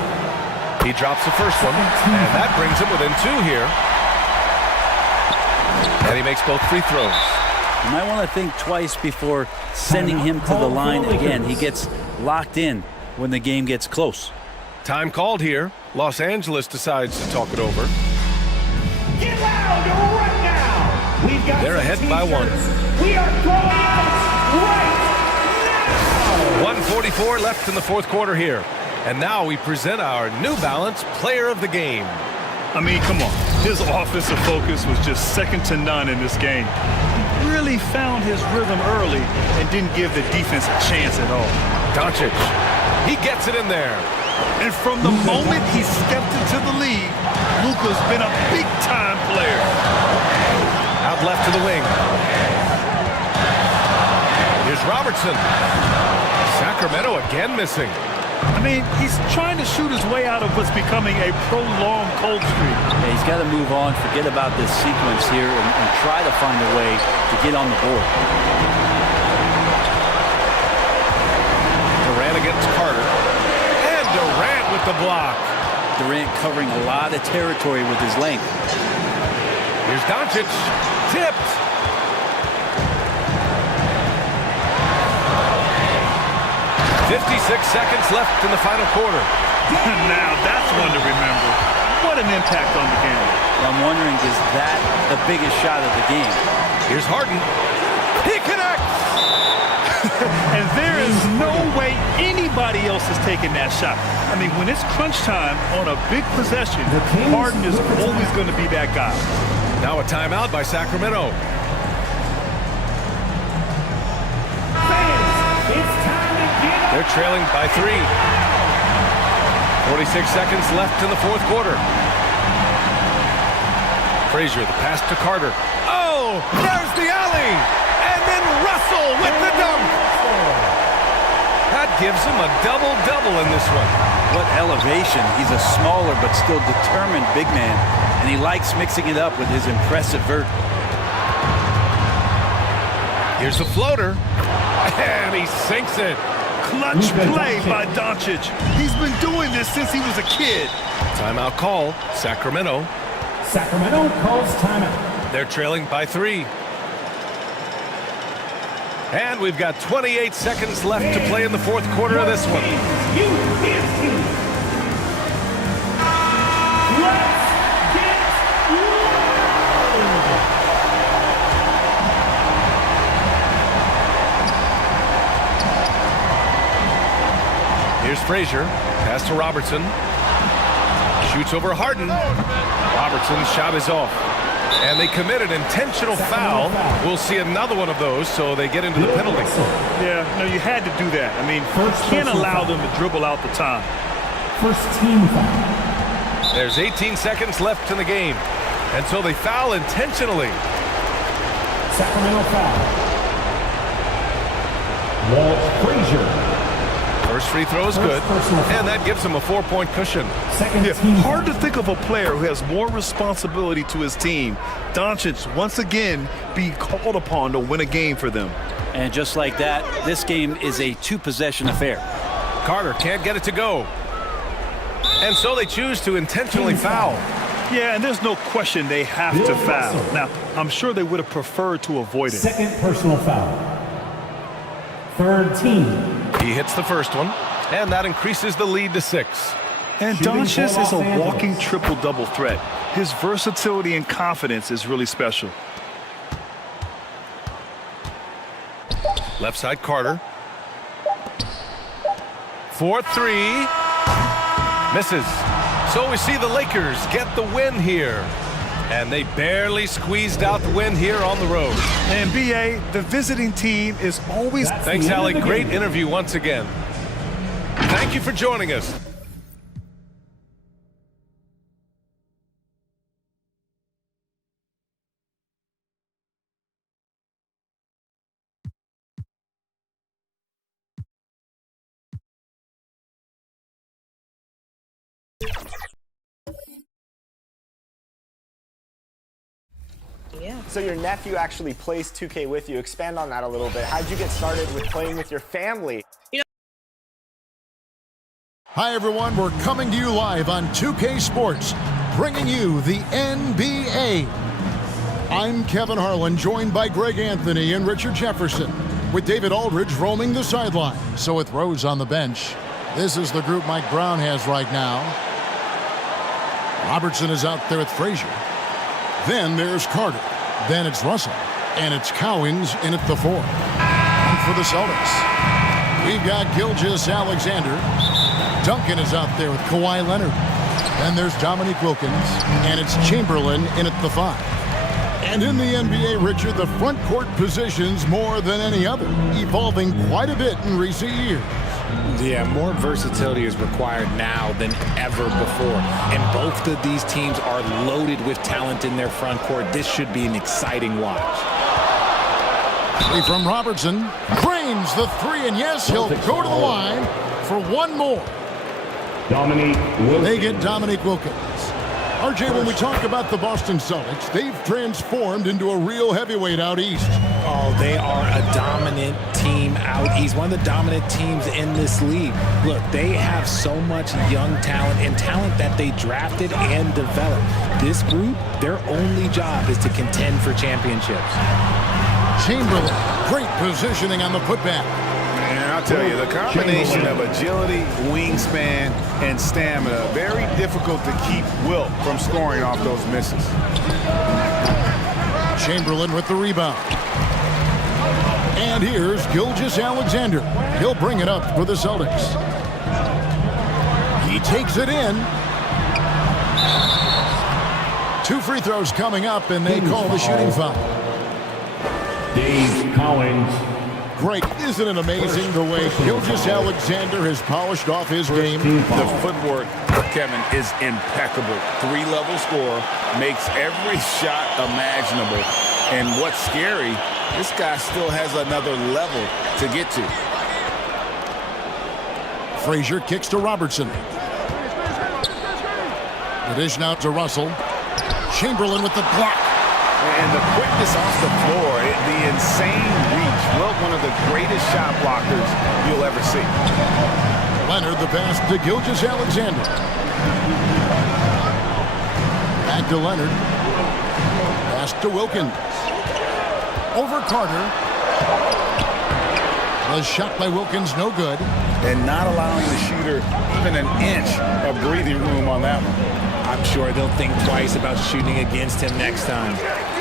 He drops the first one, and that brings him within 2 here. And he makes both free throws. You might want to think twice before sending him to the line again. He gets locked in when the game gets close. Time called here. Los Angeles decides to talk it over. Get loud right now. We've got They're ahead by 1. We are throwing out right now. 1:44 left in the 4th quarter here. And now we present our New Balance Player of the Game. I mean, come on. His offensive focus was just second to none in this game. He really found his rhythm early and didn't give the defense a chance at all. Doncic. He gets it in there. And from the moment he stepped into the league, Luka's been a big-time player. Out left to the wing. Here's Robertson. Sacramento again missing. I mean, he's trying to shoot his way out of what's becoming a prolonged cold streak. Yeah, he's got to move on, forget about this sequence here, and try to find a way to get on the board. Durant against Carter. And Durant with the block. Durant covering a lot of territory with his length. Here's Doncic. Tipped. "56 seconds left in the final quarter." Now that's one to remember. What an impact on the game. I'm wondering, is that the biggest shot of the game? Here's Harden. He connects! And there is no way anybody else is taking that shot. I mean, when it's crunch time on a big possession, Harden is always going to be that guy. Now a timeout by Sacramento. They're trailing by 3. 46 seconds left in the 4th quarter. Frazier, the pass to Carter. Oh, there's the alley! And then Russell with the dunk! That gives him a double-double in this one. What elevation. He's a smaller but still determined big man, and he likes mixing it up with his impressive vert. Here's the floater, and he sinks it. Clutch play by Doncic. He's been doing this since he was a kid. Timeout call, Sacramento. Sacramento calls timeout. They're trailing by 3. And we've got 28 seconds left to play in the 4th quarter of this one. Here's Frazier. Pass to Robertson. Shoots over Harden. Robertson's shot is off. And they commit an intentional foul. We'll see another one of those, so they get into the penalty. Yeah, no, you had to do that. I mean, you can't allow them to dribble out the time. First team foul. There's 18 seconds left in the game. And so they foul intentionally. Sacramento foul. Walt Frazier. First free throw is good, and that gives him a 4-point cushion. Hard to think of a player who has more responsibility to his team. Doncic, once again, being called upon to win a game for them. And just like that, this game is a two-possession affair. Carter can't get it to go. And so they choose to intentionally foul. Yeah, and there's no question they have to foul. Now, I'm sure they would have preferred to avoid it. Second personal foul. Third team. He hits the first one, and that increases the lead to 6. And Doncic is a walking triple-double threat. His versatility and confidence is really special. Left side, Carter. 4-3. Misses. So we see the Lakers get the win here. And they barely squeezed out the win here on the road. And B.A., the visiting team is always... Thanks, Allie. Great interview once again. Thank you for joining us. Yeah. So your nephew actually plays 2K with you. Expand on that a little bit. How'd you get started with playing with your family? Hi, everyone. We're coming to you live on 2K Sports, bringing you the NBA. I'm Kevin Harlan, joined by Greg Anthony and Richard Jefferson, with David Aldridge roaming the sideline. So with Rose on the bench, this is the group Mike Brown has right now. Robertson is out there with Frazier. Then there's Carter. Then it's Russell. And it's Cowings in at the 4. And for the Celtics, we've got Gilgeous-Alexander. Duncan is out there with Kawhi Leonard. Then there's Dominique Wilkins. And it's Chamberlain in at the 5. And in the NBA, Richard, the front court positions more than any other, evolving quite a bit in recent years. Yeah, more versatility is required now than ever before. And both of these teams are loaded with talent in their front court. This should be an exciting watch. From Robertson, drains the 3, and yes, he'll go to the line for one more. They get Dominique Wilkins. RJ, when we talk about the Boston Celtics, they've transformed into a real heavyweight out east. Oh, they are a dominant team out east, one of the dominant teams in this league. Look, they have so much young talent and talent that they drafted and developed. This group, their only job is to contend for championships. Chamberlain, great positioning on the putback. And I'll tell you, the combination of agility, wingspan, and stamina, very difficult to keep Wilt from scoring off those misses. Chamberlain with the rebound. And here's Gilgeous-Alexander. He'll bring it up for the Celtics. He takes it in. 2 free throws coming up, and they call the shooting foul. Dave Collins. Great. Isn't it amazing the way Gilgeous-Alexander has polished off his game? The footwork, Kevin, is impeccable. 3-level scorer, makes every shot imaginable. And what's scary, this guy still has another level to get to. Frazier kicks to Robertson. The dish now to Russell. Chamberlain with the block. And the quickness off the floor, the insane reach. Wilt, one of the greatest shot blockers you'll ever see. Leonard, the pass to Gilgeous-Alexander. Back to Leonard. Pass to Wilkins. Over Carter. The shot by Wilkins, no good. And not allowing the shooter even an inch of breathing room on that one. I'm sure they'll think twice about shooting against him next time.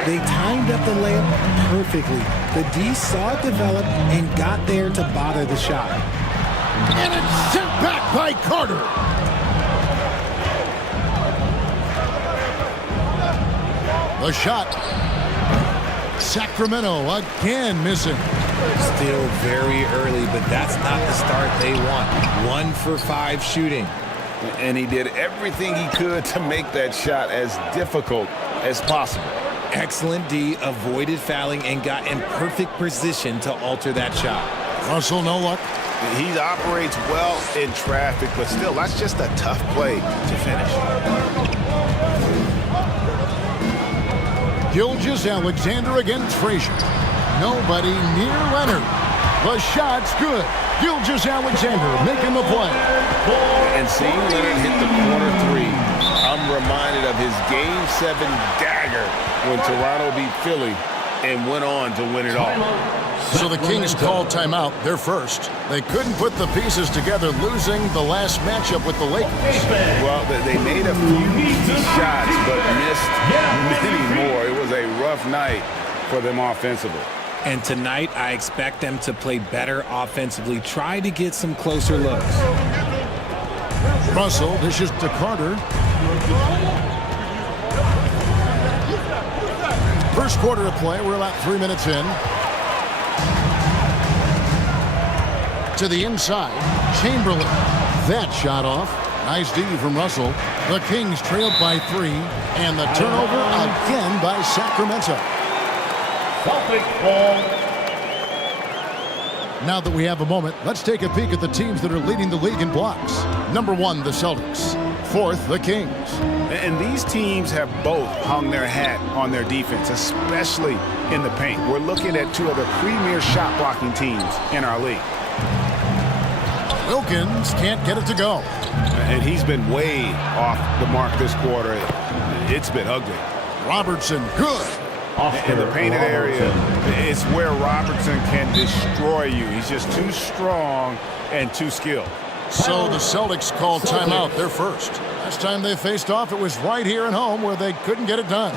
They timed up the layup perfectly. The D saw it develop and got there to bother the shot. And it's sent back by Carter. The shot. Sacramento again missing. Still very early, but that's not the start they want. 1 for 5 shooting. And he did everything he could to make that shot as difficult as possible. Excellent D, avoided fouling, and got in perfect position to alter that shot. Russell, no luck. He operates well in traffic, but still, that's just a tough play to finish. Gilgeous-Alexander against Frazier. Nobody near Leonard. The shot's good. Gilgeous-Alexander making the play. And seeing Leonard hit the corner 3, I'm reminded of his Game 7 dagger when Toronto beat Philly and went on to win it all. So the Kings called timeout. They're first. They couldn't put the pieces together, losing the last matchup with the Lakers. Well, they made a few key shots, but missed many more. It was a rough night for them offensively. And tonight, I expect them to play better offensively. Try to get some closer looks. Russell dishes to Carter. First quarter of play. We're about 3 minutes in. To the inside. Chamberlain. That shot off. Nice D from Russell. The Kings trailed by 3. And the turnover again by Sacramento. Celtics ball. Now that we have a moment, let's take a peek at the teams that are leading the league in blocks. Number 1, the Celtics. 4th, the Kings. And these teams have both hung their hat on their defense, especially in the paint. We're looking at 2 of the premier shot blocking teams in our league. Wilkins can't get it to go. And he's been way off the mark this quarter. It's been ugly. Robertson, good. In the painted area, it's where Robertson can destroy you. He's just too strong and too skilled. So the Celtics called timeout. They're first. Last time they faced off, it was right here at home where they couldn't get it done.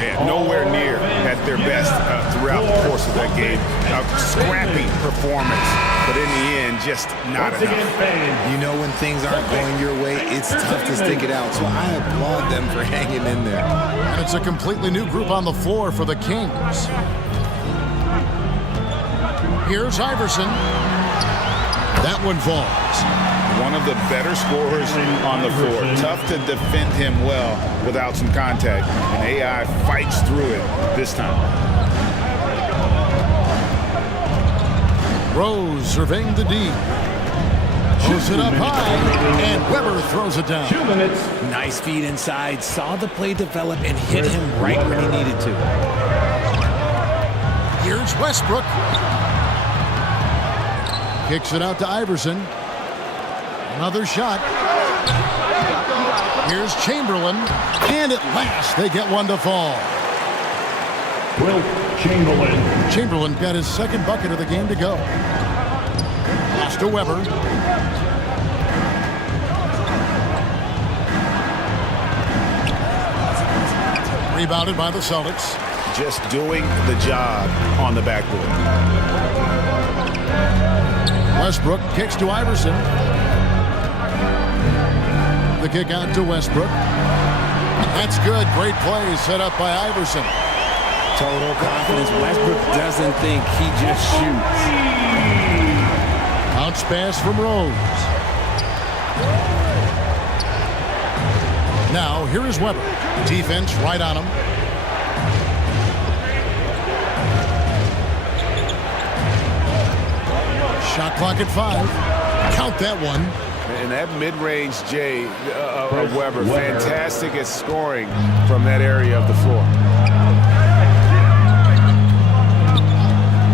Yeah, nowhere near at their best throughout the course of that game. A scrappy performance, but in the end, just not enough. You know when things aren't going your way, it's tough to stick it out. So I applaud them for hanging in there. And it's a completely new group on the floor for the Kings. Here's Iverson. That one falls. One of the better scorers on the floor. Tough to defend him well without some contact. And AI fights through it this time. Rose surveying the D. Pulls it up high, and Weber throws it down. 2 minutes. Nice feed inside. Saw the play develop and hit him right when he needed to. Here's Westbrook. Kicks it out to Iverson. Another shot. Here's Chamberlain. And at last, they get one to fall. Wilt Chamberlain. Chamberlain got his second bucket of the game to go. Pass to Weber. Rebounded by the Celtics. Just doing the job on the backboard. Westbrook kicks to Iverson. The kick out to Westbrook. That's good. Great play set up by Iverson. Total confidence. Westbrook doesn't think, he just shoots. Bounce pass from Rose. Now, here is Weber. Defense right on him. Shot clock at 5. Count that one. And that mid-range J of Weber, fantastic at scoring from that area of the floor.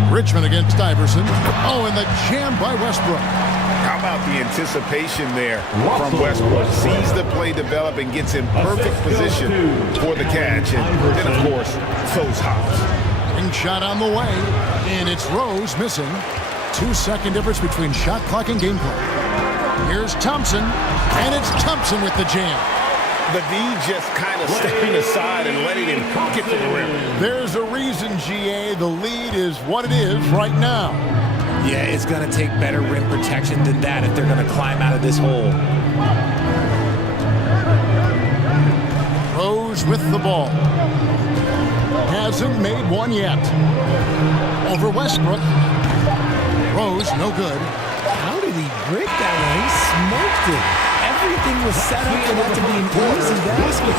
Richmond against Iverson. Oh, and the jam by Westbrook. How about the anticipation there from Westbrook? Sees the play develop and gets in perfect position for the catch. And then, of course, throws hops. Ring shot on the way. And it's Rose missing. 2-second difference between shot clock and game clock. Here's Thompson. And it's Thompson with the jam. The D just kind of stepping aside and letting him get to the rim. There's a reason, GA. The lead is what it is right now. Yeah, it's going to take better rim protection than that if they're going to climb out of this hole. Rose with the ball. Hasn't made one yet. Over Westbrook. Rose, no good. How did he break that one? He smoked it. Everything was set up for that to be an easy basket.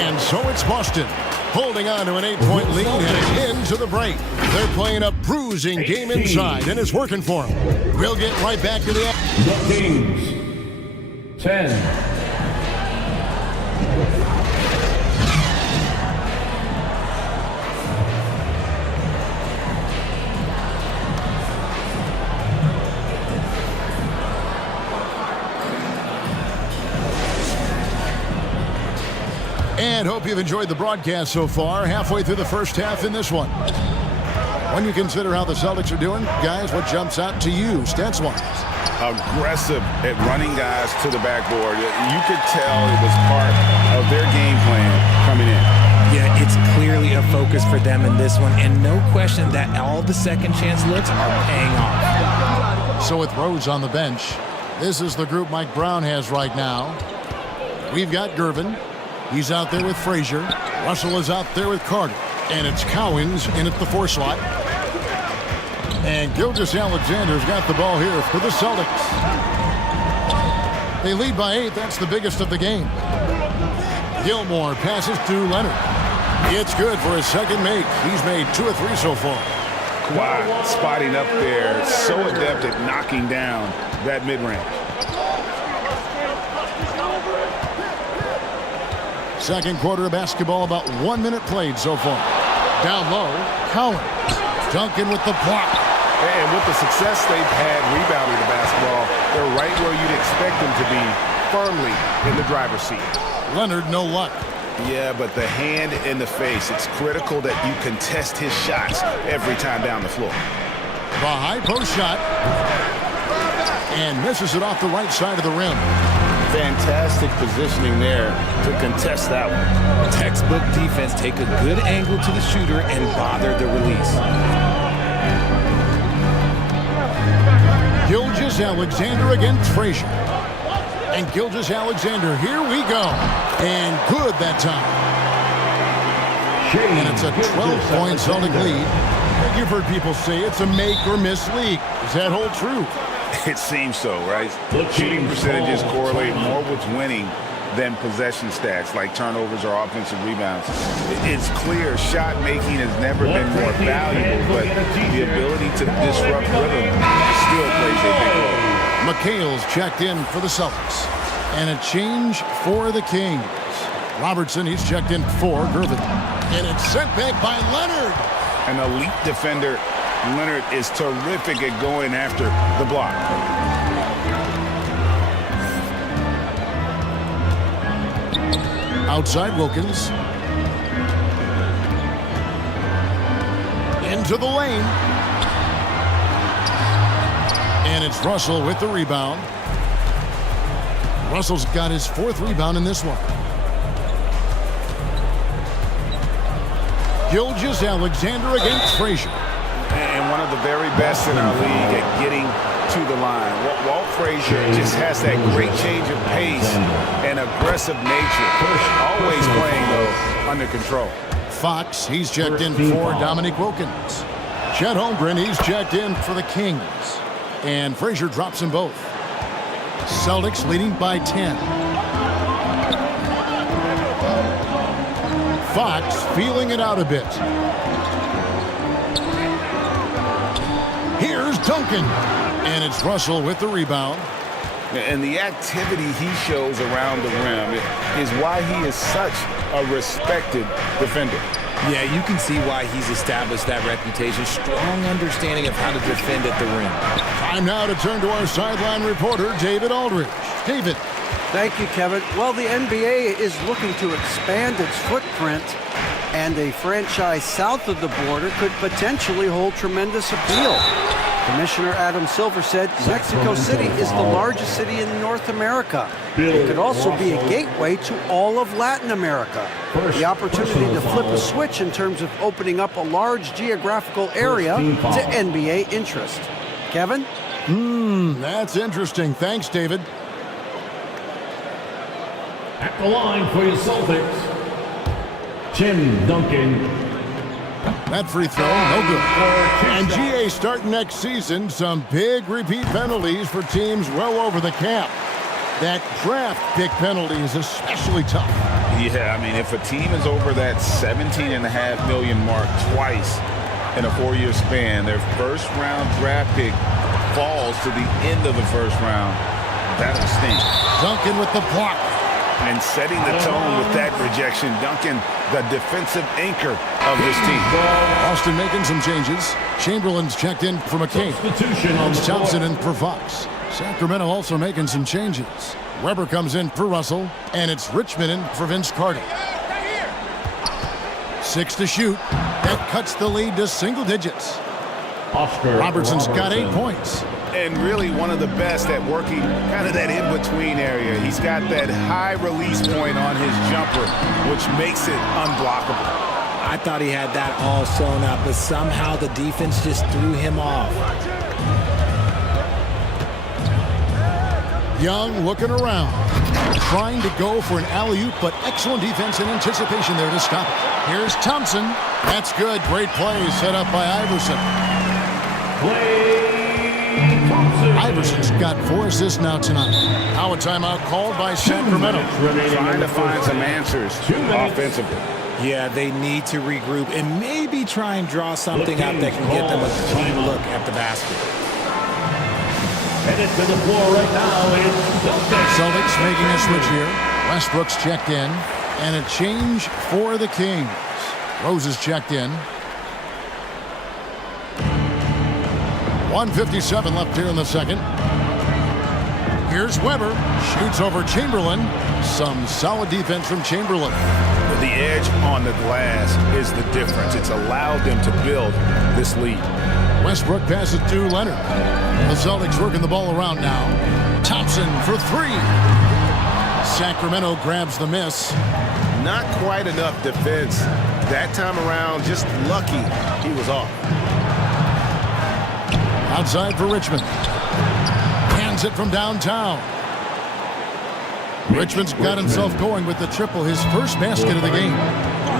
And so it's Boston, holding on to an 8-point lead and into the break. They're playing a bruising game inside, and it's working for them. We'll get right back to the action. The Kings, 10. And hope you've enjoyed the broadcast so far. Halfway through the first half in this one. When you consider how the Celtics are doing, guys, what jumps out to you, stats-wise? Aggressive at running guys to the backboard. You could tell it was part of their game plan coming in. Yeah, it's clearly a focus for them in this one, and no question that all the second chance looks are paying off. So with Rose on the bench, this is the group Mike Brown has right now. We've got Gervin. He's out there with Frazier. Russell is out there with Carter. And it's Cowens in at the 4 slot. And Gilgeous-Alexander's got the ball here for the Celtics. They lead by 8. That's the biggest of the game. Gilmore passes to Leonard. It's good for his second make. He's made 2 or 3 so far. Kawhi spotting up there. So adept at knocking down that mid-range. Second quarter of basketball, about 1 minute played so far. Down low, Collins. Duncan with the block. And with the success they've had rebounding the basketball, they're right where you'd expect them to be, firmly in the driver's seat. Leonard, no luck. Yeah, but the hand in the face, it's critical that you contest his shots every time down the floor. The high post shot. And misses it off the right side of the rim. Fantastic positioning there to contest that one. Textbook defense, take a good angle to the shooter and bother the release. Gilgeous-Alexander against Frazier. And Gilgeous-Alexander, here we go. And good that time. And it's a 12-point Celtic lead. You've heard people say it's a make or miss league. Does that hold true? It seems so, right? Shooting percentages correlate more with winning than possession stats, like turnovers or offensive rebounds. It's clear shot making has never been more valuable, but the ability to disrupt rhythm still plays a big role. McHale's checked in for the Celtics. And a change for the Kings. Robertson, he's checked in for Gervin. And it's sent back by Leonard. An elite defender. Leonard is terrific at going after the block. Outside Wilkins. Into the lane. And it's Russell with the rebound. Russell's got his 4th rebound in this one. Gilgeous-Alexander against Frazier. And one of the very best in our league at getting to the line. Walt Frazier just has that great change of pace and aggressive nature. Always playing, though, under control. Fox, he's checked in for Dominique Wilkins. Chet Holmgren, he's checked in for the Kings. And Frazier drops them both. Celtics leading by 10. Fox feeling it out a bit. Here's Duncan. And it's Russell with the rebound. And the activity he shows around the rim is why he is such a respected defender. Yeah, you can see why he's established that reputation. Strong understanding of how to defend at the rim. Time now to turn to our sideline reporter, David Aldridge. David. Thank you, Kevin. Well, the NBA is looking to expand its footprint, and a franchise south of the border could potentially hold tremendous appeal. Commissioner Adam Silver said Mexico City is the largest city in North America. It could also be a gateway to all of Latin America. The opportunity to flip a switch in terms of opening up a large geographical area to NBA interest. Kevin? That's interesting. Thanks, David. At the line for your Celtics, Tim Duncan. That free throw, no good. And GA starting next season, some big repeat penalties for teams well over the cap. That draft pick penalty is especially tough. Yeah, I mean, if a team is over that $17.5 million mark twice in a 4-year span, their first-round draft pick falls to the end of the first round. That'll stink. Duncan with the block. And setting the tone with that rejection. Duncan, the defensive anchor of this team. Austin making some changes. Chamberlain's checked in for McCain. It's Thompson in for Fox. Sacramento also making some changes. Weber comes in for Russell, and it's Richmond in for Vince Carter. 6 to shoot. That cuts the lead to single digits. Robertson's got 8 points. And really one of the best at working kind of that in-between area. He's got that high release point on his jumper, which makes it unblockable. I thought he had that all sewn up, but somehow the defense just threw him off. Young looking around, trying to go for an alley-oop, but excellent defense and anticipation there to stop it. Here's Thompson. That's good. Great play set up by Iverson. Iverson's got 4 assists now tonight. Now a timeout called by Sacramento. Trying to find some answers offensively. Yeah, they need to regroup and maybe try and draw something up that can get them a clean look at the basket. Headed to the floor right now is Celtics making a switch here. Westbrook's checked in. And a change for the Kings. Rose is checked in. 1:57 left here in the second. Here's Weber. Shoots over Chamberlain. Some solid defense from Chamberlain. The edge on the glass is the difference. It's allowed them to build this lead. Westbrook passes to Leonard. The Celtics working the ball around now. Thompson for 3. Sacramento grabs the miss. Not quite enough defense. That time around, just lucky he was off. Outside for Richmond. Hands it from downtown. Richmond's got himself going with the triple, his first basket of the game.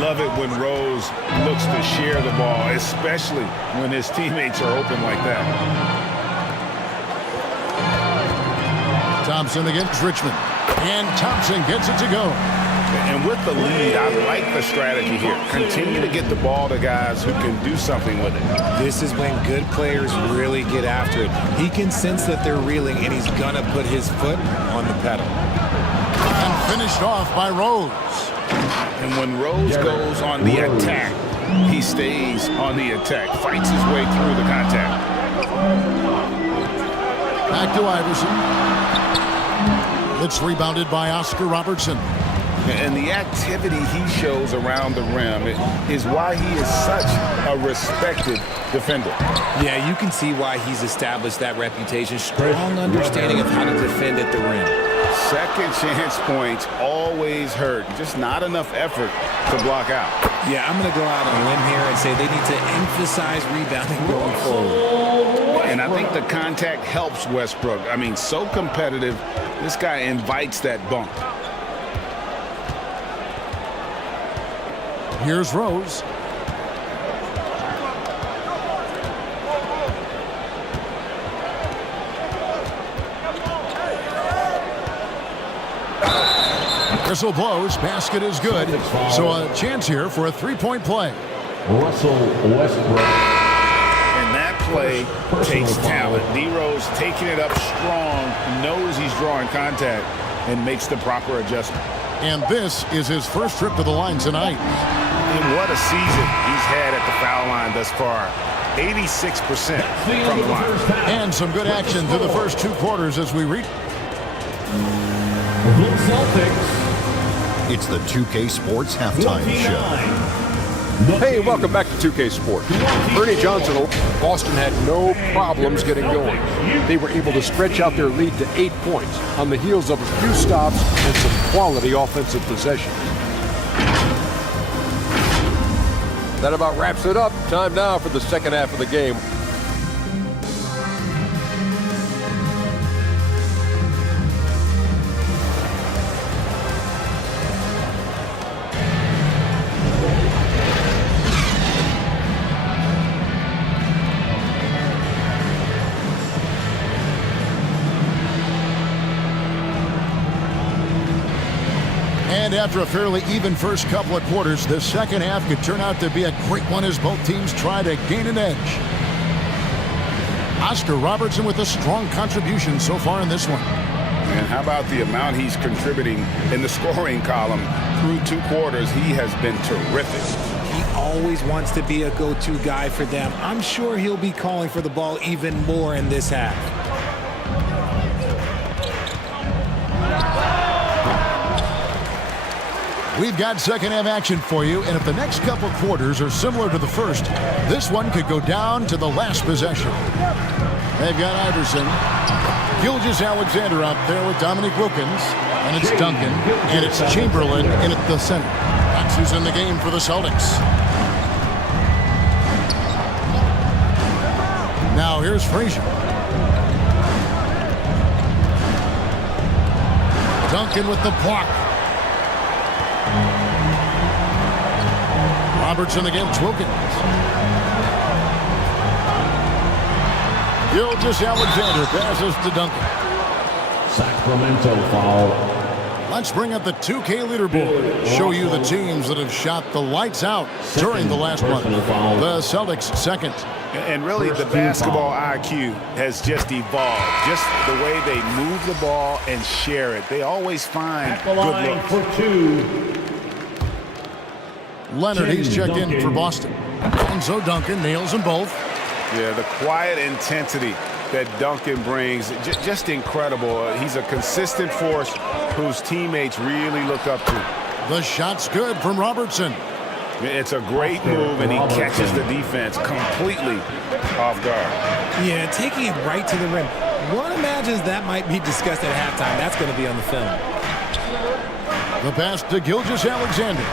Love it when Rose looks to share the ball, especially when his teammates are open like that. Thompson against Richmond. And Thompson gets it to go. And with the lead, I like the strategy here. Continue to get the ball to guys who can do something with it. This is when good players really get after it. He can sense that they're reeling, and he's going to put his foot on the pedal. And finished off by Rose. And when Rose goes on the attack, he stays on the attack, fights his way through the contact. Back to Iverson. It's rebounded by Oscar Robertson. And the activity he shows around the rim is why he is such a respected defender. Yeah, you can see why he's established that reputation. Strong understanding of how to defend at the rim. Second chance points always hurt. Just not enough effort to block out. Yeah, I'm going to go out on a limb here and say they need to emphasize rebounding going forward. And I think the contact helps Westbrook. I mean, so competitive. This guy invites that bump. Here's Rose. Whistle blows. Basket is good. So a chance here for a three-point play. Russell Westbrook. And that play takes talent. D-Rose taking it up strong, knows he's drawing contact, and makes the proper adjustment. And this is his first trip to the line tonight. And what a season he's had at the foul line thus far. 86% from the line. And some good action through the first 2 quarters as we read. Celtics. It's the 2K Sports Halftime Show. Hey, welcome back to 2K Sports. Ernie Johnson, Boston had no problems getting going. They were able to stretch out their lead to 8 points on the heels of a few stops and some quality offensive possession. That about wraps it up. Time now for the second half of the game. after a fairly even first couple of quarters, the second half could turn out to be a great one as both teams try to gain an edge. Oscar Robertson with a strong contribution so far in this one. And how about the amount he's contributing in the scoring column through 2 quarters? He has been terrific. He always wants to be a go-to guy for them. I'm sure he'll be calling for the ball even more in this half. We've got second half action for you, and if the next couple quarters are similar to the first, this one could go down to the last possession. They've got Iverson. Gilgeous-Alexander out there with Dominique Wilkins, and it's Duncan, and it's Chamberlain in at the center. That's who's in the game for the Celtics. Now here's Frazier. Duncan with the block. Robertson against Wilkins. Gilgeous-Alexander passes to Duncan. Sacramento foul. Let's bring up the 2K leaderboard. Show you the teams that have shot the lights out during the last one. The Celtics second. And really, the basketball IQ has just evolved. Just the way they move the ball and share it. They always find good looks. For 2. Leonard, he's checked in for Boston. And so Duncan nails them both. Yeah, the quiet intensity that Duncan brings, just incredible. He's a consistent force whose teammates really look up to. The shot's good from Robertson. It's a great move, and he catches the defense completely off guard. Yeah, taking it right to the rim. One imagines that might be discussed at halftime. That's going to be on the film. The pass to Gilgeous-Alexander.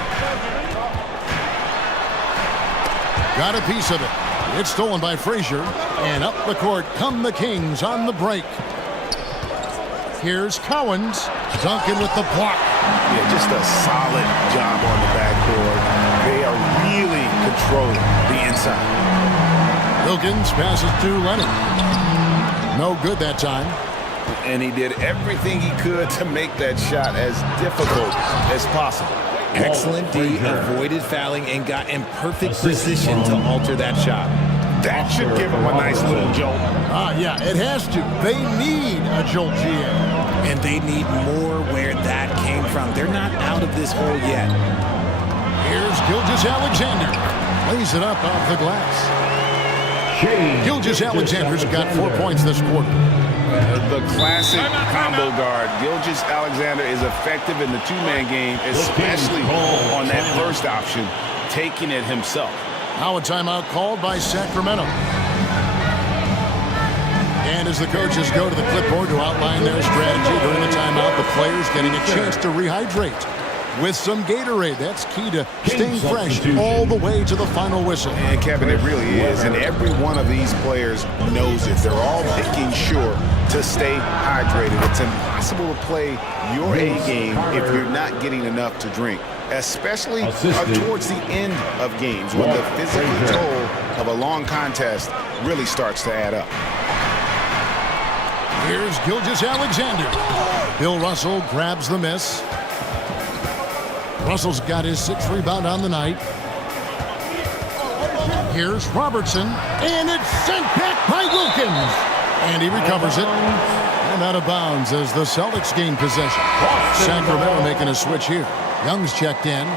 Got a piece of it. It's stolen by Frazier, and up the court come the Kings on the break. Here's Cowens. Duncan with the block. Yeah, just a solid job on the backboard. They are really controlling the inside. Wilkins passes to Leonard. No good that time. And he did everything he could to make that shot as difficult as possible. Excellent D, avoided fouling, and got in perfect position to alter that shot. That should give him a nice little jolt. Yeah, it has to. They need a jolt, GM. And they need more where that came from. They're not out of this hole yet. Here's Gilgeous-Alexander. Lays it up off the glass. Gilgeous-Alexander's got 4 points this quarter. The classic combo guard. Gilgeous-Alexander is effective in the two-man game, especially on that first option, taking it himself. Now a timeout called by Sacramento. And as the coaches go to the clipboard to outline their strategy during the timeout, the players getting a chance to rehydrate with some Gatorade. That's key to staying fresh all the way to the final whistle. And Kevin, it really is. And every one of these players knows it. They're all making sure to stay hydrated. It's impossible to play your A game if you're not getting enough to drink, especially towards the end of games when the physical toll of a long contest really starts to add up. Here's Gilgeous-Alexander. Bill Russell grabs the miss. Russell's got his 6th rebound on the night. Here's Robertson, and it's sent back by Wilkins. And he recovers it. And out of bounds as the Celtics gain possession. Sacramento making a switch here. Young's checked in.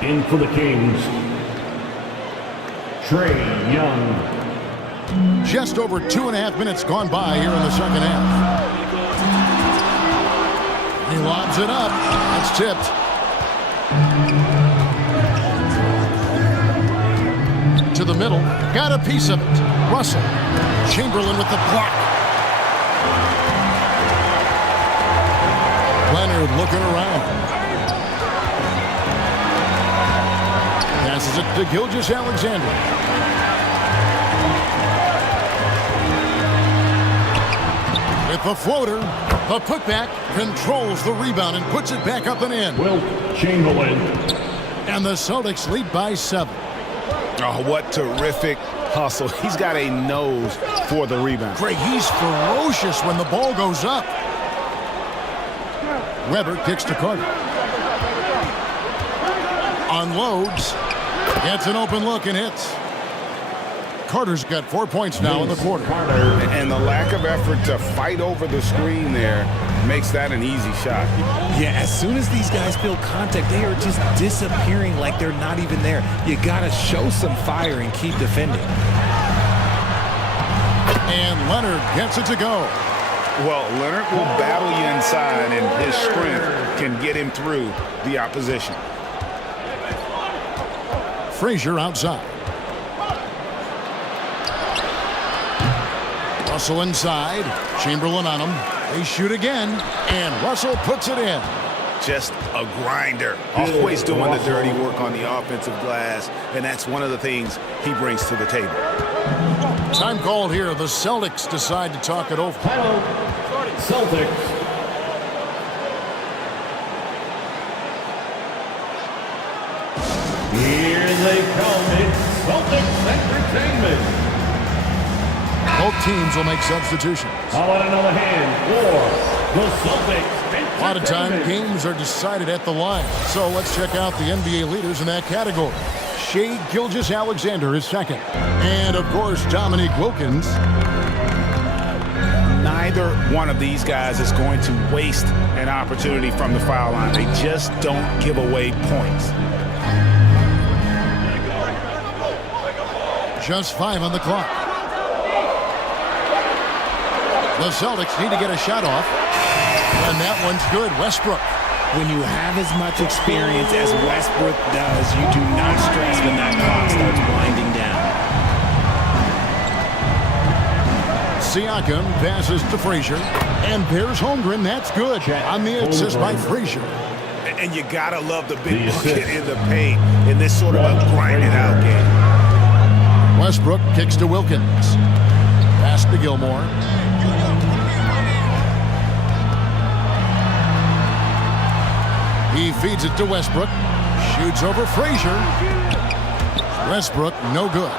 In for the Kings, Trae Young. Just over 2.5 minutes gone by here in the second half. He lobs it up. It's tipped. To the middle. Got a piece of it. Russell. Chamberlain with the block. Leonard looking around. Passes it to Gilgeous-Alexander. With the floater, the putback controls the rebound and puts it back up and in. Wilt Chamberlain. And the Celtics lead by 7. Oh, what terrific hustle. He's got a nose for the rebound. Greg, he's ferocious when the ball goes up. Weber kicks to Carter. Unloads. Gets an open look and hits. Carter's got 4 points now in the quarter. And the lack of effort to fight over the screen there makes that an easy shot. Yeah, as soon as these guys feel contact, they are just disappearing like they're not even there. You got to show some fire and keep defending. And Leonard gets it to go. Well, Leonard will battle you inside, and his strength can get him through the opposition. Frazier outside. Russell inside. Chamberlain on him. They shoot again, and Russell puts it in. Just a grinder. Always doing the dirty work on the offensive glass, and that's one of the things he brings to the table. Time called here. The Celtics decide to talk it over. Title, Celtics. Here they come. It's Celtics Entertainment. Both teams will make substitutions. How about another hand for the Celtics? A lot of time, games are decided at the line. So let's check out the NBA leaders in that category. Shai Gilgeous-Alexander is second. And, of course, Dominique Wilkins. Neither one of these guys is going to waste an opportunity from the foul line. They just don't give away points. Just 5 on the clock. The Celtics need to get a shot off. And that one's good. Westbrook. When you have as much experience as Westbrook does, you do not stress when that clock starts winding down. Siakam passes to Frazier. And there's Holmgren. That's good. On the assist by Frazier. And you gotta love the big bucket in the paint in this sort of a grinded out game. Westbrook kicks to Wilkins. Pass to Gilmore. He feeds it to Westbrook. Shoots over Frazier. Westbrook, no good.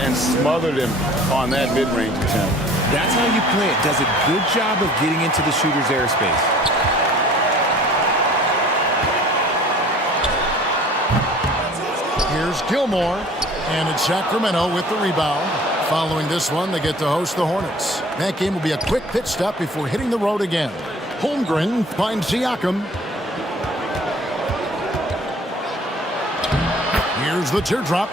And smothered him on that mid-range attempt. That's how you play it. Does a good job of getting into the shooter's airspace. Here's Gilmore. And it's Sacramento with the rebound. Following this one, they get to host the Hornets. That game will be a quick pit stop before hitting the road again. Holmgren finds Siakam. Here's the teardrop.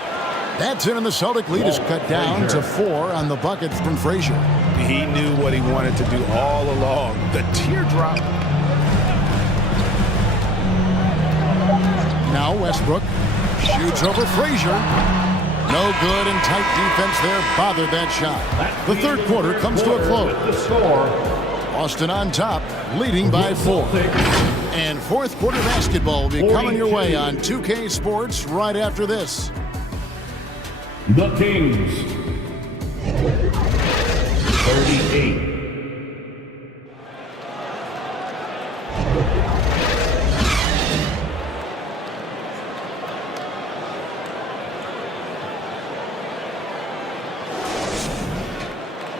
That's in, and the Celtic lead is cut down to 4 on the bucket from Frazier. He knew what he wanted to do all along. The teardrop. Now Westbrook shoots over Frazier. No good, and tight defense there bothered that shot. The third quarter comes to a close. Boston on top, leading by 4. And fourth quarter basketball will be coming your way on 2K Sports right after this. The Kings, 38.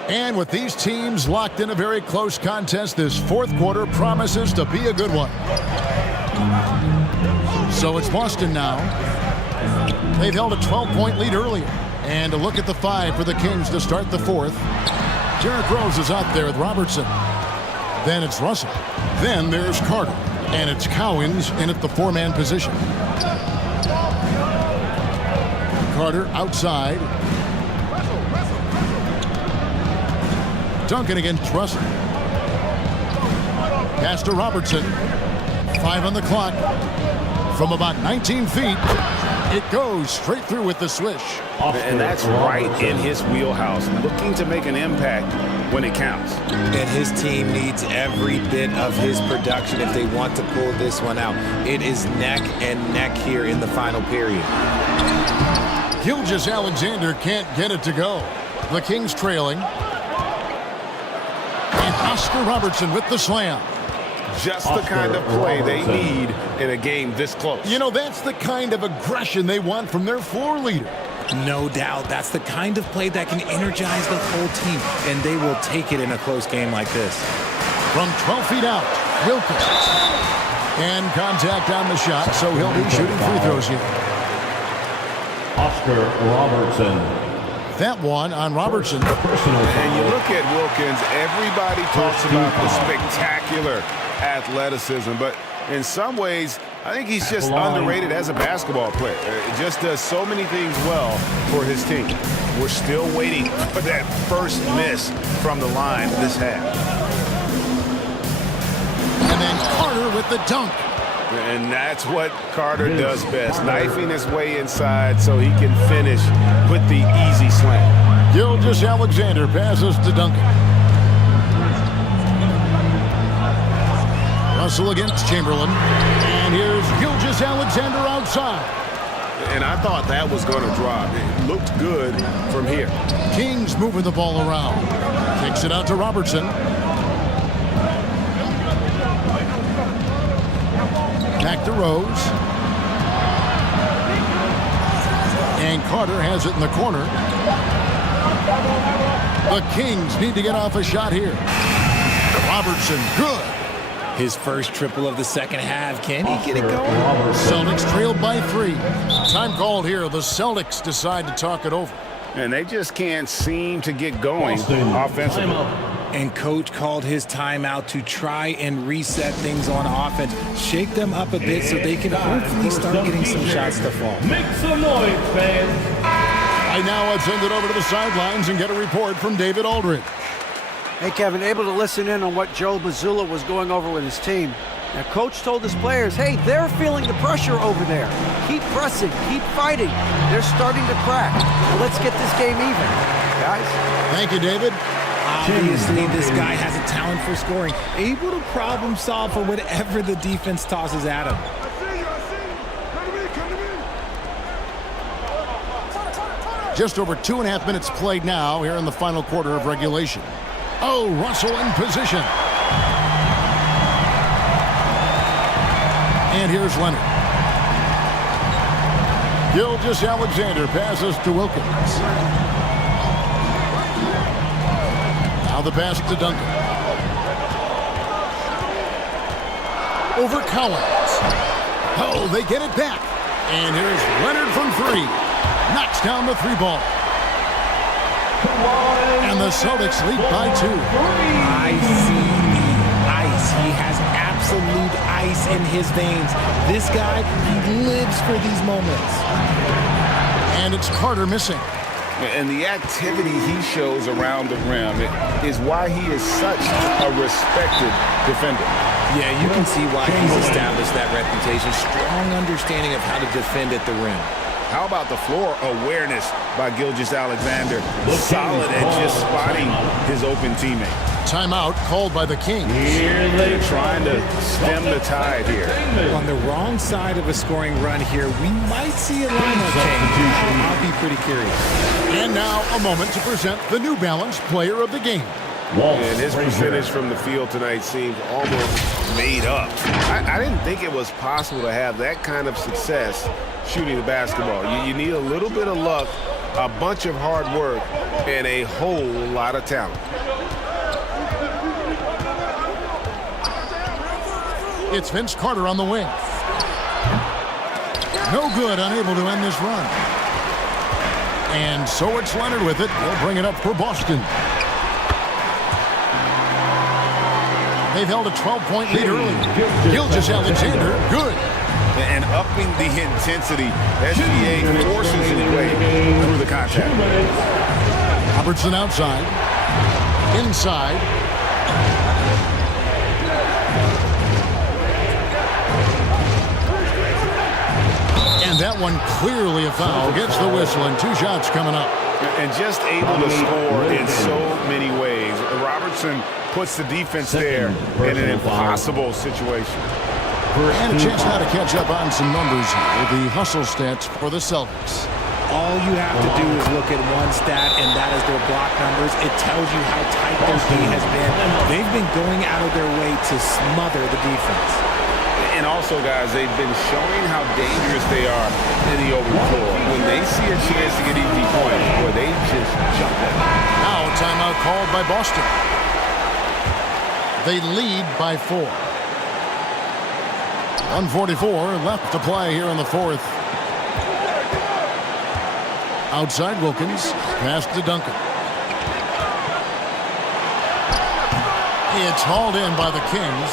And with these teams locked in a very close contest, this fourth quarter promises to be a good one. So it's Boston now. They've held a 12-point lead earlier. And a look at the 5 for the Kings to start the fourth. Derrick Rose is out there with Robertson. Then it's Russell. Then there's Carter. And it's Cowens in at the 4-man position. Carter outside. Duncan against Russell. Pass to Robertson. 5 on the clock. From about 19 feet, it goes straight through with the swish. And that's right in his wheelhouse, looking to make an impact when it counts. And his team needs every bit of his production if they want to pull this one out. It is neck and neck here in the final period. Gilgeous-Alexander can't get it to go. The Kings trailing. And Oscar Robertson with the slam. Just the kind of play they need in a game this close. You know, that's the kind of aggression they want from their floor leader. No doubt. That's the kind of play that can energize the whole team, and they will take it in a close game like this. From 12 feet out, Wilkins. And contact on the shot, so he'll be shooting free throws here. Oscar Robertson. That one on Robertson. And you look at Wilkins, everybody talks about the spectacular athleticism, but in some ways, I think he's just underrated as a basketball player. Just does so many things well for his team. We're still waiting for that first miss from the line this half. And then Carter with the dunk. And that's what Carter does best, knifing his way inside so he can finish with the easy slam. Gilgeous-Alexander passes to Duncan. Russell against Chamberlain. And here's Gilgeous-Alexander outside. And I thought that was going to drop. It looked good from here. Kings moving the ball around. Kicks it out to Robertson. Back to Rose. And Carter has it in the corner. The Kings need to get off a shot here. Robertson, good. His first triple of the second half. Can he get it going? Celtics trailed by 3. Time called here. The Celtics decide to talk it over. And they just can't seem to get going offensively. And coach called his timeout to try and reset things on offense. Shake them up a bit so they can hopefully start getting some shots to fall. Make some noise, fans. I now send it over to the sidelines and get a report from David Aldridge. Hey, Kevin, able to listen in on what Joe Mazzulla was going over with his team. Now, coach told his players, hey, they're feeling the pressure over there. Keep pressing, keep fighting. They're starting to crack. Now, let's get this game even, guys. Thank you, David. Obviously, this guy has a talent for scoring, able to problem solve for whatever the defense tosses at him. Just over 2.5 minutes played now here in the final quarter of regulation. Oh, Russell in position. And here's Leonard. Gilgeous-Alexander passes to Wilkins. Now the pass to Duncan. Over Collins. Oh, they get it back. And here's Leonard from 3. Knocks down the 3 ball. And the Celtics lead by 2. I see the ice. He has absolute ice in his veins. This guy, he lives for these moments. And it's Carter missing. And the activity he shows around the rim is why he is such a respected defender. Yeah, you can see why he's established that reputation. Strong understanding of how to defend at the rim. How about the floor awareness by Gilgeous-Alexander? Solid at just spotting his open teammate. Timeout called by the Kings. They're trying to stem the tide here. On the wrong side of a scoring run here, we might see a lineup change. I'll be pretty curious. And now a moment to present the New Balance Player of the Game. And his percentage from the field tonight seems almost made up. I didn't think it was possible to have that kind of success shooting the basketball. You need a little bit of luck, a bunch of hard work, and a whole lot of talent. It's Vince Carter on the wing. No good, unable to end this run. And so it's Leonard with it. He'll bring it up for Boston. They've held a 12-point lead early. Gilgeous-Alexander, good. And upping the intensity, SGA forces his way through the contact. Robertson outside. Inside. And that one clearly a foul. Gets the whistle and 2 shots coming up. And just able to score in so many ways. Robertson puts the defense there in an impossible situation. And a chance now to catch up on some numbers here. The hustle stats for the Celtics. All you have to do is look at one stat, and that is their block numbers. It tells you how tight their D has been. They've been going out of their way to smother the defense. And also, guys, they've been showing how dangerous they are in the open floor. When they see a chance to get easy points, boy, they just jump at it. Now timeout called by Boston. They lead by 4. 1:44 left to play here in the fourth. Outside Wilkins. Pass to Duncan. It's hauled in by the Kings.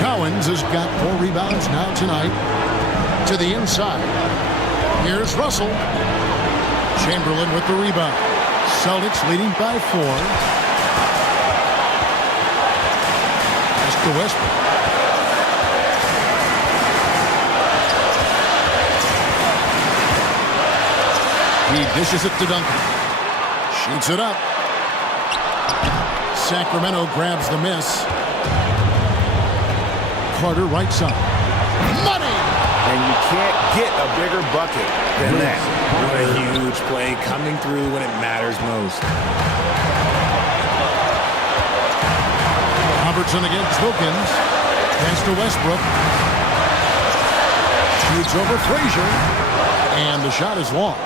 Cowens has got 4 rebounds now tonight. To the inside. Here's Russell. Chamberlain with the rebound. Celtics leading by 4. Pass to Westbrook. He dishes it to Duncan. Shoots it up. Sacramento grabs the miss. Carter right side. Money! And you can't get a bigger bucket than that. What a huge play coming through when it matters most. Robertson against Wilkins. Pass to Westbrook. Shoots over Frazier. And the shot is long.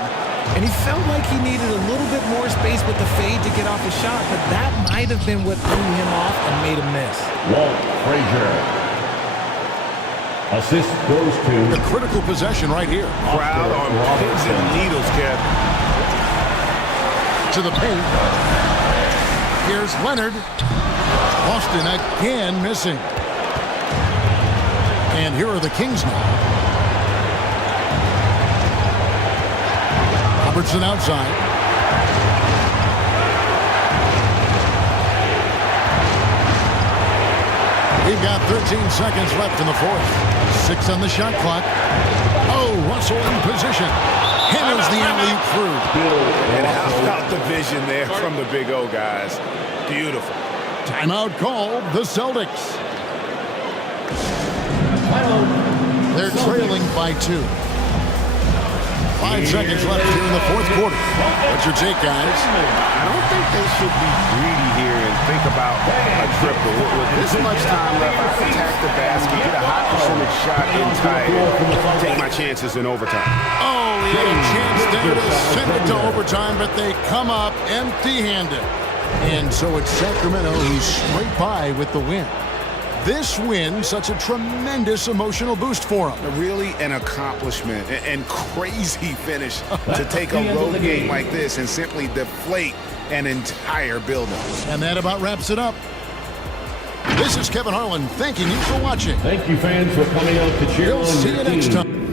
And he felt like he needed a little bit more space with the fade to get off the shot, but that might have been what threw him off and made him miss. Walt Frazier. Assist goes to the critical possession right here. Crowd on pins and needles, Kev. To the paint. Here's Leonard. Boston again missing. And here are the Kings now. Robertson outside. We've got 13 seconds left in the fourth. 6 on the shot clock. Oh, Russell in position. Hammers the alley-oop through. And how about the vision there from the Big O guys? Beautiful. Timeout called the Celtics. They're trailing by 2. 5 seconds left here in the fourth quarter. What's your take, guys? I don't think they should be greedy here and think about a triple. With this much time left, I would attack the basket, get a high percentage shot in tight, and take my chances in overtime. Oh, he had a chance there to send it to overtime, but they come up empty-handed. And so it's Sacramento who's straight by with the win. This win, such a tremendous emotional boost for them. Really an accomplishment and crazy finish to take a road game like this and simply deflate an entire building. And that about wraps it up. This is Kevin Harlan thanking you for watching. Thank you, fans, for coming out to cheer on your team. See you next time.